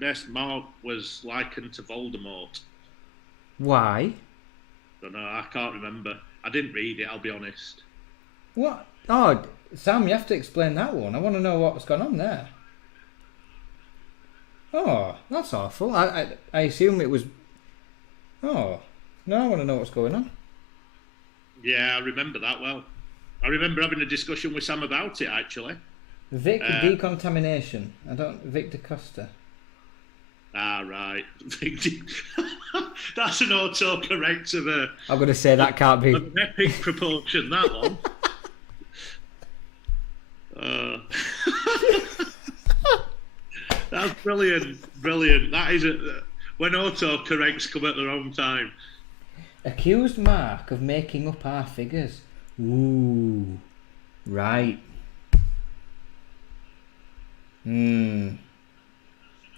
Yes, Mark was likened to Voldemort. Why? Don't know. I can't remember. I didn't read it, I'll be honest. What? Oh, Sam, you have to explain that one. I want to know what's gone on there. Oh, that's awful. I assume it was... Oh, no, I want to know what's going on. Yeah, I remember that well. I remember having a discussion with Sam about it, actually. Vic decontamination. Victor Costa. Ah, right. That's an autocorrect of a... I'm going to say that can't be... An epic proportion, that one. That's brilliant. That is when autocorrects come at the wrong time. Accused Mark of making up our figures. Ooh. Right.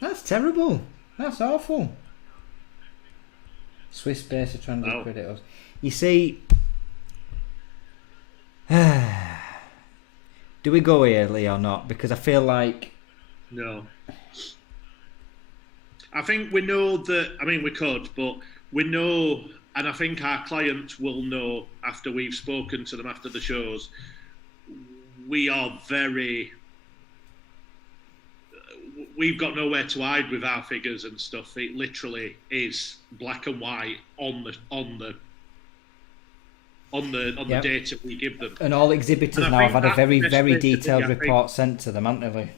That's terrible. That's awful. Swiss Space are trying to credit us. You see... Do we go here, Lee, or not? Because I feel like... No. I think we know that... I mean, we could, but we know... And I think our clients will know after we've spoken to them after the shows. We are very... We've got nowhere to hide with our figures and stuff. It literally is black and white on the data we give them. And all exhibitors now have had a very, very detailed report sent to them, haven't they?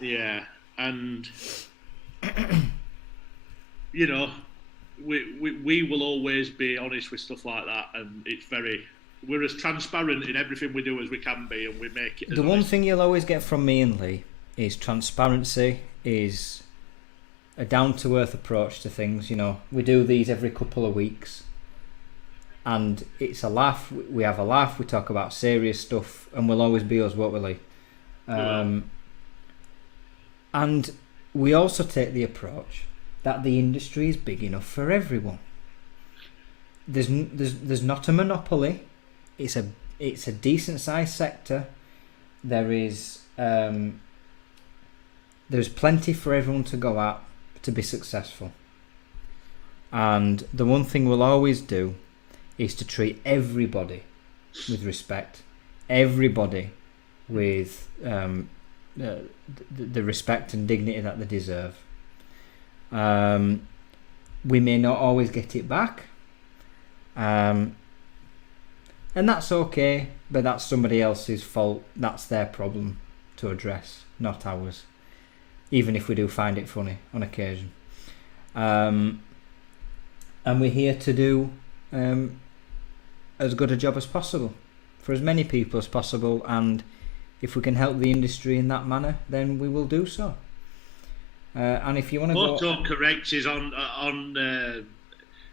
Yeah, and you know, we will always be honest with stuff like that, and we're as transparent in everything we do as we can be, and we make it. The one thing you'll always get from me and Lee is transparency, is a down-to-earth approach to things. You know, we do these every couple of weeks, and it's a laugh. We have a laugh. We talk about serious stuff, and we'll always be us, won't we, Lee? And we also take the approach that the industry is big enough for everyone. there's not a monopoly. It's a decent sized sector. There's plenty for everyone to go at to be successful. And the one thing we'll always do is to treat everybody with respect. Everybody with the respect and dignity that they deserve. We may not always get it back. And that's okay, but that's somebody else's fault. That's their problem to address, not ours. Even if we do find it funny on occasion. And we're here to do as good a job as possible for as many people as possible, and if we can help the industry in that manner, then we will do so. And if you want to autocorrect is on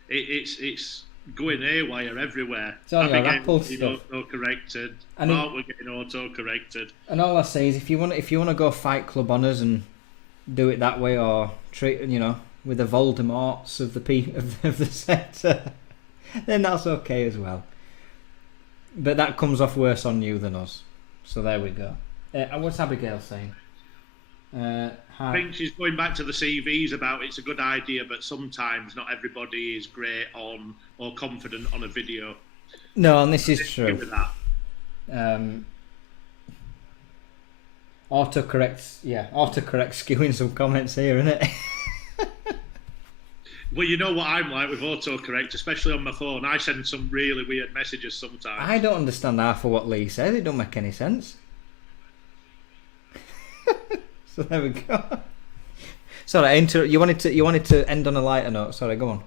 it's going haywire everywhere. It's all your Apple stuff. Auto-corrected. We're getting auto-corrected. And all I say is, if you want to go Fight Club on us and do it that way, or treat with the Voldemorts of the sector, then that's okay as well. But that comes off worse on you than us. So there we go. What's Abigail saying? I think she's going back to the CVs about it's a good idea, but sometimes not everybody is great on or confident on a video. No, and this is true. Autocorrect's skewing some comments here, isn't it? Well, you know what I'm like with autocorrect, especially on my phone. I send some really weird messages sometimes. I don't understand half of what Lee says. It don't make any sense. So there we go. Sorry, you wanted to end on a lighter note. Sorry, go on.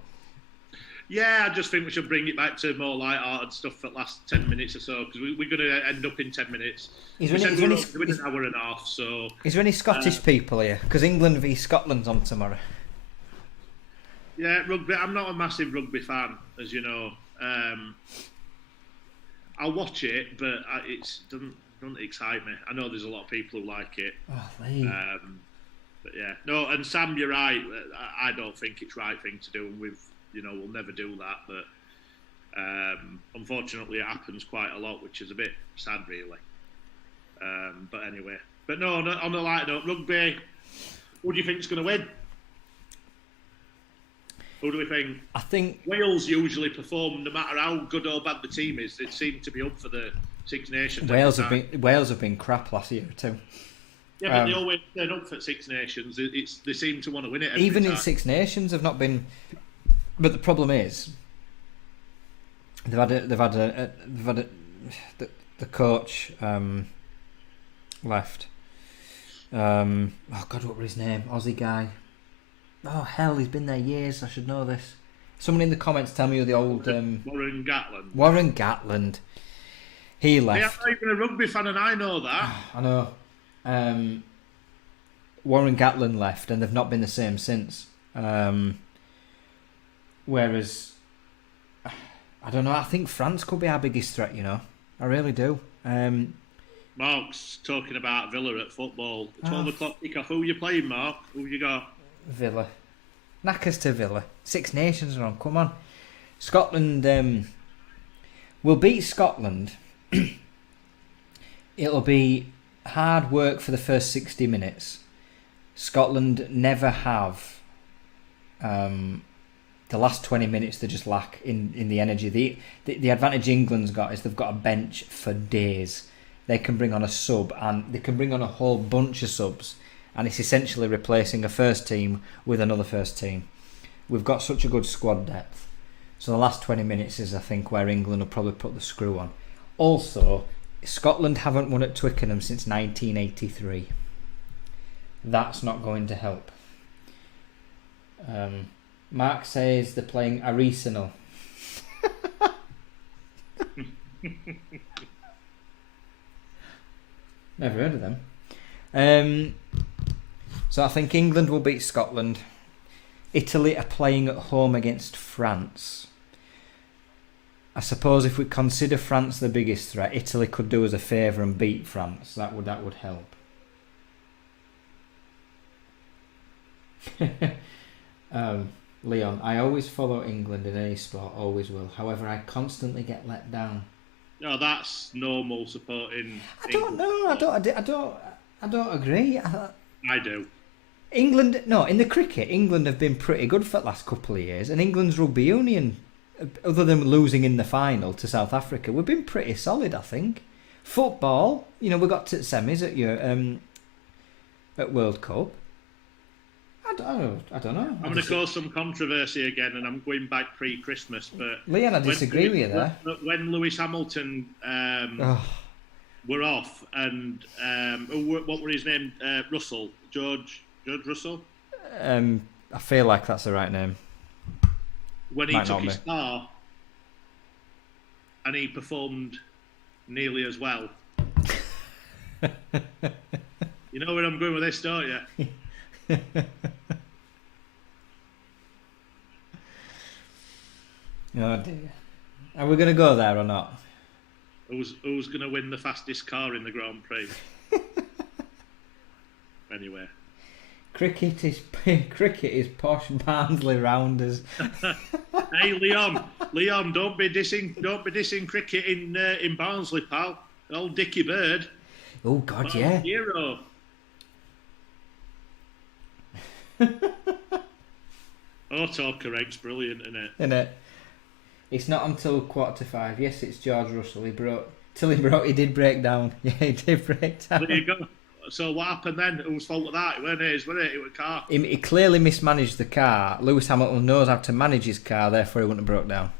Yeah, I just think we should bring it back to more light-hearted stuff for the last 10 minutes or so, because we're going to end up in 10 minutes. We're doing an hour and a half, so... Is there any Scottish people here? Because England v Scotland's on tomorrow. Yeah, rugby. I'm not a massive rugby fan, as you know. I'll watch it, but it doesn't excite me. I know there's a lot of people who like it. Oh, Lee. But yeah, no. And Sam, you're right. I don't think it's the right thing to do, and we'll never do that. But unfortunately, it happens quite a lot, which is a bit sad, really. But anyway, no. On a lighter note, rugby. Who do you think's going to win? Who do we think? I think Wales usually perform, no matter how good or bad the team is. They seem to be up for the Six Nations. Wales have been crap last year too. Yeah, but they always turn up for Six Nations. They seem to want to win it. Even time. In Six Nations, have not been. But the problem is, they've had the coach left. Oh God, what was his name? Aussie guy. Oh hell, he's been there years. I should know this. Someone in the comments tell me who the old Warren Gatland. Warren Gatland. He left. I'm not even a rugby fan, and I know that. I know. Warren Gatland left, and they've not been the same since. Whereas, I don't know. I think France could be our biggest threat. I really do. Mark's talking about Villa at football. 12 o'clock kick-off. Who are you playing, Mark? Who you got? Villa. Knackers to Villa. Six Nations are on. Come on. Scotland will beat Scotland. It'll be hard work for the first 60 minutes. Scotland never have. The last 20 minutes they just lack in the energy. The advantage England's got is they've got a bench for days. They can bring on a sub, and they can bring on a whole bunch of subs, and it's essentially replacing a first team with another first team. We've got such a good squad depth. So the last 20 minutes is, I think, where England will probably put the screw on. Also, Scotland haven't won at Twickenham since 1983. That's not going to help. Mark says they're playing Arsenal. Never heard of them. So I think England will beat Scotland. Italy are playing at home against France. I suppose if we consider France the biggest threat, Italy could do us a favour and beat France. That would help. Leon, I always follow England in any sport, always will. However, I constantly get let down. No, that's normal supporting. I don't know. I don't agree. I do. England, no, in the cricket, England have been pretty good for the last couple of years, and England's rugby union, other than losing in the final to South Africa, we've been pretty solid, I think. Football, we got to semis at World Cup. I don't know. I'm going to cause some controversy again, and I'm going back pre-Christmas. But Leon, I disagree with you there. When Lewis Hamilton were off, and what were his name? George Russell. I feel like that's the right name. When he took his car, and he performed nearly as well. You know where I'm going with this, don't you? Oh dear. Are we going to go there or not? Who's going to win the fastest car in the Grand Prix? Anyway. Cricket is posh Barnsley rounders. Hey Leon, don't be dissing cricket in Barnsley, pal. Old Dickie Bird. Oh God, yeah. Hero. Autocorrect's brilliant, isn't it? It's not until 4:45. Yes, it's George Russell. He did break down. Yeah, he did break down. There you go. So what happened then? Whose fault was that? It weren't his, was it? It was a car. He clearly mismanaged the car. Lewis Hamilton knows how to manage his car, therefore he wouldn't have broke down.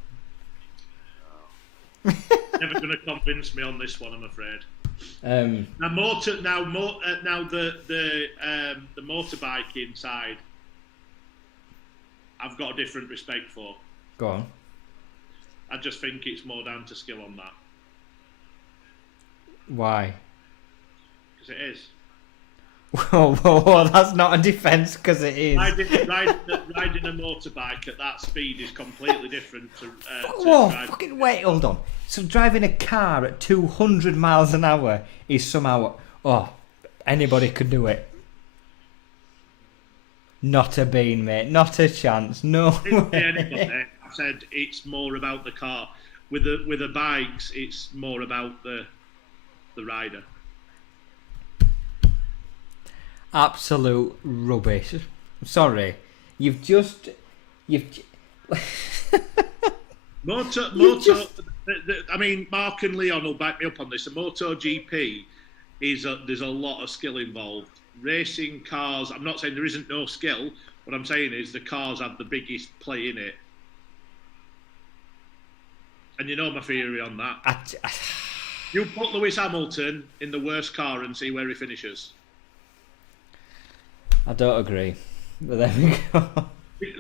Never going to convince me on this one, I'm afraid. Now the motorbiking side, I've got a different respect for. Go on. I just think it's more down to skill on that. Why? Because it is. Whoa, that's not a defence, because it is. Riding a motorbike at that speed is completely different to fucking wait, hold on. So driving a car at 200 miles an hour is somehow... Oh, anybody could do it. Not a bean, mate. Not a chance. No way. I said it's more about the car. With the bikes, it's more about the rider. Absolute rubbish. Sorry. You've I mean, Mark and Leon will back me up on this. A MotoGP there's a lot of skill involved. Racing cars, I'm not saying there isn't no skill. What I'm saying is the cars have the biggest play in it. And you know my theory on that. You put Lewis Hamilton in the worst car and see where he finishes. I don't agree. But there we go.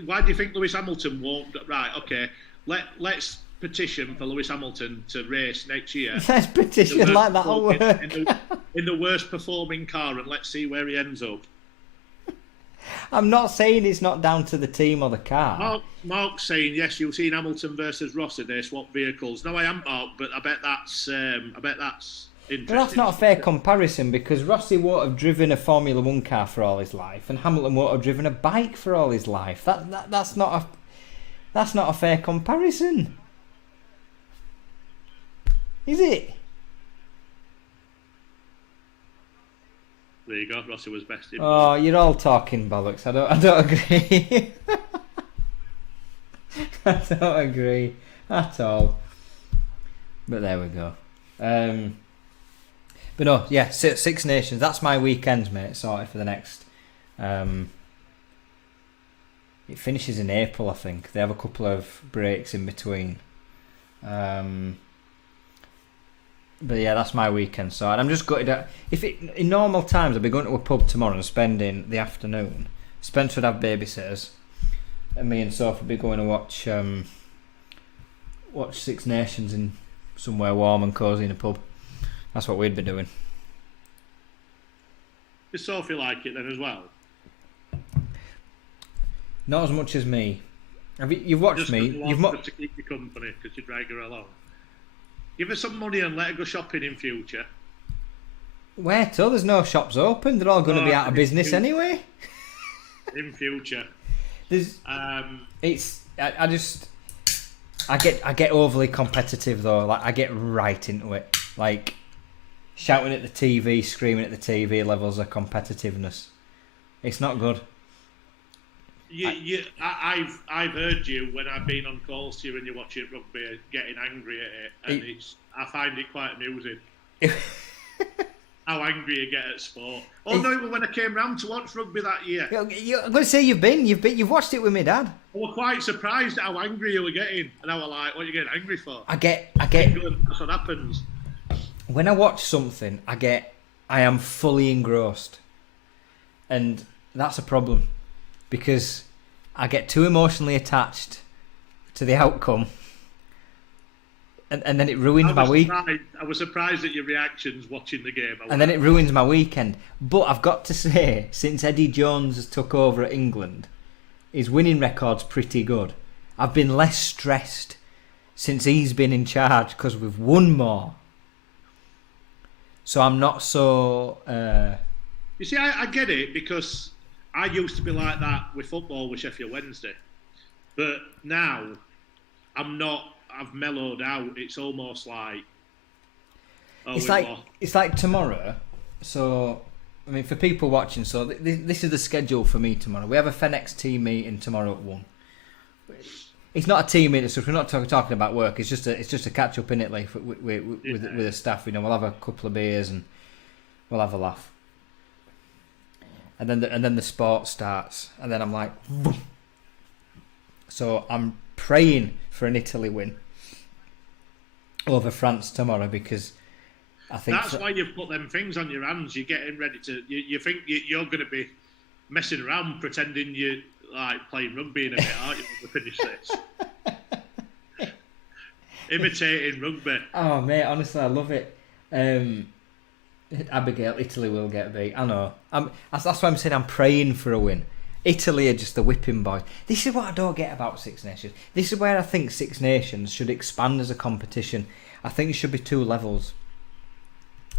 Why do you think Lewis Hamilton won't? Right, okay. Let's petition for Lewis Hamilton to race next year. Let's petition like that'll work. In the worst performing car, and let's see where he ends up. I'm not saying it's not down to the team or the car. Mark's saying yes. You've seen Hamilton versus Rossi. They swap vehicles. No, I am Mark, but I bet that's interesting. But that's not a fair comparison, because Rossi won't have driven a Formula 1 car for all his life, and Hamilton won't have driven a bike for all his life. That's not a fair comparison, is it? There you go. Rossi was best in. Oh, you're all talking bollocks. I don't agree. I don't agree at all. But there we go. But no, yeah, Six Nations. That's my weekend, mate. Sorted for the next. It finishes in April, I think. They have a couple of breaks in between. But yeah, that's my weekend. So I'm just gutted. In normal times, I'd be going to a pub tomorrow and spending the afternoon. Spence would have babysitters, and me and Sophie would be going to watch Six Nations in somewhere warm and cosy in a pub. That's what we'd be doing. Does Sophie like it then as well? Not as much as me. You've watched just me. You've to keep you company because you drag her along. Give her some money and let her go shopping in future. Where to? There's no shops open. They're all going to be out of business anyway. In future. There's, I get overly competitive though. Like I get right into it. Like shouting at the TV, screaming at the TV levels of competitiveness. It's not good. I've heard you when I've been on calls to you when you're watching rugby, getting angry at it, and I find it quite amusing. How angry you get at sport. No, when I came round to watch rugby that year. I'm going to say you've watched it with me, Dad. I was quite surprised at how angry you were getting, and I was like, "What are you getting angry for?" I get. That's what happens. When I watch something, I am fully engrossed, and that's a problem because I get too emotionally attached to the outcome. And then it ruins my week. I was surprised at your reactions watching the game. And then it ruins my weekend. But I've got to say, since Eddie Jones has took over at England, his winning record's pretty good. I've been less stressed since he's been in charge because we've won more. So I'm not so... You see, I get it because I used to be like that with football with Sheffield Wednesday. But now, I'm not... I've mellowed out. It's almost like it's like tomorrow. So I mean, for people watching, so this is the schedule for me tomorrow. We have a Fenex team meeting tomorrow at 1. It's not a team meeting, so we're not talking about work. It's just a catch up in it, like with the staff. You know, we'll have a couple of beers and we'll have a laugh. And then the sport starts, and then I'm like, boom. So I'm praying for an Italy win over France tomorrow because I think that's why you've put them things on your hands. You're getting ready to. You think you're going to be messing around, pretending you're like playing rugby in a bit, aren't you? When we finish this, imitating rugby. Oh mate, honestly, I love it. Abigail, Italy will get beat. I know. That's why I'm saying I'm praying for a win. Italy are just the whipping boys. This is what I don't get about Six Nations. This is where I think Six Nations should expand as a competition. I think it should be 2 levels.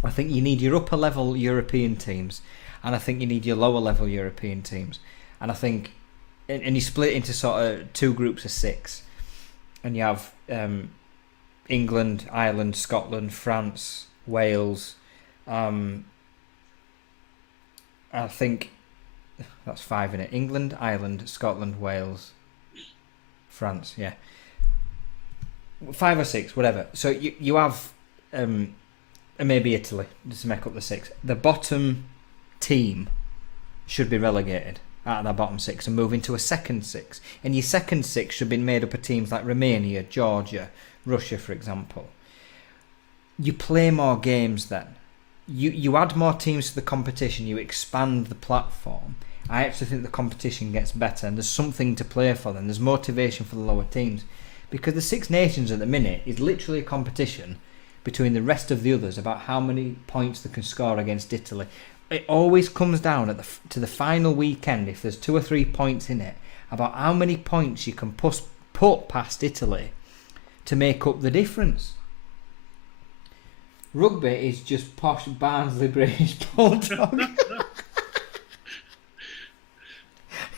I think you need your upper level European teams, and I think you need your lower level European teams. And I think, and you split into sort of 2 groups of 6, and you have England, Ireland, Scotland, France, Wales. I think. That's 5 in it. England, Ireland, Scotland, Wales, France. Yeah, 5 or 6, whatever. So you have maybe Italy just to make up the 6. The bottom team should be relegated out of that bottom 6 and move into a second 6. And your second 6 should be made up of teams like Romania, Georgia, Russia, for example. You play more games then. You add more teams to the competition. You expand the platform. I actually think the competition gets better and there's something to play for then. There's motivation for the lower teams. Because the Six Nations at the minute is literally a competition between the rest of the others about how many points they can score against Italy. It always comes down to the final weekend, if there's 2 or 3 points in it, about how many points you can put past Italy to make up the difference. Rugby is just posh Barnsley British Bulldog.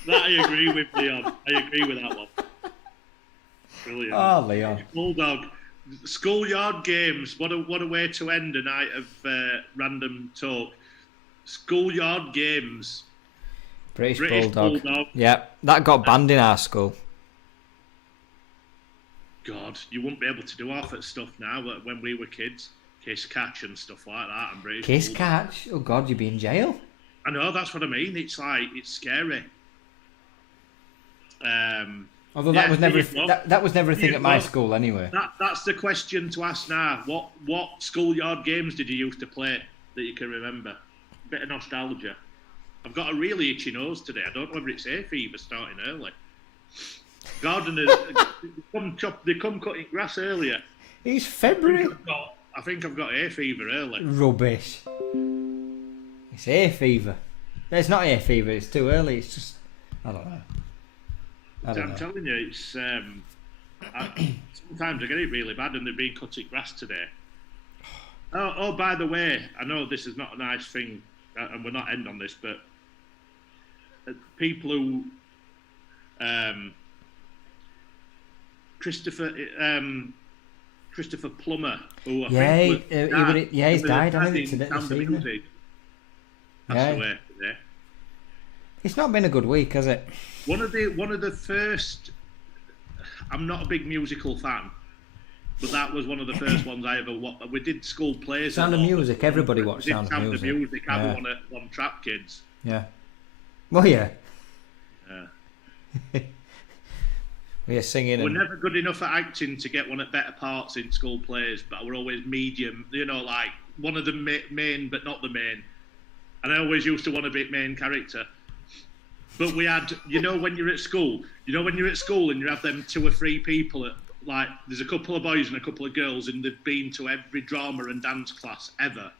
That I agree with, Leon. I agree with that one. Brilliant. Oh, Leon. Bulldog. Schoolyard games. What a way to end a night of random talk. Schoolyard games. British Bulldog. Yeah, that got banned in our school. God, you wouldn't be able to do half that stuff now when we were kids. Kiss catch and stuff like that. And British Kiss Bulldog. catch? Oh God, you'd be in jail. I know, that's what I mean. It's like, it's scary. Although that was never a thing at my school anyway. That's the question to ask now. What schoolyard games did you used to play that you can remember? Bit of nostalgia. I've got a really itchy nose today. I don't know whether it's hay fever starting early. Gardeners they come cutting grass earlier. It's February. I think I've got hay fever early. Rubbish. It's hay fever. It's not hay fever. It's too early. It's just I don't know. I'm telling you, it's sometimes I get it really bad, and they've been cutting grass today. Oh, by the way, I know this is not a nice thing, and we're not end on this, but people who Christopher Plummer, who I Yeah, think was he's died. I think Sound this of evening. Music. Passed away today. It's not been a good week, has it? One of the first. I'm not a big musical fan, but that was one of the first ones I ever watched. We did school plays. Sound of Music. Everybody watched Sound of Music. Sound of Music. I won Trap Kids. Yeah. Well, yeah. Yeah. We're singing. We're never good enough at acting to get one of better parts in school plays, but we're always medium. You know, like one of the main, but not the main. And I always used to want to be main character. But we had, when you're at school, and you have them 2 or 3 people at, like, there's a couple of boys and a couple of girls, and they've been to every drama and dance class ever.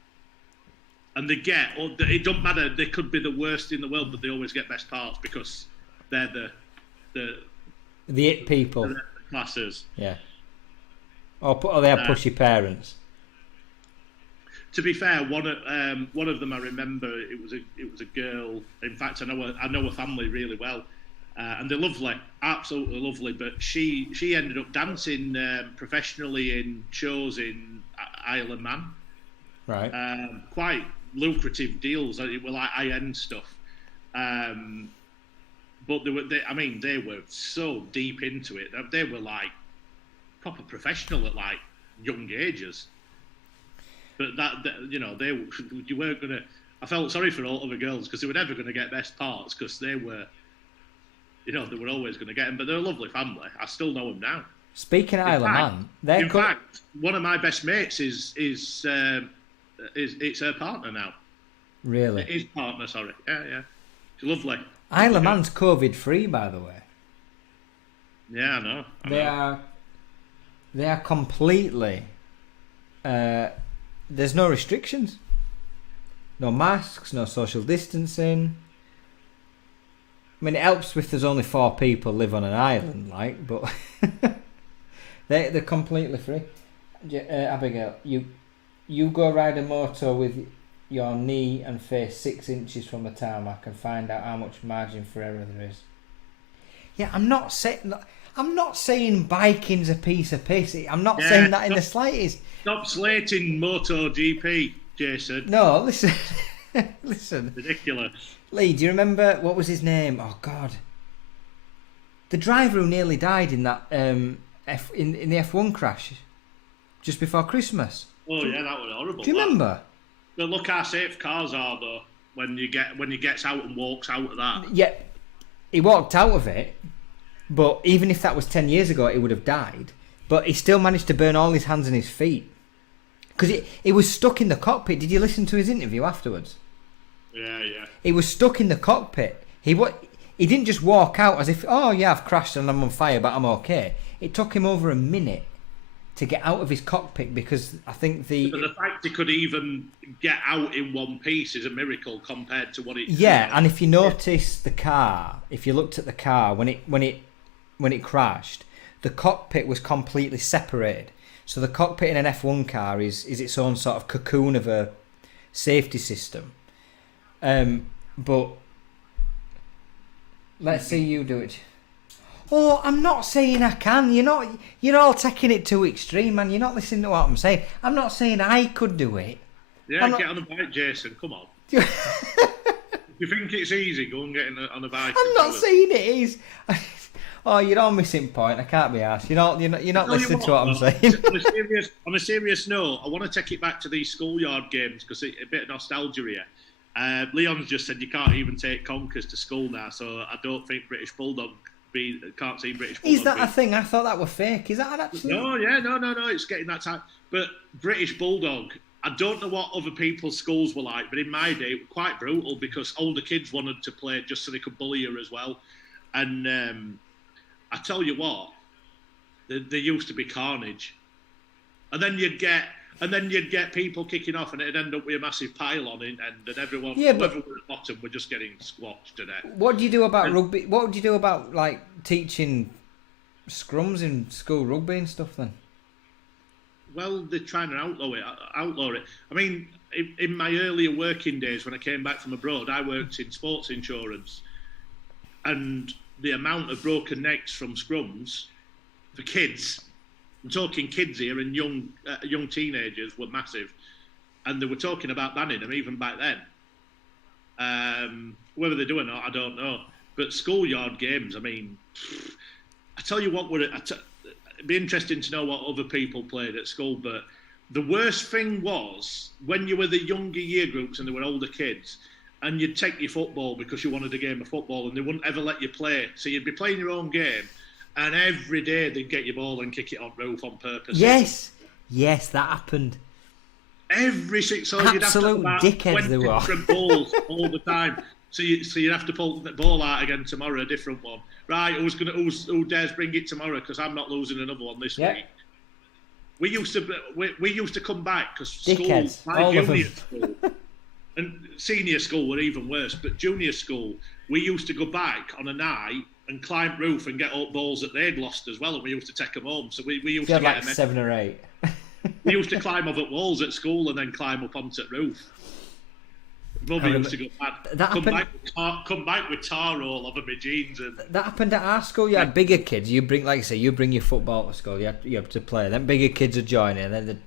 And it don't matter, they could be the worst in the world, but they always get best parts because they're the it people. The classes. Yeah. Or they have pushy parents. To be fair, one of them I remember. It was a girl. In fact, I know a family really well, and they're lovely, absolutely lovely. But she ended up dancing professionally in shows in Isle of Man. Right. Quite lucrative deals. It were like high-end stuff. But they were so deep into it. They were like proper professional at like young ages. But you weren't gonna. I felt sorry for all other girls because they were never gonna get best parts because they were, they were always gonna get them. But they're a lovely family. I still know them now. Speaking of Isle of Man, in fact, one of my best mates is it's her partner now. Really? His partner, sorry. Yeah. She's lovely. Isle of Man's COVID free, by the way. Yeah, I know. They are completely. There's no restrictions. No masks, no social distancing. I mean, it helps if there's only 4 people live on an island, like, but they're completely free. Abigail, you go ride a motor with your knee and face 6 inches from the tarmac and find out how much margin for error there is. Yeah, I'm not saying biking's a piece of piss. I'm not saying that in the slightest. Stop slating MotoGP, Jason. No, listen. Listen. Ridiculous. Lee, do you remember, what was his name? Oh, God. The driver who nearly died in that in the F1 crash just before Christmas. Oh, yeah, that was horrible. Do you remember? But look how safe cars are, though, when he gets out and walks out of that. Yeah, he walked out of it, but even if that was 10 years ago, he would have died. But he still managed to burn all his hands and his feet. Because he was stuck in the cockpit. Did you listen to his interview afterwards? Yeah. He was stuck in the cockpit. He didn't just walk out as if, oh yeah, I've crashed and I'm on fire, but I'm okay. It took him over a minute to get out of his cockpit because I think But the fact he could even get out in one piece is a miracle compared to what it. Yeah, and if you notice the car, if you looked at the car when it crashed, the cockpit was completely separated. So the cockpit in an F1 car is its own sort of cocoon of a safety system. But let's see you do it. Oh, I'm not saying I can. You're all taking it too extreme, man. You're not listening to what I'm saying. I'm not saying I could do it. Yeah, get on a bike, Jason. Come on. If you think it's easy, go and get on a bike. I'm not saying it is. Oh, you're all missing point. I can't be arsed. You're not listening to what I'm saying. On a serious note, I want to take it back to these schoolyard games because it's a bit of nostalgia here. Leon's just said you can't even take conkers to school now, so I don't think British Bulldog can't see British Bulldog. Is that a thing? I thought that were fake. Is that an absolute? No, it's getting that time. But British Bulldog, I don't know what other people's schools were like, but in my day, it was quite brutal because older kids wanted to play just so they could bully her as well. And I tell you what, there used to be carnage, and then you'd get people kicking off, and it'd end up with a massive pile-on in, and everyone, whoever was at the bottom, were just getting squashed to death. What do you do about rugby? What would you do about like teaching scrums in school rugby and stuff then? Well, they're trying to outlaw it. I mean, in my earlier working days, when I came back from abroad, I worked in sports insurance, and the amount of broken necks from scrums for kids. I'm talking kids here, and young teenagers were massive, and they were talking about banning them even back then. Whether they do or not, I don't know. But schoolyard games, I mean, I tell you what, it'd be interesting to know what other people played at school. But the worst thing was when you were the younger year groups and there were older kids, and you'd take your football because you wanted a game of football, and they wouldn't ever let you play. So you'd be playing your own game, and every day they'd get your ball and kick it on roof on purpose. Yes, that happened. Every six, so Absolute you'd have to have dickheads they were. different balls all the time. So you'd have to pull the ball out again tomorrow, a different one. Right? Who dares bring it tomorrow? Because I'm not losing another one this week. We used to come back because school, like junior school, and senior school were even worse. But junior school, we used to go back on a night and climb roof and get up balls that they'd lost as well, and we used to take them home. So we used to get like 7 or 8. We used to climb over walls at school and then climb up onto the roof. Mummy used to go come back with tar all over my jeans. And that happened at our school. You had bigger kids. You bring, like I say, you bring your football to school. You have to play. Then bigger kids would join in, and then they'd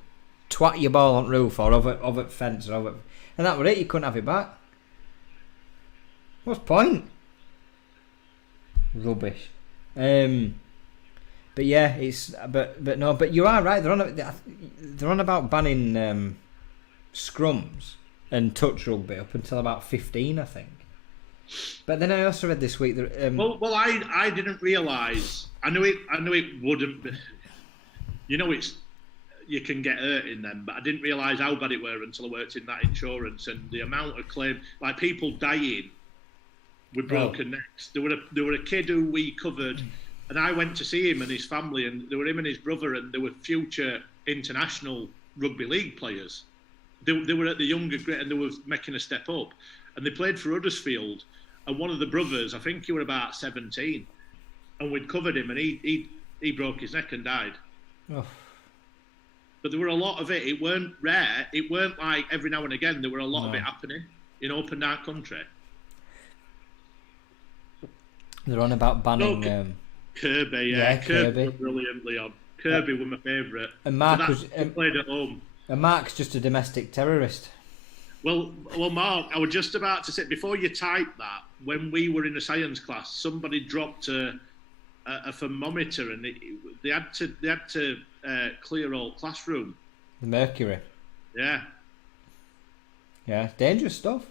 twat your ball on roof or over fence or over, and that was it. You couldn't have it back. What's the point? Rubbish. But yeah, but you are right. They're on about banning scrums and touch rugby up until about 15, I think. But then I also read this week that well, I didn't realise. I knew it wouldn't be. You know, you can get hurt in them, but I didn't realise how bad it were until I worked in that insurance and the amount of claim, like people dying with broken necks. There were a kid who we covered, and I went to see him and his family, and there were him and his brother, and they were future international rugby league players. They were at the younger grade and they were making a step up, and they played for Huddersfield. And one of the brothers, I think he was about 17, and we'd covered him, and he broke his neck and died. Oh. But there were a lot of it. It weren't rare. It weren't like every now and again. There were a lot of it happening in open dark country. They're on about banning Kirby. Kirby were brilliantly on. Kirby were my favourite. And Mark played at home. And Mark's just a domestic terrorist. Well, Mark, I was just about to say, before you type that, when we were in a science class, somebody dropped a thermometer, and they had to clear all classroom. The mercury. Yeah. Yeah, dangerous stuff.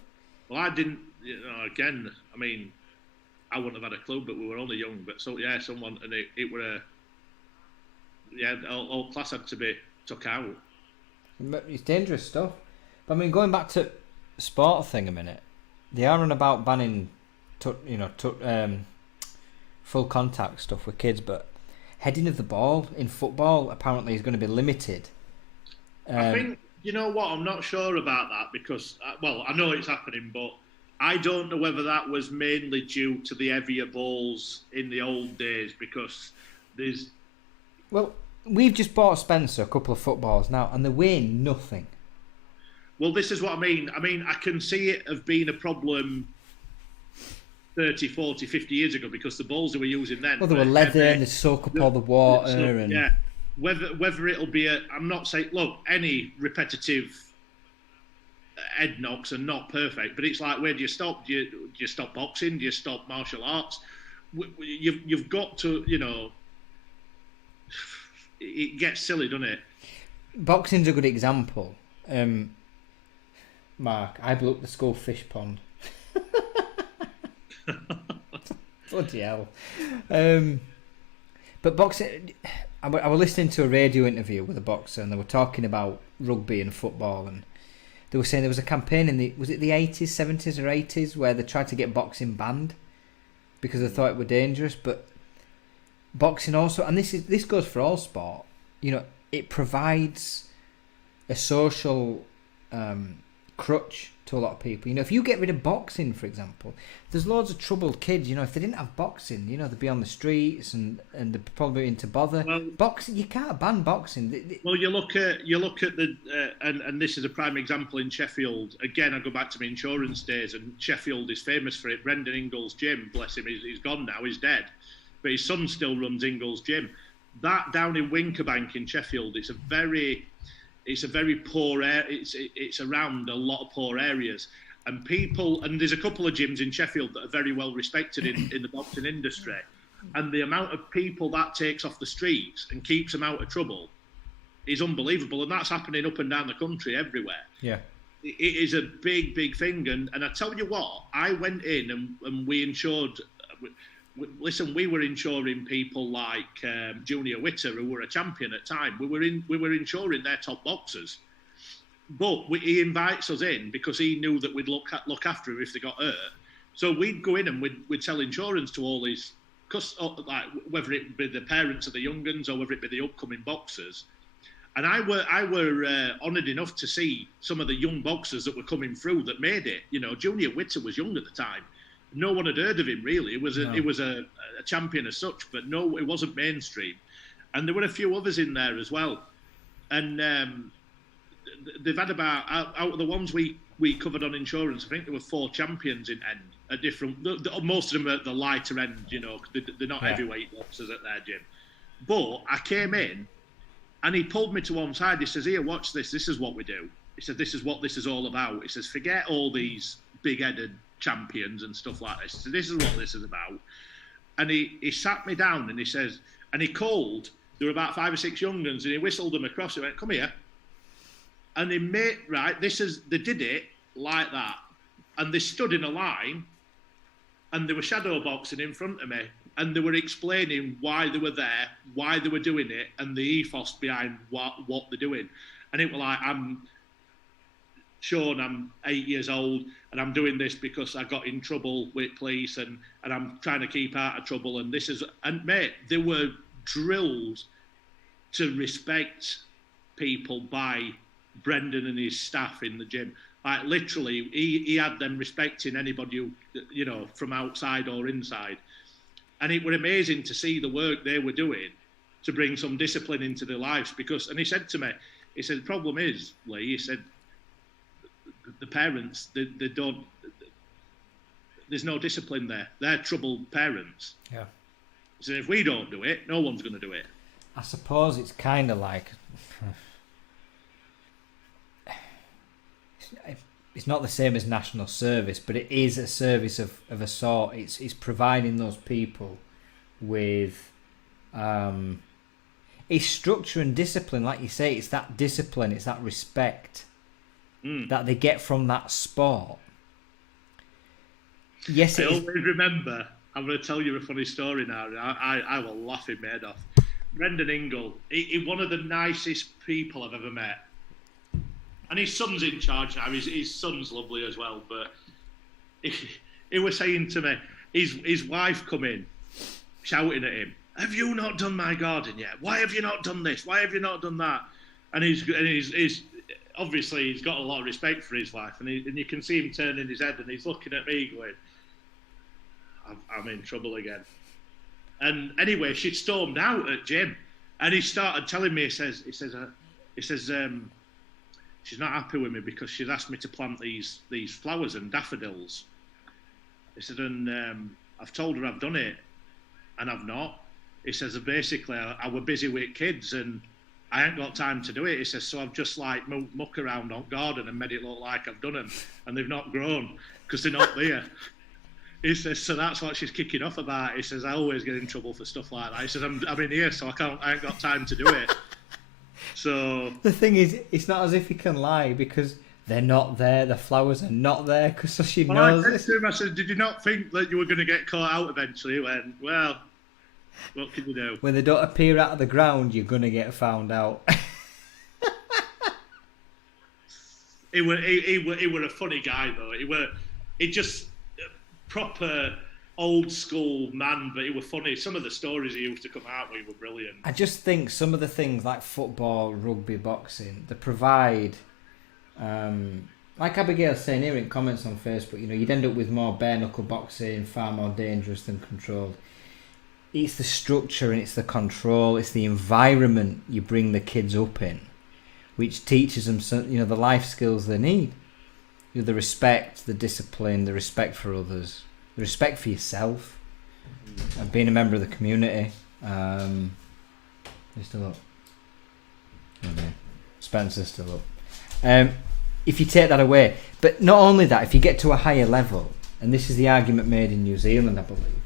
Well, I didn't. Again, I mean, I wouldn't have had a clue, but we were only young. But someone, and it were all class had to be took out. It's dangerous stuff. But I mean, going back to sport thing a minute, they are on about banning, full contact stuff with kids, but heading of the ball in football apparently is going to be limited. I think, you know what, I'm not sure about that because, I know it's happening, but I don't know whether that was mainly due to the heavier balls in the old days because there's... Well, we've just bought Spencer a couple of footballs now, and they're weighing nothing. Well, this is what I mean. I mean, I can see it have been a problem 30, 40, 50 years ago because the balls they were using then... Well, they were leather and they soak up all the water. And yeah, whether it'll be I'm not saying... Look, any repetitive head knocks are not perfect, but it's like, where do you stop? Do you stop boxing? Do you stop martial arts? You've got to, it gets silly, doesn't it? Boxing's a good example. Mark, I blew up the school fish pond. Bloody hell. But boxing, I was listening to a radio interview with a boxer, and they were talking about rugby and football, and they were saying there was a campaign in was it the 80s, 70s or 80s, where they tried to get boxing banned because they thought it were dangerous. But boxing also, and this goes for all sport, it provides a social crutch to a lot of people. You know, if you get rid of boxing, for example, there's loads of troubled kids. You know, if they didn't have boxing, you know, they'd be on the streets and they'd probably into bother. Well, boxing, you can't ban boxing. Well, you look at the and this is a prime example in Sheffield. Again, I go back to my insurance days, and Sheffield is famous for it. Brendan Ingall's gym, bless him, he's gone now, he's dead, but his son still runs Ingall's gym. That down in Winkerbank in Sheffield, it's a very poor area. It's around a lot of poor areas, and there's a couple of gyms in Sheffield that are very well respected in the boxing industry, and the amount of people that takes off the streets and keeps them out of trouble is unbelievable, and that's happening up and down the country everywhere. Yeah, it is a big thing, and I tell you what, I went in and we insured. Listen, we were insuring people like Junior Witter, who were a champion at the time. We were insuring their top boxers, but he invites us in because he knew that we'd look after him if they got hurt. So we'd go in and we'd sell insurance to all his, like whether it be the parents of the young uns or whether it be the upcoming boxers. And I were honoured enough to see some of the young boxers that were coming through that made it. You know, Junior Witter was young at the time. No one had heard of him really. It was a champion as such, but no, it wasn't mainstream. And there were a few others in there as well. And they've had about out of the ones we covered on insurance, I think there were 4 champions in end at different. Most of them are at the lighter end, you know, they're not heavyweight boxers at their gym. But I came in, and he pulled me to one side. He says, "Here, watch this. This is what we do." He said, "This is what this is all about." He says, "Forget all these big-headed champions and stuff like this. So this is what this is about." And he sat me down and he says, and he called, there were about 5 or 6 young ones, and he whistled them across. He went, "Come here." And they made, right, they did it like that. And they stood in a line, and they were shadow boxing in front of me, and they were explaining why they were there, why they were doing it, and the ethos behind what they're doing. And it was like, Sean, I'm 8 years old, and I'm doing this because I got in trouble with police, and I'm trying to keep out of trouble. And mate, they were drilled to respect people by Brendan and his staff in the gym. Like literally, he had them respecting anybody who, you know, from outside or inside. And it was amazing to see the work they were doing to bring some discipline into their lives. And he said to me, he said, "The problem is, Lee," he said, "the parents, they don't, there's no discipline there. They're troubled parents." Yeah. So if we don't do it, no one's going to do it. I suppose it's kind of like, it's not the same as national service, but it is a service of a sort. It's providing those people with it's structure and discipline. Like you say, it's that discipline, it's that respect that they get from that sport. Yes, I always remember, I'm going to tell you a funny story now. I will laugh my head off. Brendan Ingall, he one of the nicest people I've ever met. And his son's in charge now. His son's lovely as well. But he was saying to me, his wife come in, shouting at him, "Have you not done my garden yet? Why have you not done this? Why have you not done that?" And he's obviously he's got a lot of respect for his wife, and you can see him turning his head, and he's looking at me going, I'm in trouble again. And anyway, she stormed out at gym, and he started telling me, he says, she's not happy with me because she's asked me to plant these flowers and daffodils. He said, and I've told her I've done it, and I've not. He says, basically, I were busy with kids, and I ain't got time to do it. He says, so I've just like muck around on garden and made it look like I've done them, and they've not grown because they're not there. He says, so that's what she's kicking off about. He says, I always get in trouble for stuff like that. He says, I'm in here, so I ain't got time to do it. So the thing is, it's not as if he can lie because they're not there. The flowers are not there because she knows. I said to him, I said, did you not think that you were going to get caught out eventually? He went, well, what can you do? When they don't appear out of the ground, you're going to get found out. He were a funny guy though. He just proper old school man, but he was funny. Some of the stories he used to come out with were brilliant. I just think some of the things like football, rugby, boxing, they provide like Abigail's saying here in comments on Facebook, you'd end up with more bare knuckle boxing, far more dangerous than controlled. It's the structure and it's the control, it's the environment you bring the kids up in, which teaches them, the life skills they need. The respect, the discipline, the respect for others, the respect for yourself, and being a member of the community. You're still up. Okay. Spencer's still up. If you take that away, but not only that, if you get to a higher level, and this is the argument made in New Zealand, I believe,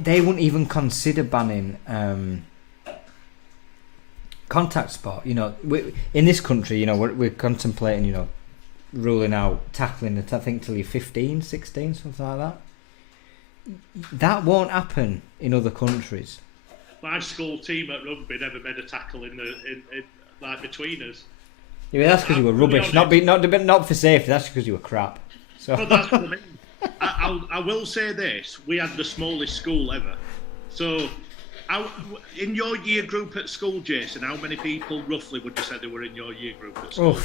they wouldn't even consider banning contact sport. In this country, we're contemplating, ruling out tackling it, I think, till you're 15, 16, something like that. That won't happen in other countries. My school team at rugby never made a tackle in like between us. Yeah, that's because you were rubbish. Not for safety. That's because you were crap. So but that's what I mean. I will say this: we had the smallest school ever. So, in your year group at school, Jason, how many people roughly would you say there were in your year group at school?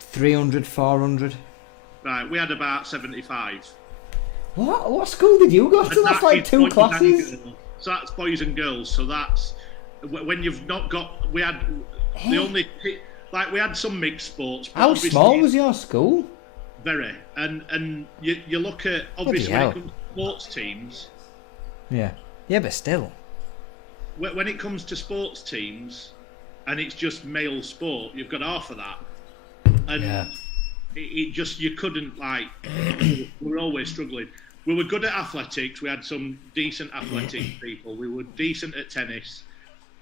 300, 400. Right, we had about 75. What school did you go to? That's like 2 classes. So that's boys and girls. So that's when you've not got. We had the only we had some mixed sports. How small was your school? Very, and you look at obviously when it comes to sports teams. Yeah, but still. When it comes to sports teams, and it's just male sport, you've got half of that, and it just you couldn't we're always struggling. We were good at athletics. We had some decent athletic people. We were decent at tennis.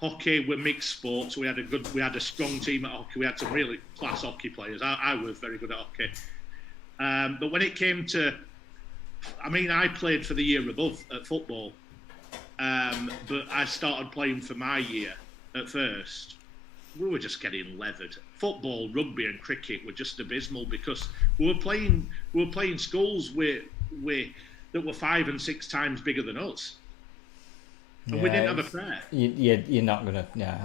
Hockey were mixed sports. We had a strong team at hockey. We had some really class hockey players. I was very good at hockey. But when it came to, I played for the year above at football. But I started playing for my year at first. We were just getting leathered. Football, rugby, and cricket were just abysmal because we were playing schools that were 5 and 6 times bigger than us, and we didn't have a prayer. You're not gonna. Yeah,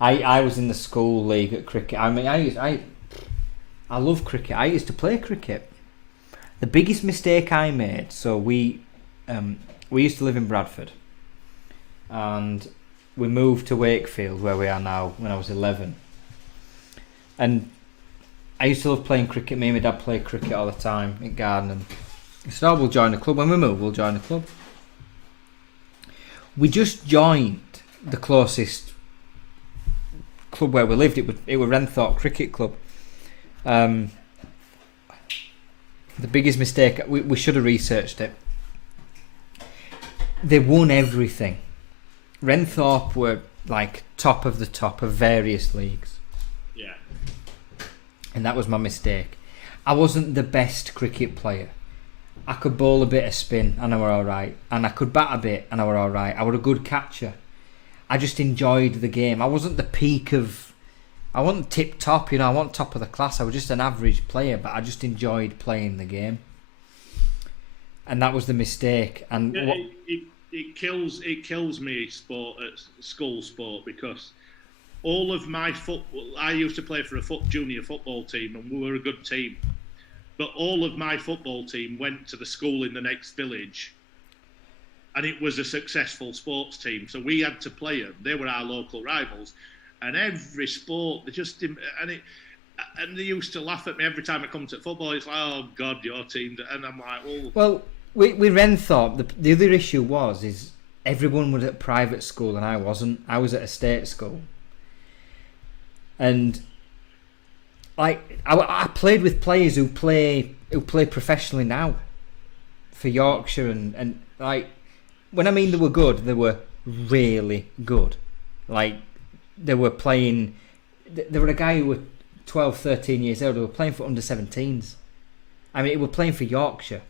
I was in the school league at cricket. I love cricket. I used to play cricket. The biggest mistake I made. So we used to live in Bradford, and we moved to Wakefield, where we are now, when I was 11. And I used to love playing cricket. Me and my dad played cricket all the time in garden. And we said, we'll join the club. When we move, we'll join the club. We just joined the closest club where we lived. It was Renthorpe Cricket Club. The biggest mistake, we should have researched it. They won everything. Renthorpe were like top of the top of various leagues. Yeah. And that was my mistake. I wasn't the best cricket player. I could bowl a bit of spin and I were alright. And I could bat a bit and I were alright. I were a good catcher. I just enjoyed the game. I wasn't the peak of... I wasn't tip top, I wasn't top of the class. I was just an average player, but I just enjoyed playing the game. And that was the mistake. And it kills me school sport because all of my football, I used to play for a junior football team and we were a good team, but all of my football team went to the school in the next village and it was a successful sports team, so we had to play them. They were our local rivals, and every sport they just didn't, and they used to laugh at me every time I come to football. It's like, oh God, your team, and I'm like, well, with Renthorpe, the other issue is everyone was at private school and I wasn't. I was at a state school. And I played with players who play professionally now for Yorkshire and when I mean they were good, they were really good. They were playing. There were a guy who was 12, 13 years old who were playing for under 17s. They were playing for Yorkshire.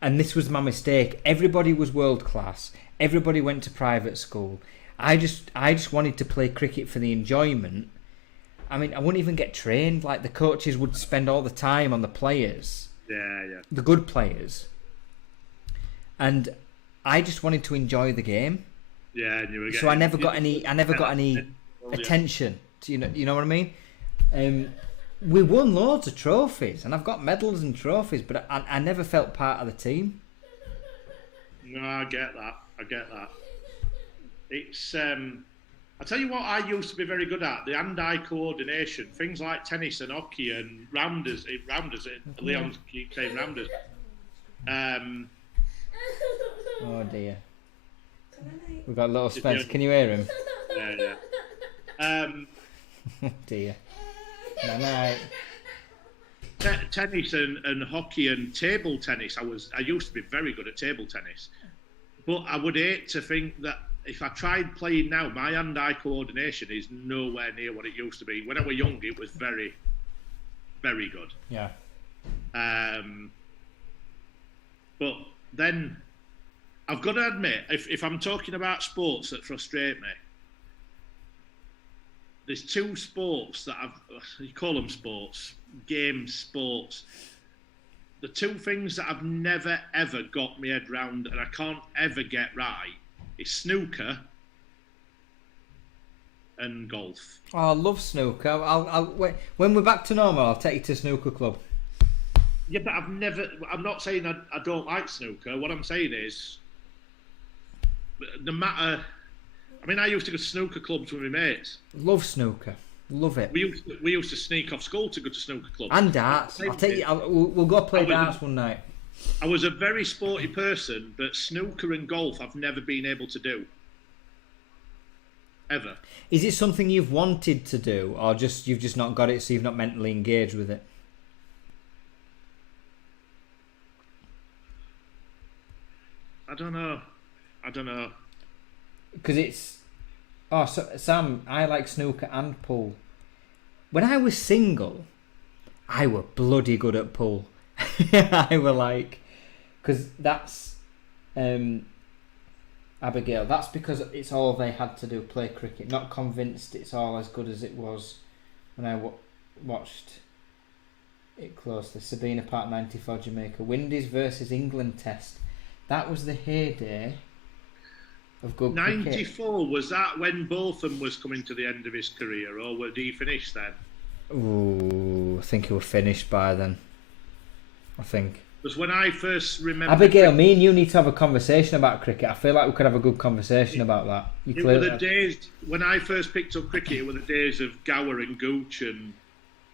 And this was my mistake. Everybody was world class. Everybody went to private school. I just wanted to play cricket for the enjoyment. I wouldn't even get trained. The coaches would spend all the time on the players. Yeah. The good players. And I just wanted to enjoy the game. Yeah, and you were so I never got any attention. You know what I mean? We won loads of trophies, and I've got medals and trophies, but I never felt part of the team. No, I get that. It's I tell you what, I used to be very good at the hand-eye coordination, things like tennis and hockey and rounders. Leon keeps saying rounders. Oh dear. We've got little Spence. Can you hear him? Yeah. Oh dear. Night. Tennis and hockey and table tennis. I used to be very good at table tennis, but I would hate to think that if I tried playing now, my hand-eye coordination is nowhere near what it used to be. When I was young, it was very, very good. Yeah. But then I've got to admit, if I'm talking about sports that frustrate me, there's two sports that you call them sports, games, sports. The two things that I've never, ever got my head round and I can't ever get right is snooker and golf. Oh, I love snooker. I'll wait. When we're back to normal, I'll take you to snooker club. Yeah, but I'm not saying I don't like snooker. What I'm saying is, no matter... I mean, I used to go to snooker clubs with my mates. Love snooker. Love it. We used to sneak off school to go to snooker clubs. And darts. I'll take you. We'll go play darts one night. I was a very sporty person, but snooker and golf I've never been able to do. Ever. Is it something you've wanted to do, or you've just not got it, so you've not mentally engaged with it? I don't know. Because it's... Oh, so, Sam, I like snooker and pool. When I was single, I were bloody good at pool. I were like... Because that's... Abigail, that's because it's all they had to do, play cricket. Not convinced it's all as good as it was when I watched it closely. Sabina Park 94 Jamaica. Windies versus England test. That was the heyday of good 94, cricket. was that when Botham was coming to the end of his career, or did he finish then? Ooh, I think he was finished by then. I think. Because when I first remember... Abigail, me and you need to have a conversation about cricket. I feel like we could have a good conveation about that. It were the days... When I first picked up cricket, it were the days of Gower and Gooch and...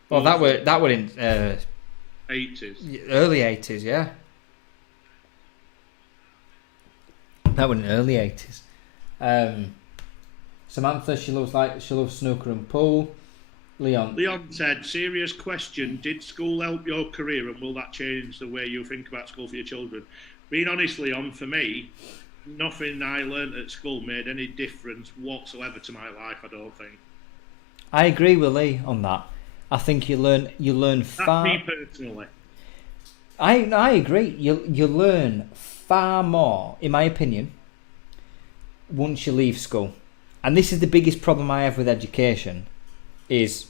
Well, that were in... 80s. Early 80s, yeah. That was in the early 80s. Samantha, she loves snooker and pool. Leon said, serious question, did school help your career and will that change the way you think about school for your children? Being honest, Leon, for me, nothing I learnt at school made any difference whatsoever to my life, I don't think. I agree with Lee on that. I think you learn far... That's me personally. I agree. You learn far more, in my opinion, once you leave school. And this is the biggest problem I have with education, is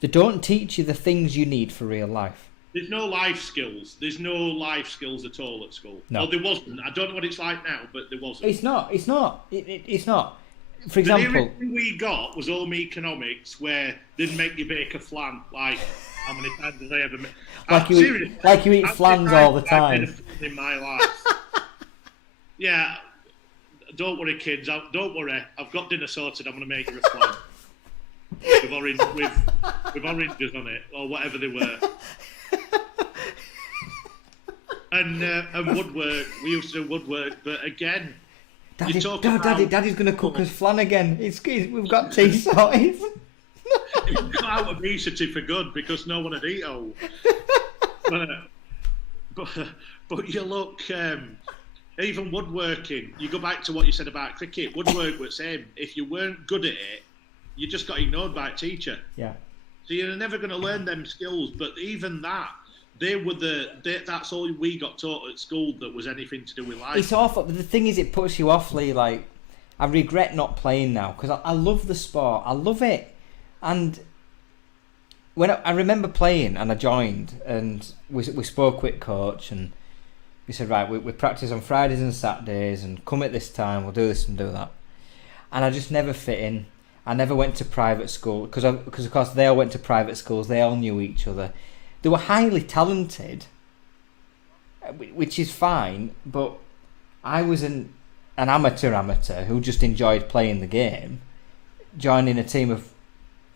they don't teach you the things you need for real life. There's no life skills. There's no life skills at all at school. No. Or there wasn't. I don't know what it's like now, but there wasn't. It's not. It's not. For example... The nearest thing we got was home economics, where they'd make you bake a flan. Like, how many times did I ever make... Like you eat flans all the time. I've made a flan in my life. Yeah. Don't worry, kids. Don't worry. I've got dinner sorted. I'm going to make you a flan. with oranges on it, or whatever they were. And woodwork. We used to do woodwork, but again... Daddy's going to cook us flan again. We've got tea sorted. It got out of obesity for good because no one had eat all. But you look, even woodworking, you go back to what you said about cricket, woodwork was the same. If you weren't good at it, you just got ignored by a teacher. Yeah. So you're never going to learn them skills, but even that, that's all we got taught at school that was anything to do with life. It's awful, but the thing is, it puts you off, Lee. Like, I regret not playing now because I love the sport. I love it, and when I remember playing and I joined, and we spoke with coach, and we said, right, we practice on Fridays and Saturdays, and come at this time, we'll do this and do that. and I just never fit in. I never went to private school because of course they all went to private schools. They all knew each other. They were highly talented, which is fine. But I was an amateur who just enjoyed playing the game, joining a team of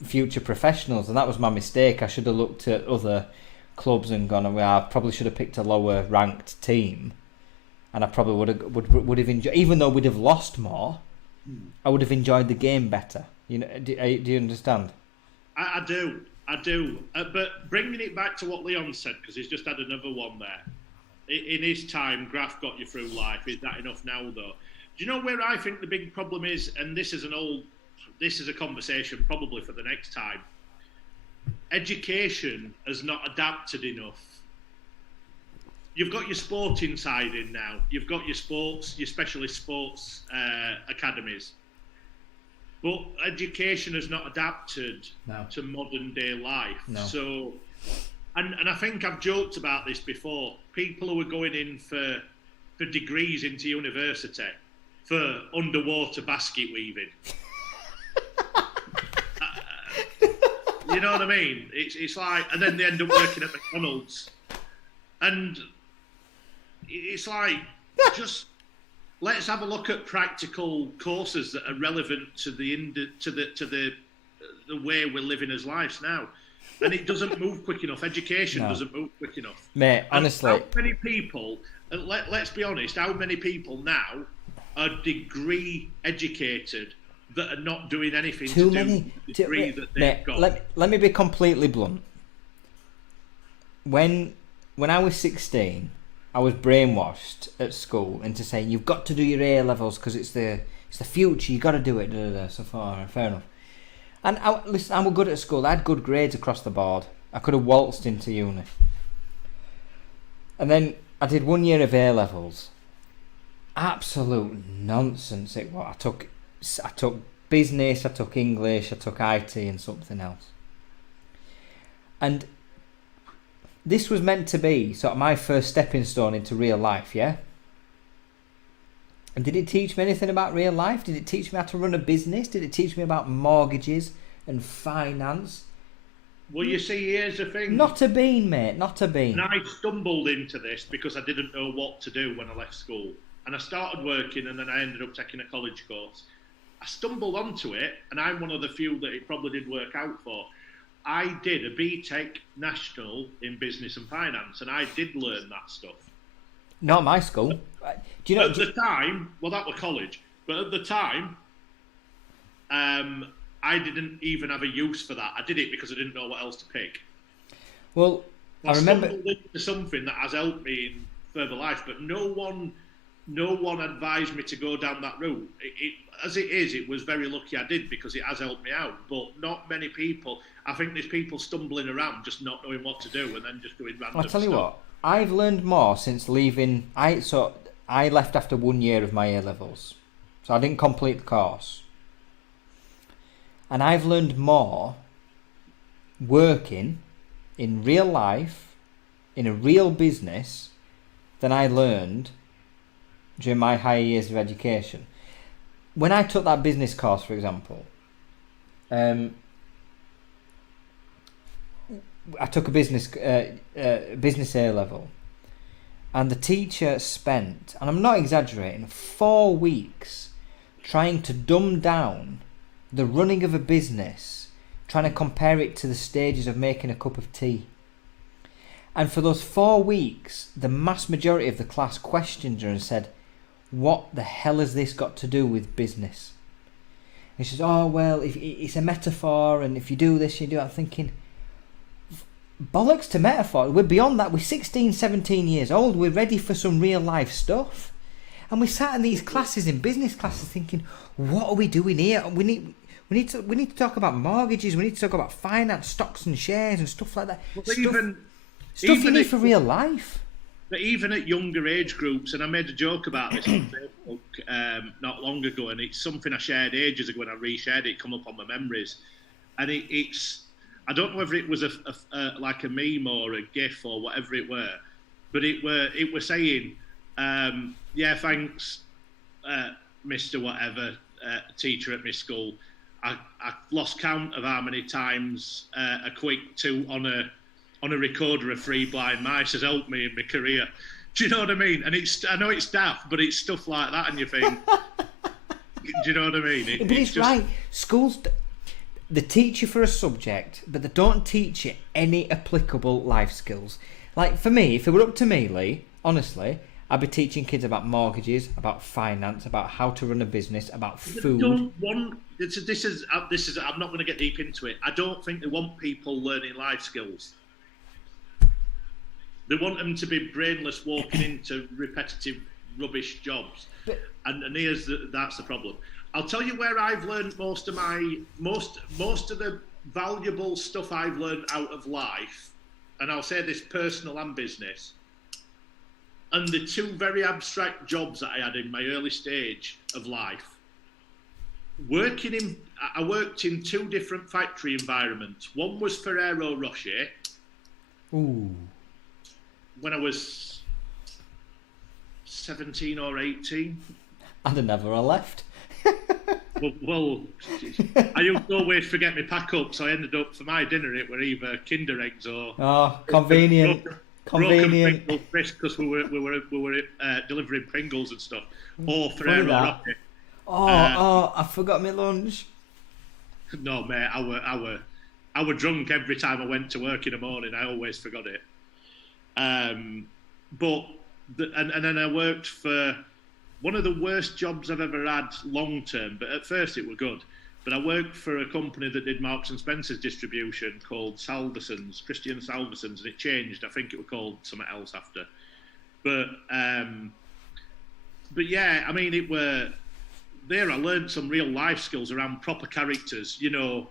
future professionals, and that was my mistake. I should have looked at other clubs and gone, well, I probably should have picked a lower ranked team, and I probably would have enjoyed, even though we'd have lost more. I would have enjoyed the game better. You know, do you understand? I do. But bringing it back to what Leon said, because he's just had another one there. In his time, Graf got you through life. Is that enough now, though? Do you know where I think the big problem is? And this is a conversation probably for the next time. Education has not adapted enough. You've got your sporting side in now. You've got your specialist sports academies. But education has not adapted to modern day life. No. So, and I think I've joked about this before. People who are going in for degrees into university for underwater basket weaving. You know what I mean? It's like, and then they end up working at McDonald's, and it's like, just let's have a look at practical courses that are relevant to the way we're living as lives now. And it doesn't move quick enough. Education doesn't move quick enough. Mate, honestly, how many people? Let's be honest. How many people now are degree educated that are not doing anything to do with the degree that they've got? Let me be completely blunt. When I was 16, I was brainwashed at school into saying you've got to do your A levels because it's the future. You got to do it. So far, fair enough. And listen, I was good at school. I had good grades across the board. I could have waltzed into uni. And then I did 1 year of A levels. Absolute nonsense it was. I took business, I took English, I took IT and something else. And this was meant to be sort of my first stepping stone into real life, yeah? And did it teach me anything about real life? Did it teach me how to run a business? Did it teach me about mortgages and finance? Well, you see, here's the thing. Not a bean, mate, not a bean. And I stumbled into this because I didn't know what to do when I left school. And I started working, and then I ended up taking a college course. I stumbled onto it, and I'm one of the few that it probably did work out for. I did a BTEC National in Business and Finance, and I did learn that stuff. Not my school. Do you know? At the time, well, that was college, but at the time, I didn't even have a use for that. I did it because I didn't know what else to pick. Well, I remember into something that has helped me in further life, but no one advised me to go down that route. As it is, it was very lucky I did because it has helped me out. But not many people. I think there's people stumbling around just not knowing what to do and then just doing random stuff. I'll tell you what, I've learned more since leaving. I left after 1 year of my A levels, so I didn't complete the course. And I've learned more working in real life, in a real business, than I learned during my higher years of education. When I took that business course, for example, I took a business A level, and the teacher spent, and I'm not exaggerating, 4 weeks trying to dumb down the running of a business, trying to compare it to the stages of making a cup of tea. And for those 4 weeks, the mass majority of the class questioned her and said, "What the hell has this got to do with business?" And she says, "Oh, well, if it's a metaphor, and if you do this, you do that." I'm thinking, bollocks to metaphor. We're beyond that. We're 16, 17 years old. We're ready for some real life stuff. And we sat in these classes, in business classes, thinking, what are we doing here? We need to talk about mortgages. We need to talk about finance, stocks and shares and stuff like that. Well, stuff you need for real life. But even at younger age groups, and I made a joke about this on Facebook not long ago, and it's something I shared ages ago when I reshared it, come up on my memories. And it's, I don't know whether it was like a meme or a GIF or whatever it were, but it were saying, yeah, thanks, Mr. Whatever, teacher at my school, I lost count of how many times a quick 2 on a recorder of 3 blind mice has helped me in my career. Do you know what I mean? And I know it's daft, but it's stuff like that, and you think, do you know what I mean? But it's just... right. Schools, they teach you for a subject, but they don't teach you any applicable life skills. Like for me, if it were up to me, Lee, honestly, I'd be teaching kids about mortgages, about finance, about how to run a business, about food. This is. I'm not going to get deep into it. I don't think they want people learning life skills. They want them to be brainless, walking into repetitive, rubbish jobs. And that's the problem. I'll tell you where I've learned most of the valuable stuff I've learned out of life, and I'll say this personal and business. And the 2 very abstract jobs that I had in my early stage of life. I worked in 2 different factory environments. One was Ferrero Rocher. Ooh. When I was 17 or 18. I'd have never left. well, I used to always forget my pack up, so I ended up, for my dinner, it were either Kinder Eggs or... Oh, convenient. Convenient. Because we were delivering Pringles and stuff. Or Ferrero Rocher. I forgot my lunch. No, mate, I were drunk every time I went to work in the morning. I always forgot it. And then I worked for one of the worst jobs I've ever had long term, but at first it were good. But I worked for a company that did Marks and Spencer's distribution called Salversons, Christian Salversons, and it changed. I think it was called something else after. But yeah, I mean, I learned some real life skills around proper characters, you know,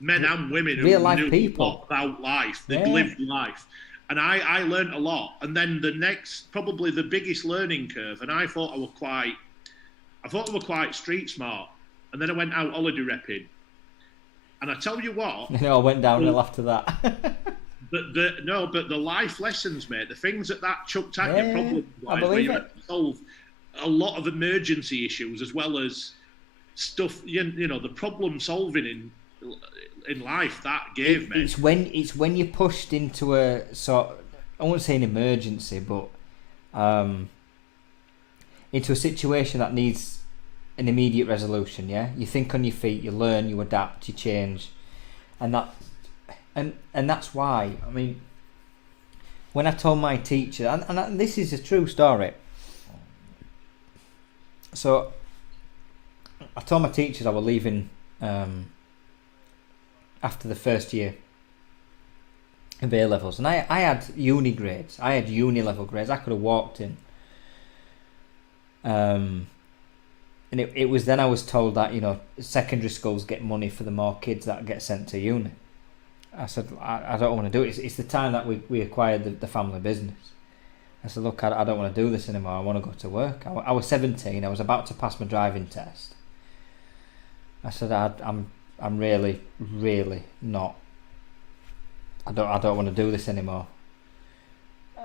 men and women who real life knew people about life. They'd lived life. And I learned a lot. And then the next, probably the biggest learning curve, and I thought I were quite street smart. And then I went out holiday repping. And I tell you what... I went downhill after that. but the life lessons, mate, the things that chucked at you, problems like where you had to solve a lot of emergency issues, as well as stuff, you know, the problem solving in life that gave me. It's when you're pushed into a sort, I won't say an emergency, but into a situation that needs an immediate resolution. Yeah, you think on your feet, you learn, you adapt, you change, and that's why. I mean, when I told my teacher, and this is a true story. So I told my teachers I was leaving after the first year of A levels, and I had uni grades. I had uni level grades. I could have walked in. And it was then I was told that, you know, secondary schools get money for the more kids that get sent to uni. I said, I don't want to do it. It's the time that we acquired the family business. I said, look, I don't want to do this anymore. I want to go to work. I was 17. I was about to pass my driving test. I said, I'm really, really not. I don't want to do this anymore.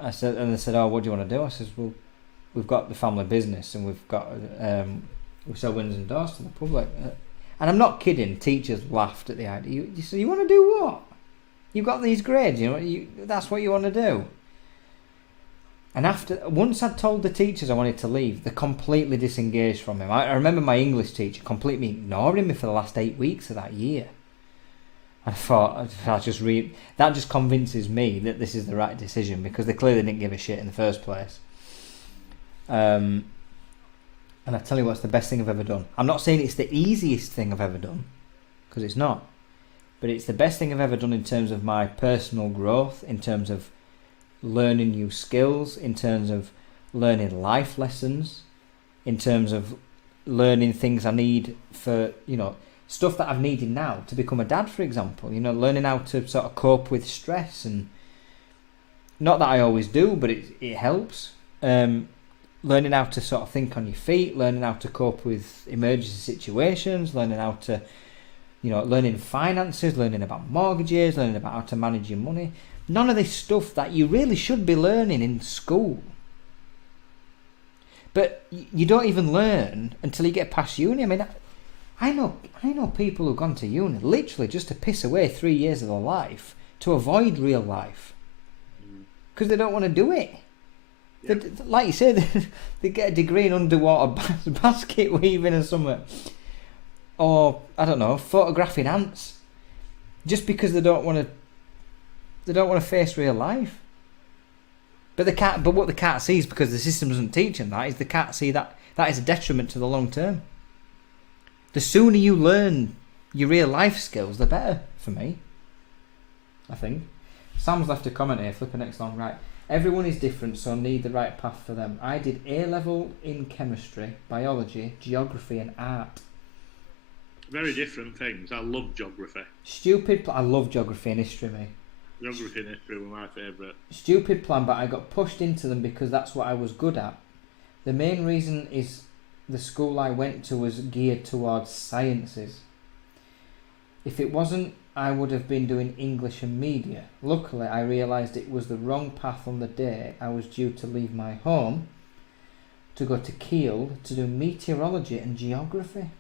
I said, and they said, oh, what do you want to do? I said, well, we've got the family business, and we've got we sell windows and doors to the public. And I'm not kidding. Teachers laughed at the idea. You said, you want to do what? You've got these grades. You know, that's what you want to do. And once I'd told the teachers I wanted to leave, they completely disengaged from him. I remember my English teacher completely ignoring me for the last 8 weeks of that year. I thought, that just convinces me that this is the right decision, because they clearly didn't give a shit in the first place. And I tell you what, it's the best thing I've ever done. I'm not saying it's the easiest thing I've ever done, because it's not. But it's the best thing I've ever done in terms of my personal growth, in terms of learning new skills, in terms of learning life lessons, in terms of learning things I need for, you know, stuff that I've needed now to become a dad, for example. You know, learning how to sort of cope with stress, and not that I always do, but it helps. Learning how to sort of think on your feet, learning how to cope with emergency situations, learning how to, you know, learning finances, learning about mortgages, learning about how to manage your money. None of this stuff that you really should be learning in school. But you don't even learn until you get past uni. I mean, I know people who've gone to uni literally just to piss away 3 years of their life to avoid real life because they don't want to do it. Yeah. Like you say, they get a degree in underwater basket weaving or something, or I don't know, photographing ants, just because they don't want to face real life. But they can't. But what they can't see is because the system doesn't teach them that. Is they can't see that is a detriment to the long term. The sooner you learn your real life skills, the better for me. I think. Sam's left a comment here. Flip the next one. Right. Everyone is different, so need the right path for them. I did A-level in chemistry, biology, geography, and art. Very different things. I love geography. I love geography and history, mate. Geography and history were my favourite. Stupid plan, but I got pushed into them because that's what I was good at. The main reason is the school I went to was geared towards sciences. If it wasn't, I would have been doing English and media. Luckily, I realised it was the wrong path on the day I was due to leave my home to go to Kiel to do meteorology and geography.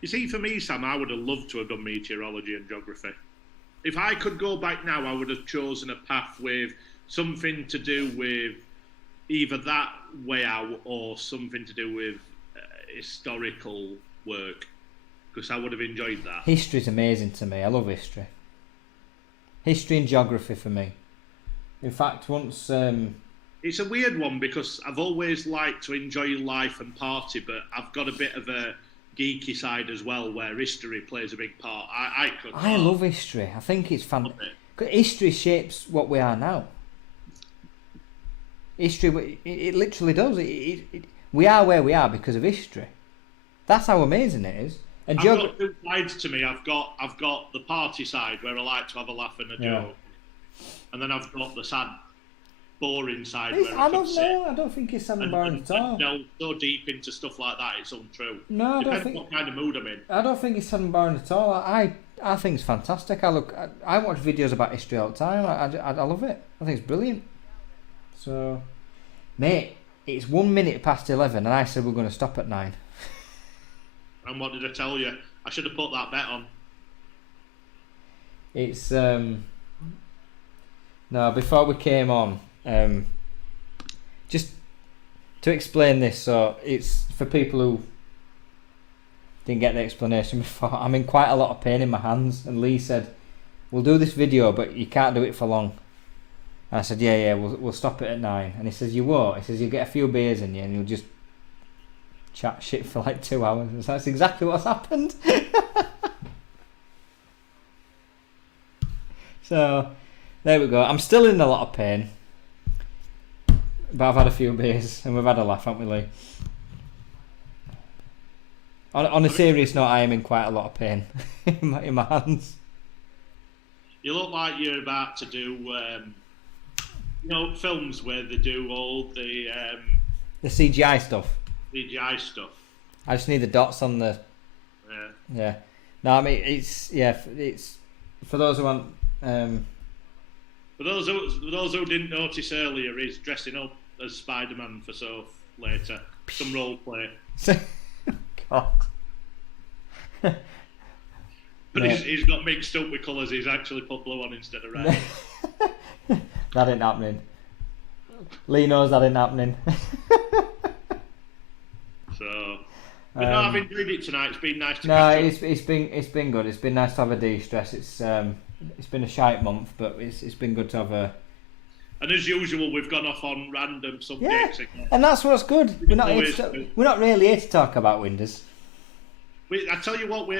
You see, for me, Sam, I would have loved to have done meteorology and geography. If I could go back now, I would have chosen a path with something to do with either that way out or something to do with historical work, because I would have enjoyed that. History's amazing to me. I love history. History and geography for me. In fact, once... It's a weird one because I've always liked to enjoy life and party, but I've got a bit of a geeky side as well, where history plays a big part. I love history. I think it's fantastic. History shapes what we are now. History, it literally does. We are where we are because of history. That's how amazing it is. And I've got two sides to me. I've got the party side where I like to have a laugh and a joke, and then I've got the sad, boring side where I don't think it's sad and boring at all. Delve so deep into stuff like that, it's untrue. No, I Depends what kind of mood I'm in. I don't think it's sad and boring at all. I think it's fantastic. I watch videos about history all the time. I love it. I think it's brilliant. So, mate, it's 1 minute past 11, and I said we're going to stop at 9. And what did I tell you? I should have put that bet on. It's no, before we came on, just to explain this, so it's for people who didn't get the explanation before. I'm in quite a lot of pain in my hands, and Lee said, "We'll do this video, but you can't do it for long." And I said, "Yeah, we'll stop it at 9." And he says, "You won't." He says, "You'll get a few beers in you, and you'll just chat shit for like 2 hours." And that's exactly what's happened. So there we go. I'm still in a lot of pain, but I've had a few beers and we've had a laugh, haven't we, Lee? On a serious note, I am in quite a lot of pain in my hands. You look like you're about to do, films where they do all the CGI stuff. CGI stuff. I just need the dots on the. Yeah. No, I mean it's for those who want. For those who didn't notice earlier, he's dressing up as Spider-Man for later. Some role play. God. But he's got mixed up with colours. He's actually put blue on instead of red. That ain't happening. Lee knows that ain't happening. But no, I've enjoyed it tonight. It's been nice to it's been good. It's been nice to have a de-stress. It's been a shite month, but it's been good to have a. And as usual, we've gone off on random subjects again. And that's what's good. We're not really here to talk about Windows. I tell you what we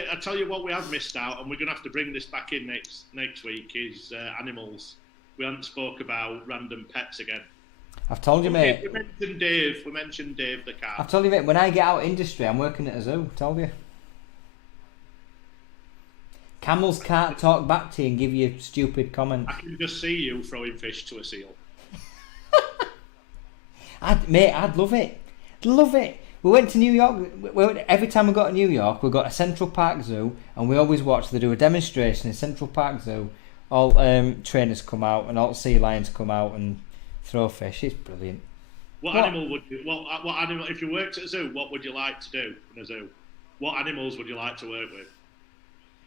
have missed out, and we're going to have to bring this back in next week. Is animals. We haven't spoke about random pets again. I've told you, mate. We mentioned Dave the cat. I've told you, mate. When I get out of industry, I'm working at a zoo. Told you. Camels can't talk back to you and give you stupid comments. I can just see you throwing fish to a seal. I'd love it. Love it. We went to New York. Every time we got to New York, we got a Central Park Zoo, and we always watch. They do a demonstration in Central Park Zoo. All trainers come out, and all sea lions come out and throw fish. It's brilliant. What animal would you? What animal? If you worked at a zoo, what would you like to do in a zoo? What animals would you like to work with?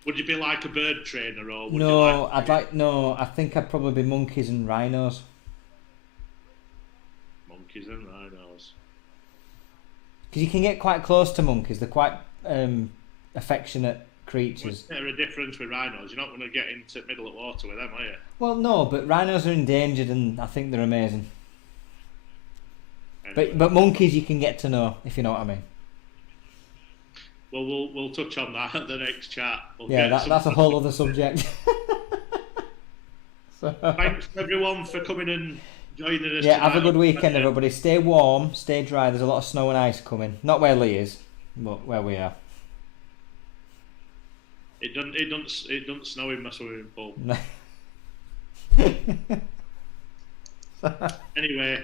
Would you be like a bird trainer, or would you like? I think I'd probably be monkeys and rhinos. Monkeys and rhinos. Because you can get quite close to monkeys. They're quite affectionate creatures. Is there a difference with rhinos? You're not going to get into the middle of water with them, are you? Well, no, but rhinos are endangered, and I think they're amazing. Anyway. But monkeys you can get to know, if you know what I mean. Well, we'll touch on that at the next chat. That's a whole other subject. Thanks everyone for coming and joining us. Yeah, have a good weekend, everybody. Stay warm, stay dry. There's a lot of snow and ice coming. Not where Lee is, but where we are. It doesn't snow in my swimming pool. Anyway,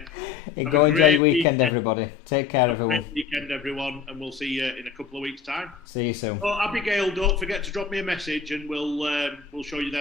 go enjoy your weekend, everybody. Take care, everyone. Great weekend, everyone, and we'll see you in a couple of weeks' time. See you soon. Oh, Abigail, don't forget to drop me a message, and we'll show you then.